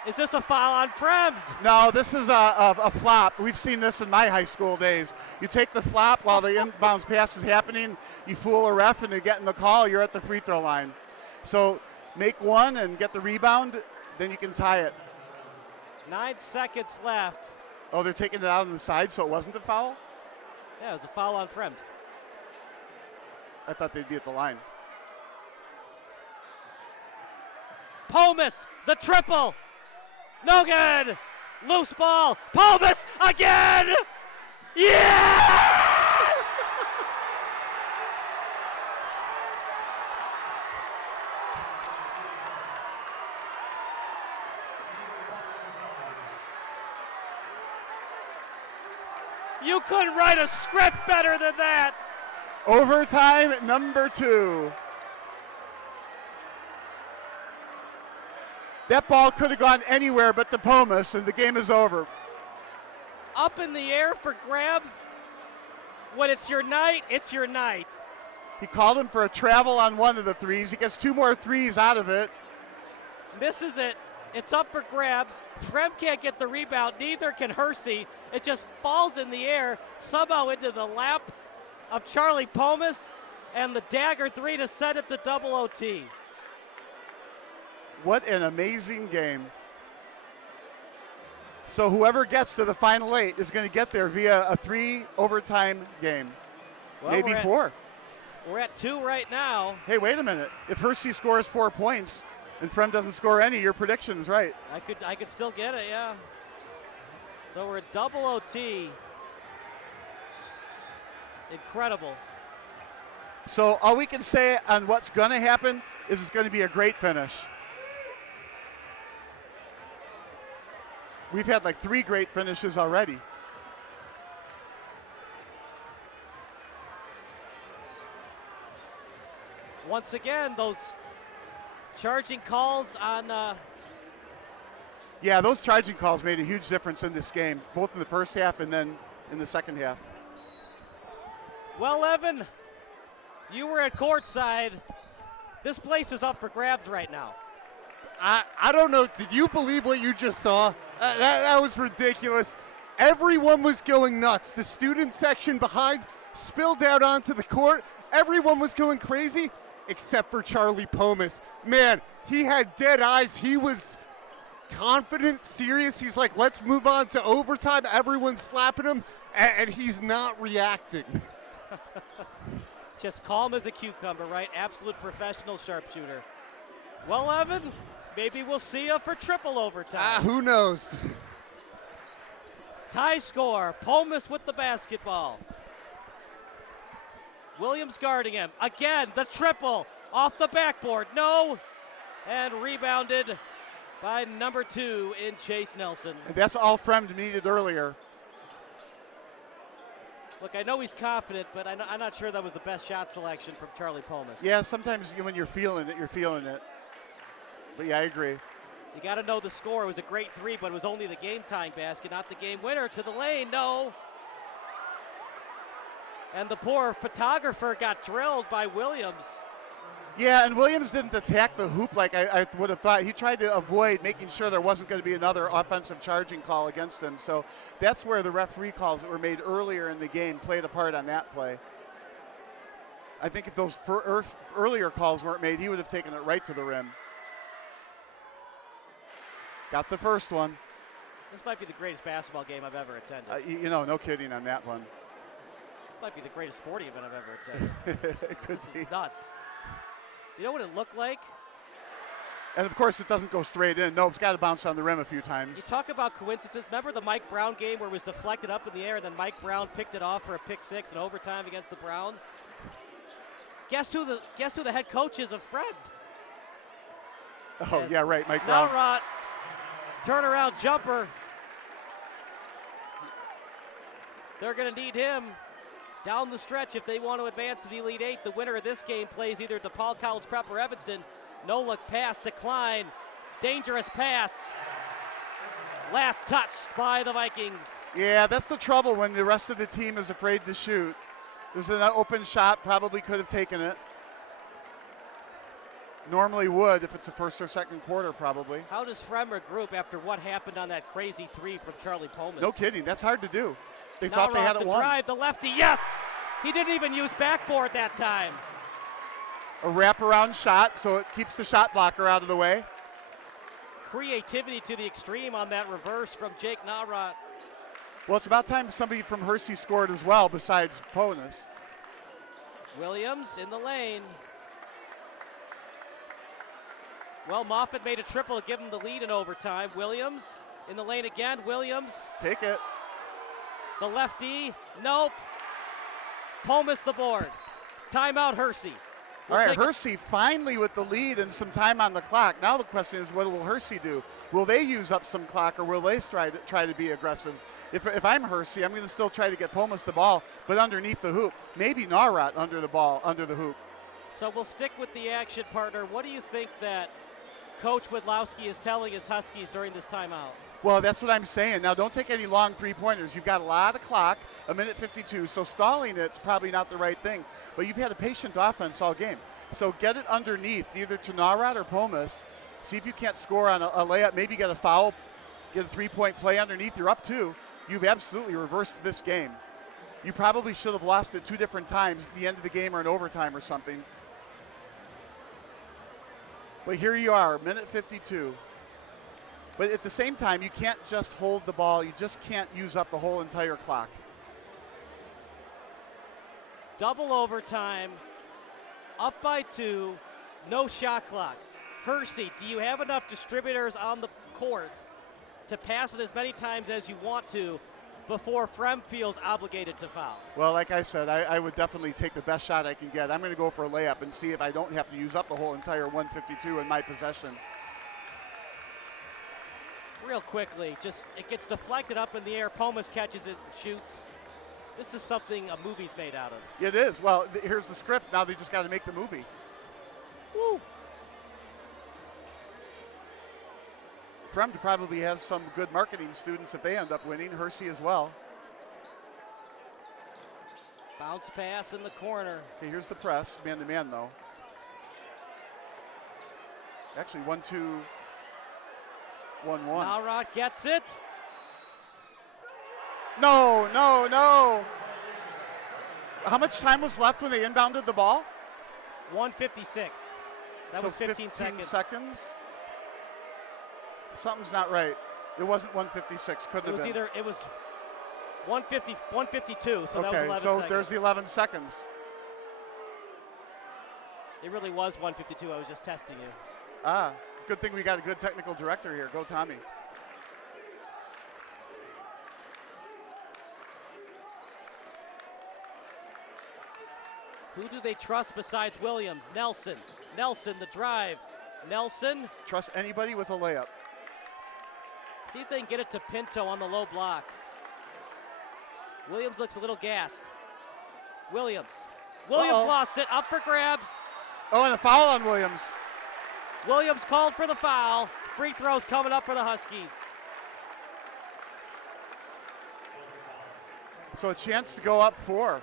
Is this a foul on Fremd? No, this is a flop. We've seen this in my high school days. You take the flop while the inbounds pass is happening, you fool a ref and you get in the call, you're at the free throw line. So make one and get the rebound, then you can tie it. 9 seconds left. Oh, they're taking it out on the side, so it wasn't a foul? Yeah, it was a foul on Fremd. I thought they'd be at the line. Pomus, the triple. No good. Loose ball. Pomus again. Yes! You couldn't write a script better than that. Overtime number 2. That ball could have gone anywhere but the Pomus, and the game is over. Up in the air for grabs. When it's your night, it's your night. He called him for a travel on one of the threes. He gets 2 more threes out of it. Misses it. It's up for grabs. Fremd can't get the rebound. Neither can Hersey. It just falls in the air, somehow into the lap of Charlie Pomus, and the dagger 3 to set it to double OT. What an amazing game. So whoever gets to the final 8 is going to get there via a 3 overtime game. Well, maybe 4. We're at 2 right now. Hey, wait a minute. If Hersey scores 4 points and Fremd doesn't score any, your prediction's right. I could still get it, yeah. So we're at double OT. Incredible. So all we can say on what's going to happen is it's going to be a great finish. We've had like 3 great finishes already. Once again, those charging calls on... Yeah, those charging calls made a huge difference in this game, both in the first half and then in the second half. Well, Evan, you were at courtside. This place is up for grabs right now. I don't know. Did you believe what you just saw? That was ridiculous. Everyone was going nuts. The student section behind spilled out onto the court. Everyone was going crazy except for Charlie Pomus. Man, he had dead eyes. He was confident, serious. He's like, let's move on to overtime. Everyone's slapping him, and he's not reacting. Just calm as a cucumber, right? Absolute professional sharpshooter. Well, Evan, maybe we'll see you for triple overtime. Who knows? Tie score, Pomus with the basketball. Williams guarding him. Again, the triple off the backboard. No. And rebounded by number 2 in Chase Nelson. And that's all Fremd needed earlier. Look, I know he's confident, but I'm not sure that was the best shot selection from Charlie Pomus. Yeah, sometimes when you're feeling it, you're feeling it. But yeah, I agree. You got to know the score. It was a great 3, but it was only the game-tying basket, not the game winner. To the lane, no. And the poor photographer got drilled by Williams. Yeah, and Williams didn't attack the hoop like I would have thought. He tried to avoid making sure there wasn't going to be another offensive charging call against him. So that's where the referee calls that were made earlier in the game played a part on that play. I think if those earlier calls weren't made, he would have taken it right to the rim. Got the first one. This might be the greatest basketball game I've ever attended. You know, no kidding on that one. This might be the greatest sporting event I've ever attended. It could be. Nuts. You know what it looked like? And of course, it doesn't go straight in. No, it's got to bounce on the rim a few times. You talk about coincidences. Remember the Mike Brown game where it was deflected up in the air and then Mike Brown picked it off for a pick 6 in overtime against the Browns? Guess who the head coach is of Fremd? Oh, yeah, right, Mike Brown. Narot, turnaround jumper. They're going to need him down the stretch if they want to advance to the Elite 8. The winner of this game plays either DePaul College Prep or Evanston. No look pass, decline, dangerous pass. Last touch by the Vikings. Yeah, that's the trouble when the rest of the team is afraid to shoot. There's an open shot, probably could have taken it. Normally would if it's the first or second quarter, probably. How does Fremd regroup after what happened on that crazy 3 from Charlie Pomus? No kidding, that's hard to do. They thought they had it won. Drive, the lefty, yes! He didn't even use backboard that time. A wraparound shot, so it keeps the shot blocker out of the way. Creativity to the extreme on that reverse from Jake Narot. Well, it's about time somebody from Hersey scored as well, besides Pomus. Williams in the lane. Well, Moffitt made a triple to give him the lead in overtime. Williams in the lane again. Williams. Take it. The lefty. Nope. Pomus the board. Timeout Hersey. All right, Hersey finally with the lead and some time on the clock. Now the question is, what will Hersey do? Will they use up some clock or will they try to be aggressive? If I'm Hersey, I'm going to still try to get Pomus the ball, but underneath the hoop. Maybe Narot under the hoop. So we'll stick with the action, partner. What do you think that Coach Wadlowski is telling his Huskies during this timeout? Well, that's what I'm saying. Now, don't take any long three-pointers. You've got a lot of clock, 1:52, so stalling it's probably not the right thing. But you've had a patient offense all game. So get it underneath, either to Narot or Pomus. See if you can't score on a layup. Maybe get a foul, get a three-point play underneath. You're up 2. You've absolutely reversed this game. You probably should have lost it 2 different times at the end of the game or in overtime or something. But here you are, 1:52. But at the same time, you can't just hold the ball. You just can't use up the whole entire clock. Double overtime, up by 2, no shot clock. Hersey, do you have enough distributors on the court to pass it as many times as you want to before Fremd feels obligated to foul? Well, like I said, I would definitely take the best shot I can get. I'm going to go for a layup and see if I don't have to use up the whole entire 152 in my possession. Real quickly, it gets deflected up in the air. Pomus catches it, shoots. This is something a movie's made out of. It is. Well, here's the script. Now they just got to make the movie. Woo. Fremd probably has some good marketing students if they end up winning. Hersey as well. Bounce pass in the corner. Okay, here's the press, man-to-man though. Actually, 1-2. 1-1. Narot gets it. No, no, no. How much time was left when they inbounded the ball? 1:56. That was 15 seconds. Something's not right. It wasn't 1:56. Couldn't have been. It was 1:50, 1:52. So that was 11 so seconds. there's the 11 seconds. It really was 1:52. I was just testing you. Good thing we got a good technical director here. Go Tommy. Who do they trust besides Williams? Nelson. Nelson, the drive. Nelson. Trust anybody with a layup. See if they can get it to Pinto on the low block. Williams looks a little gassed. Williams lost it. Up for grabs. Oh, and a foul on Williams. Williams called for the foul. Free throws coming up for the Huskies. So a chance to go up 4.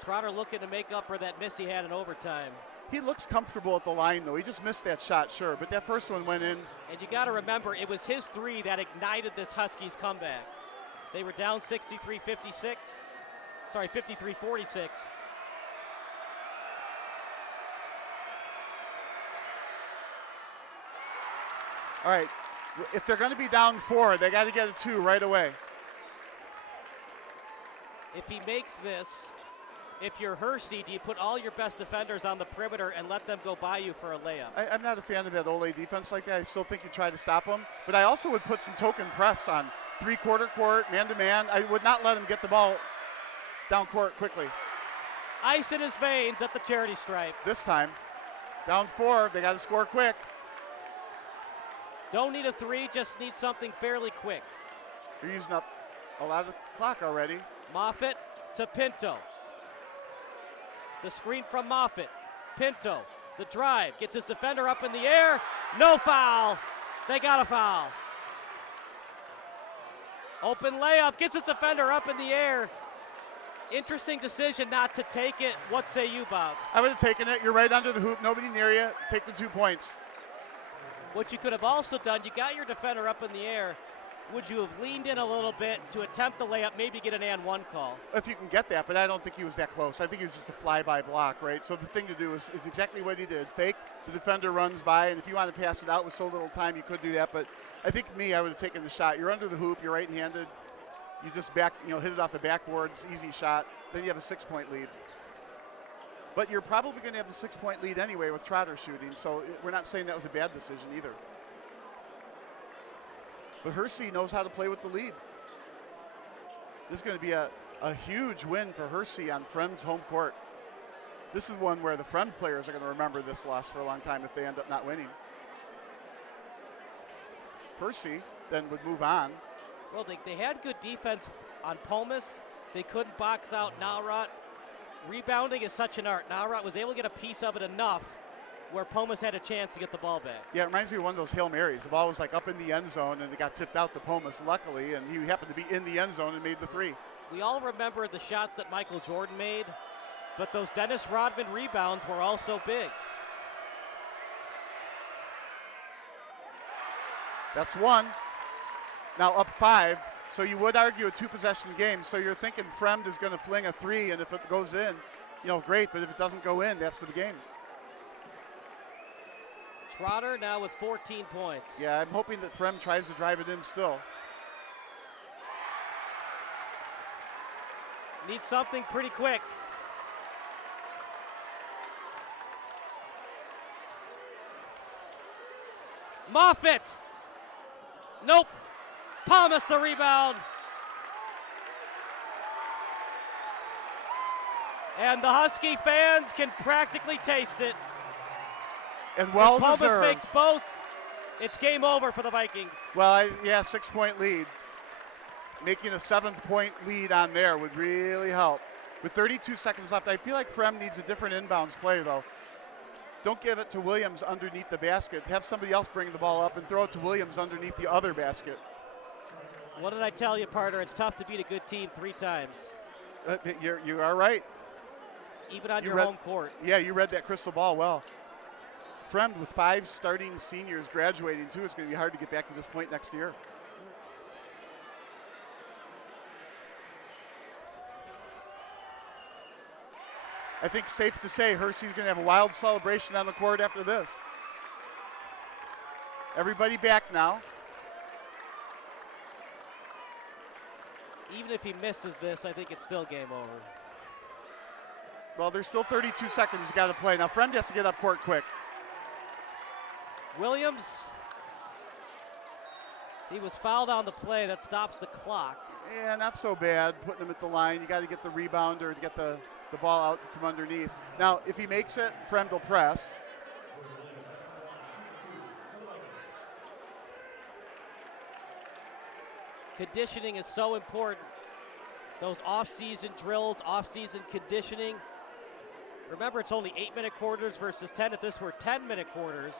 Trotter looking to make up for that miss he had in overtime. He looks comfortable at the line, though. He just missed that shot, sure, but that first one went in. And you got to remember, it was his 3 that ignited this Huskies comeback. They were down 63-56. Sorry, 53-46. All right, if they're going to be down 4, they got to get a 2 right away. If he makes this, if you're Hersey, do you put all your best defenders on the perimeter and let them go by you for a layup? I'm not a fan of that Ole defense like that. I still think you try to stop them. But I also would put some token press on 3-quarter court, man-to-man. I would not let him get the ball down court quickly. Ice in his veins at the charity stripe. This time, down 4, they got to score quick. Don't need a 3, just need something fairly quick. They're using up a lot of the clock already. Moffitt to Pinto. The screen from Moffitt. Pinto, the drive, gets his defender up in the air. No foul. They got a foul. Open layup, gets his defender up in the air. Interesting decision not to take it. What say you, Bob? I would have taken it. You're right under the hoop, nobody near you. Take the 2 points. What you could have also done, you got your defender up in the air. Would you have leaned in a little bit to attempt the layup, maybe get an and 1 call? If you can get that, but I don't think he was that close. I think he was just a fly-by block, right? So the thing to do is exactly what he did. Fake, the defender runs by, and if you want to pass it out with so little time, you could do that. But I think for me, I would have taken the shot. You're under the hoop, you're right-handed. You just hit it off the backboard. It's easy shot. Then you have a 6-point lead. But you're probably going to have the 6-point lead anyway with Trotter shooting, so we're not saying that was a bad decision either. But Hersey knows how to play with the lead. This is going to be a huge win for Hersey on Fremd's home court. This is one where the Fremd players are going to remember this loss for a long time if they end up not winning. Hersey then would move on. Well, they had good defense on Pomus. They couldn't box out Naurat. Rebounding is such an art. Naurat was able to get a piece of it enough where Pomus had a chance to get the ball back. Yeah, it reminds me of one of those Hail Marys. The ball was like up in the end zone and it got tipped out to Pomus, luckily, and he happened to be in the end zone and made the 3. We all remember the shots that Michael Jordan made, but those Dennis Rodman rebounds were also big. That's 1. Now up 5, so you would argue a 2-possession game, so you're thinking Fremd is going to fling a 3, and if it goes in, great, but if it doesn't go in, that's the game. Trotter now with 14 points. Yeah, I'm hoping that Fremd tries to drive it in still. Needs something pretty quick. Moffitt. Nope. Pomus the rebound. And the Husky fans can practically taste it. And well if deserved. Pomus makes both, it's game over for the Vikings. Well, 6-point lead. Making a 7th-point lead on there would really help. With 32 seconds left, I feel like Fremd needs a different inbounds play, though. Don't give it to Williams underneath the basket. Have somebody else bring the ball up and throw it to Williams underneath the other basket. What did I tell you, partner? It's tough to beat a good team 3 times. You are right. Even on your home court. Yeah, you read that crystal ball well. Fremd with 5 starting seniors graduating, too. It's going to be hard to get back to this point next year. I think safe to say Hersey's going to have a wild celebration on the court after this. Everybody back now. Even if he misses this, I think it's still game over. Well, there's still 32 seconds you got to play. Now, Fremd has to get up court quick. Williams, he was fouled on the play. That stops the clock. Yeah, not so bad putting him at the line. You got to get the rebound or get the ball out from underneath. Now, if he makes it, Fremd will press. Conditioning is so important. Those off-season drills, off-season conditioning. Remember, it's only 8-minute quarters versus 10. If this were 10-minute quarters,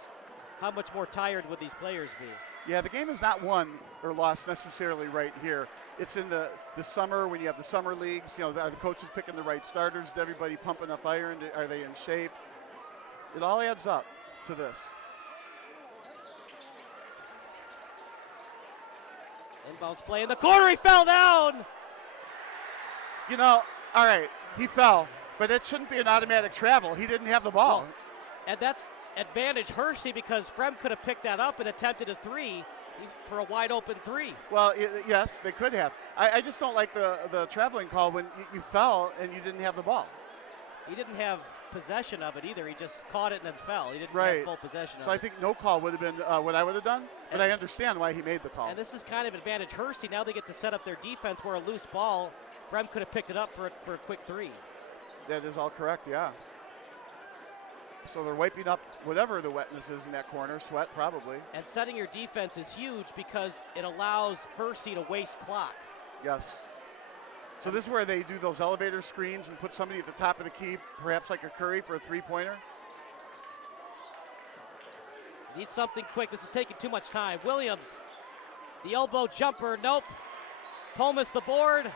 how much more tired would these players be? Yeah, the game is not won or lost necessarily right here. It's in the summer when you have the summer leagues. You know, are the coaches picking the right starters? Is everybody pumping enough iron? Are they in shape? It all adds up to this. Inbounds play in the corner. He fell down. You know, all right, he fell, but it shouldn't be an automatic travel. He didn't have the ball. Well, and that's advantage Hersey because Fremd could have picked that up and attempted a three for a wide open three. Well, yes, they could have. I just don't like the traveling call when you fell and you didn't have the ball. He didn't have possession of it either. He just caught it and then fell. He didn't right. have full possession so of I it. think no call would have been what I would have done, but I understand why he made the call. And this is kind of advantage Hersey. Now they get to set up their defense where a loose ball, Fremd could have picked it up for a quick three. That is all correct, yeah. So they're wiping up whatever the wetness is in that corner, sweat probably. And setting your defense is huge because it allows Hersey to waste clock. Yes. So this is where they do those elevator screens and put somebody at the top of the key, perhaps like a Curry for a three-pointer. Need something quick. This is taking too much time. Williams, the elbow jumper, nope. Pomus the board.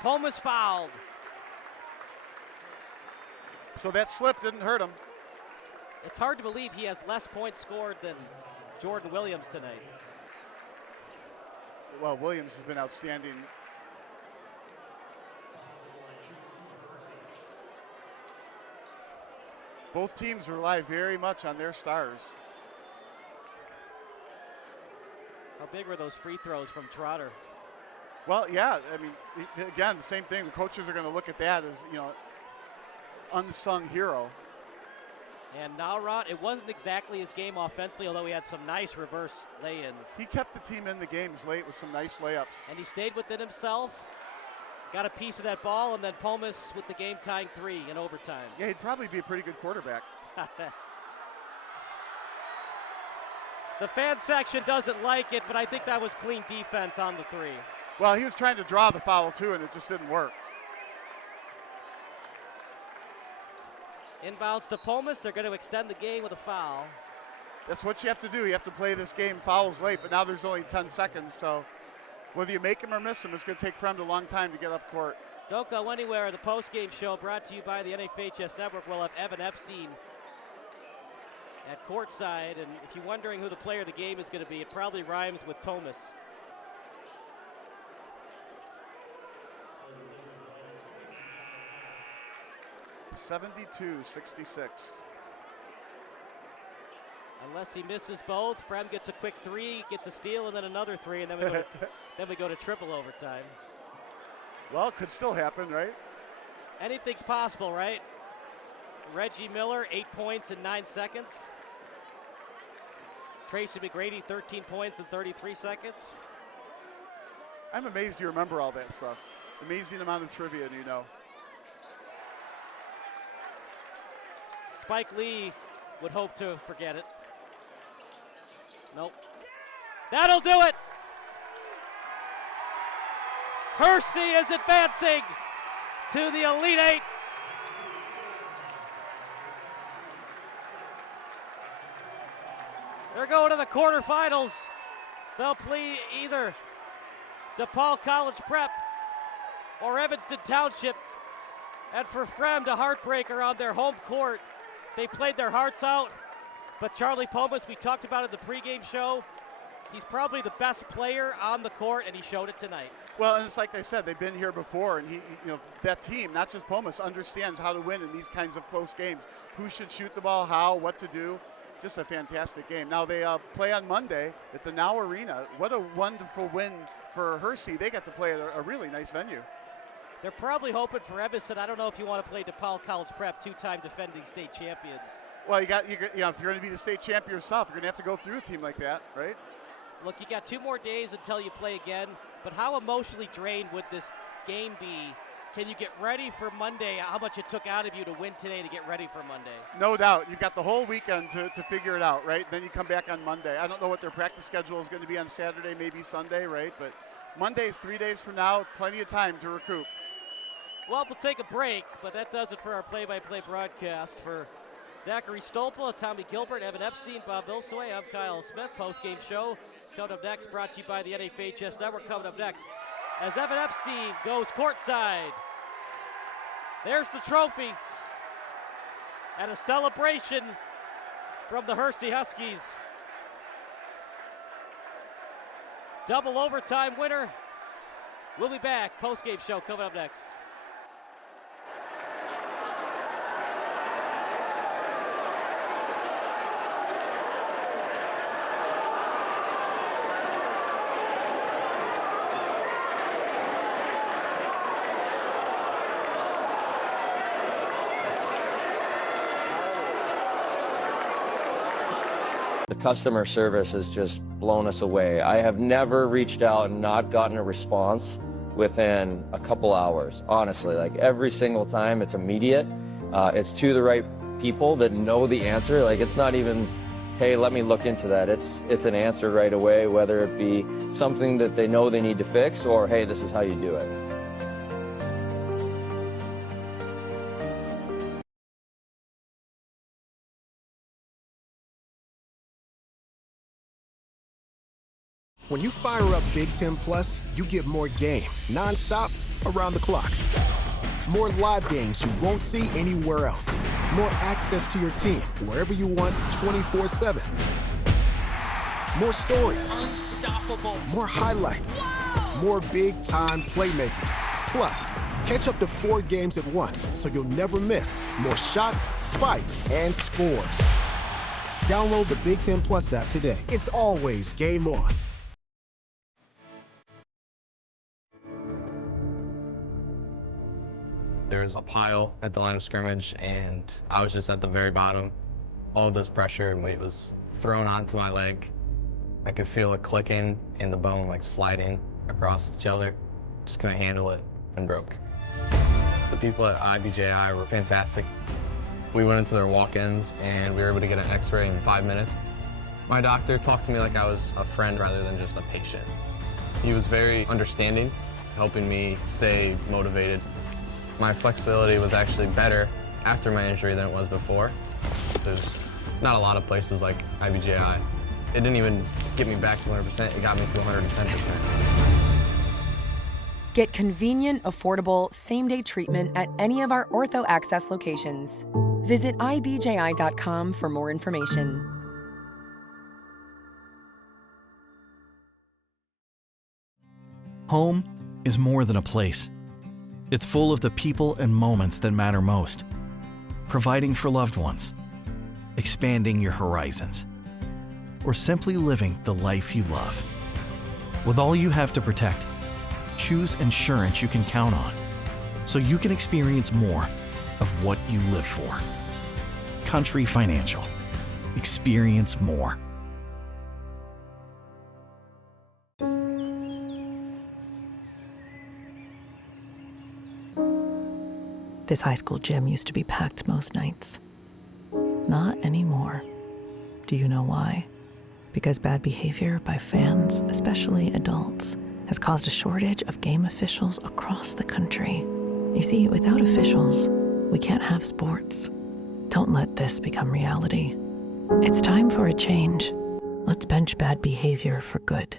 Pomus fouled. So that slip didn't hurt him. It's hard to believe he has less points scored than Jordan Williams tonight. Well, Williams has been outstanding. Both teams rely very much on their stars. How big were those free throws from Trotter? Well, yeah, I mean, again, the same thing. The coaches are going to look at that as, you know, unsung hero. And Nalrot, it wasn't exactly his game offensively, although he had some nice reverse lay-ins. He kept the team in the games late with some nice layups. And he stayed within himself, got a piece of that ball, and then Pomus with the game-tying three in overtime. Yeah, he'd probably be a pretty good quarterback. The fan section doesn't like it, but I think that was clean defense on the three. Well, he was trying to draw the foul, too, and it just didn't work. Inbounds to Pomus. They're going to extend the game with a foul. That's what you have to do. You have to play this game fouls late, but now there's only 10 seconds, so whether you make them or miss them, it's going to take Fremd a long time to get up court. Don't go anywhere. The post-game show brought to you by the NFHS Network will have Evan Epstein at courtside, and if you're wondering who the player of the game is going to be, it probably rhymes with Pomus. (72-66). Unless he misses both, Fremd gets a quick three, gets a steal, and then another three, and then we go to triple overtime. Well, it could still happen, right? Anything's possible, right? Reggie Miller, 8 points in 9 seconds. Tracy McGrady, 13 points in 33 seconds. I'm amazed you remember all that stuff. Amazing amount of trivia, you know. Spike Lee would hope to forget it. Nope. That'll do it. Hersey is advancing to the Elite Eight. They're going to the quarterfinals. They'll play either DePaul College Prep or Evanston Township. And for Fremd, a heartbreaker on their home court. They played their hearts out, but Charlie Pomus, we talked about in the pregame show, He's probably the best player on the court, and he showed it tonight. Well, and it's like they said, they've been here before, and that team, not just Pomus, understands how to win in these kinds of close games. Who should shoot the ball, how, what to do. Just a fantastic game. Now they play on Monday at the Now Arena. What a wonderful win for Hersey. They got to play at a really nice venue. They're probably hoping for Evanston. I don't know if you want to play DePaul College Prep, two-time defending state champions. Well, if you're going to be the state champion yourself, you're going to have to go through a team like that, right? Look, you got 2 more days until you play again, but how emotionally drained would this game be? Can you get ready for Monday? How much it took out of you to win today to get ready for Monday? No doubt. You've got the whole weekend to figure it out, right? Then you come back on Monday. I don't know what their practice schedule is going to be on Saturday, maybe Sunday, right? But Monday's 3 days from now, plenty of time to recoup. Well, we'll take a break, but that does it for our play-by-play broadcast. For Zachary Stolpa, Tommy Gilbert, Evan Epstein, Bob Vilsoy, I'm Kyle Smith. Post-game show coming up next, brought to you by the NFHS Network. Coming up next, as Evan Epstein goes courtside. There's the trophy and a celebration from the Hersey Huskies. Double overtime winner. We'll be back. Post-game show coming up next. The customer service has just blown us away. I have never reached out and not gotten a response within a couple hours. Honestly, like every single time, it's immediate. It's to the right people that know the answer. Like it's not even, hey, let me look into that. It's an answer right away, whether it be something that they know they need to fix or, hey, this is how you do it. When you fire up Big Ten Plus, you get more game, nonstop, around the clock. More live games you won't see anywhere else. More access to your team, wherever you want, 24/7. More stories. Unstoppable. More highlights. Wow. More big-time playmakers. Plus, catch up to 4 games at once, so you'll never miss more shots, spikes, and scores. Download the Big Ten Plus app today. It's always game on. There was a pile at the line of scrimmage, and I was just at the very bottom. All of this pressure and weight was thrown onto my leg. I could feel it clicking and the bone like sliding across each other. Just couldn't handle it and broke. The people at IBJI were fantastic. We went into their walk-ins and we were able to get an x-ray in 5 minutes. My doctor talked to me like I was a friend rather than just a patient. He was very understanding, helping me stay motivated. My flexibility was actually better after my injury than it was before. There's not a lot of places like IBJI. It didn't even get me back to 100%, it got me to 110%. Get convenient, affordable, same-day treatment at any of our Ortho Access locations. Visit ibji.com for more information. Home is more than a place. It's full of the people and moments that matter most. Providing for loved ones, expanding your horizons, or simply living the life you love. With all you have to protect, choose insurance you can count on, so you can experience more of what you live for. Country Financial. Experience more. This high school gym used to be packed most nights. Not anymore. Do you know why? Because bad behavior by fans, especially adults, has caused a shortage of game officials across the country. You see, without officials, we can't have sports. Don't let this become reality. It's time for a change. Let's bench bad behavior for good.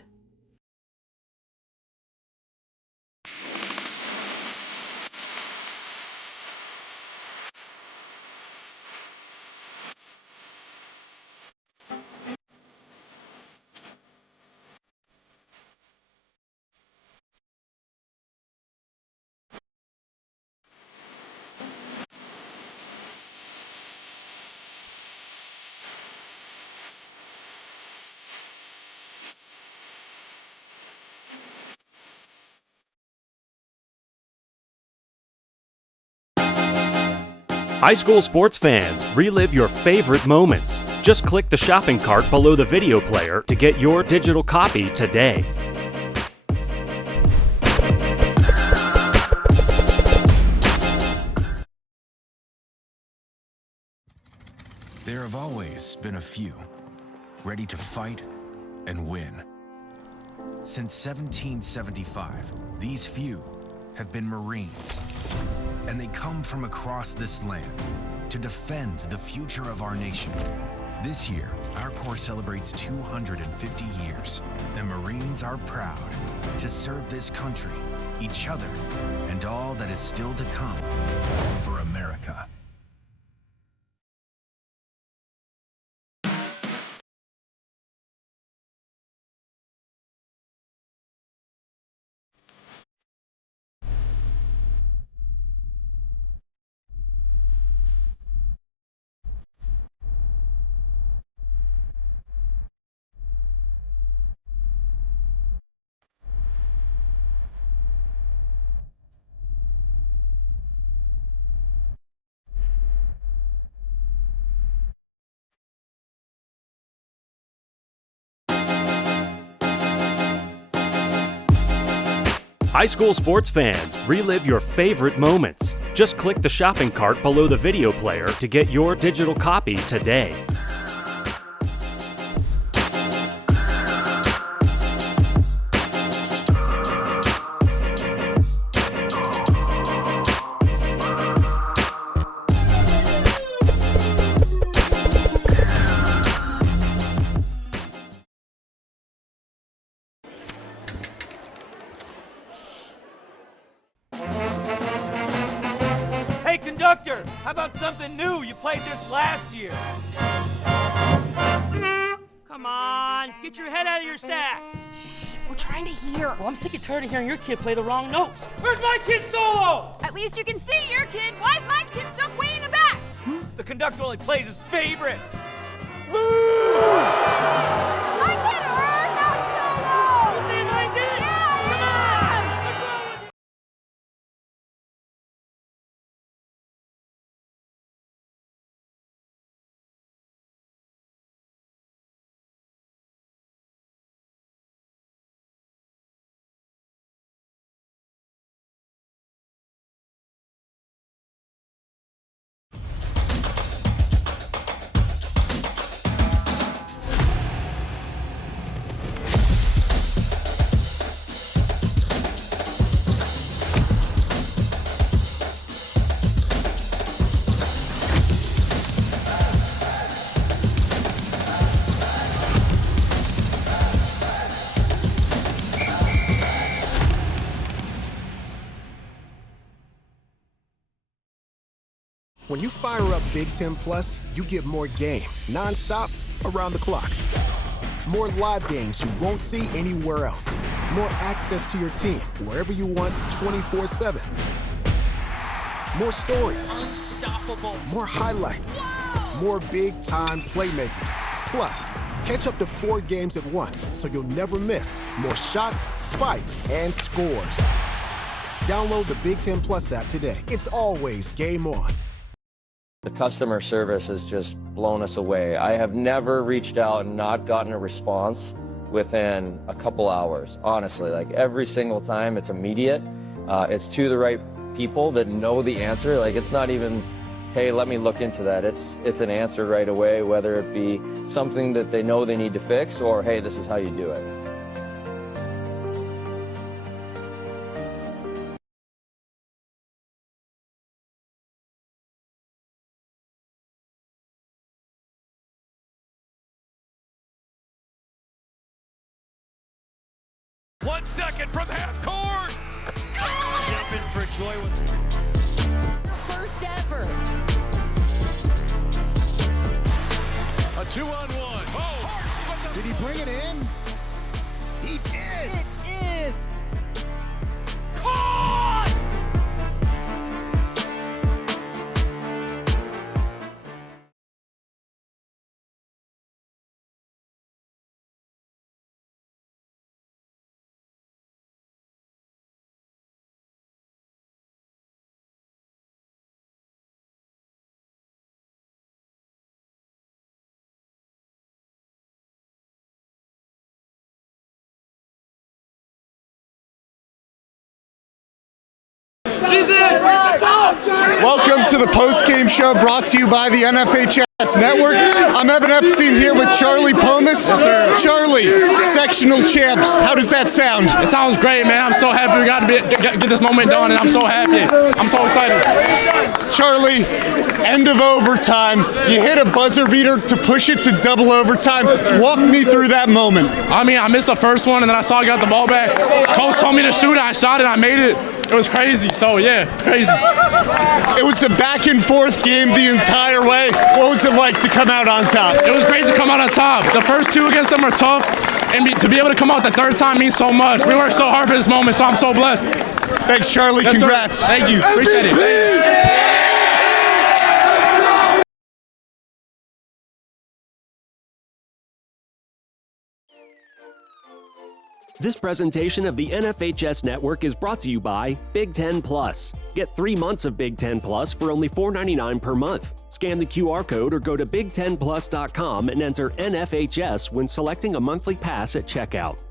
High school sports fans, relive your favorite moments. Just click the shopping cart below the video player to get your digital copy today. There have always been a few, ready to fight and win. Since 1775, these few have been Marines, and they come from across this land to defend the future of our nation. This year, our Corps celebrates 250 years, and Marines are proud to serve this country, each other, and all that is still to come for America. High school sports fans, relive your favorite moments. Just click the shopping cart below the video player to get your digital copy today. Hey, conductor, how about something new? You played this last year. Come on, get your head out of your sacks. Shh, we're trying to hear. Well, I'm sick and tired of hearing your kid play the wrong notes. Where's my kid solo? At least you can see your kid. Why is my kid stuck way in the back? The conductor only plays his favorite. My kid earned that solo. You say mine did? Yeah, Come on, what's wrong with you? When you fire up Big Ten Plus, you get more game, nonstop, around the clock. More live games you won't see anywhere else. More access to your team, wherever you want, 24/7. More stories. Unstoppable. More highlights. More big-time playmakers. Plus, catch up to 4 games at once, so you'll never miss more shots, spikes, and scores. Download the Big Ten Plus app today. It's always game on. The customer service has just blown us away. I have never reached out and not gotten a response within a couple hours. Honestly, like every single time it's immediate. It's to the right people that know the answer. Like it's not even, hey, let me look into that. It's an answer right away, whether it be something that they know they need to fix or, hey, this is how you do it. One second from half court. Jumping for joy with First ever. A 2-on-1. Oh, Did he bring it in? He did! It is. the post-game show brought to you by the NFHS Network. I'm Evan Epstein here with Charlie Pomus. Yes, sir. Charlie, sectional champs. How does that sound? It sounds great, man. I'm so happy we got to get this moment done, and I'm so happy. I'm so excited. Charlie, end of overtime. You hit a buzzer beater to push it to double overtime. Walk me through that moment. I mean, I missed the first one, and then I saw I got the ball back. Coach told me to shoot it. I shot it. I made it. It was crazy. So, yeah, crazy. It was a back and forth game the entire way. What was it like to come out on top? It was great to come out on top. The first two against them are tough, and to be able to come out the third time means so much. We worked so hard for this moment, so I'm so blessed. Thanks, Charlie. Yes, congrats. Sir. Thank you. Appreciate it. This presentation of the NFHS Network is brought to you by Big Ten Plus. Get 3 months of Big Ten Plus for only $4.99 per month. Scan the QR code or go to big10plus.com and enter NFHS when selecting a monthly pass at checkout.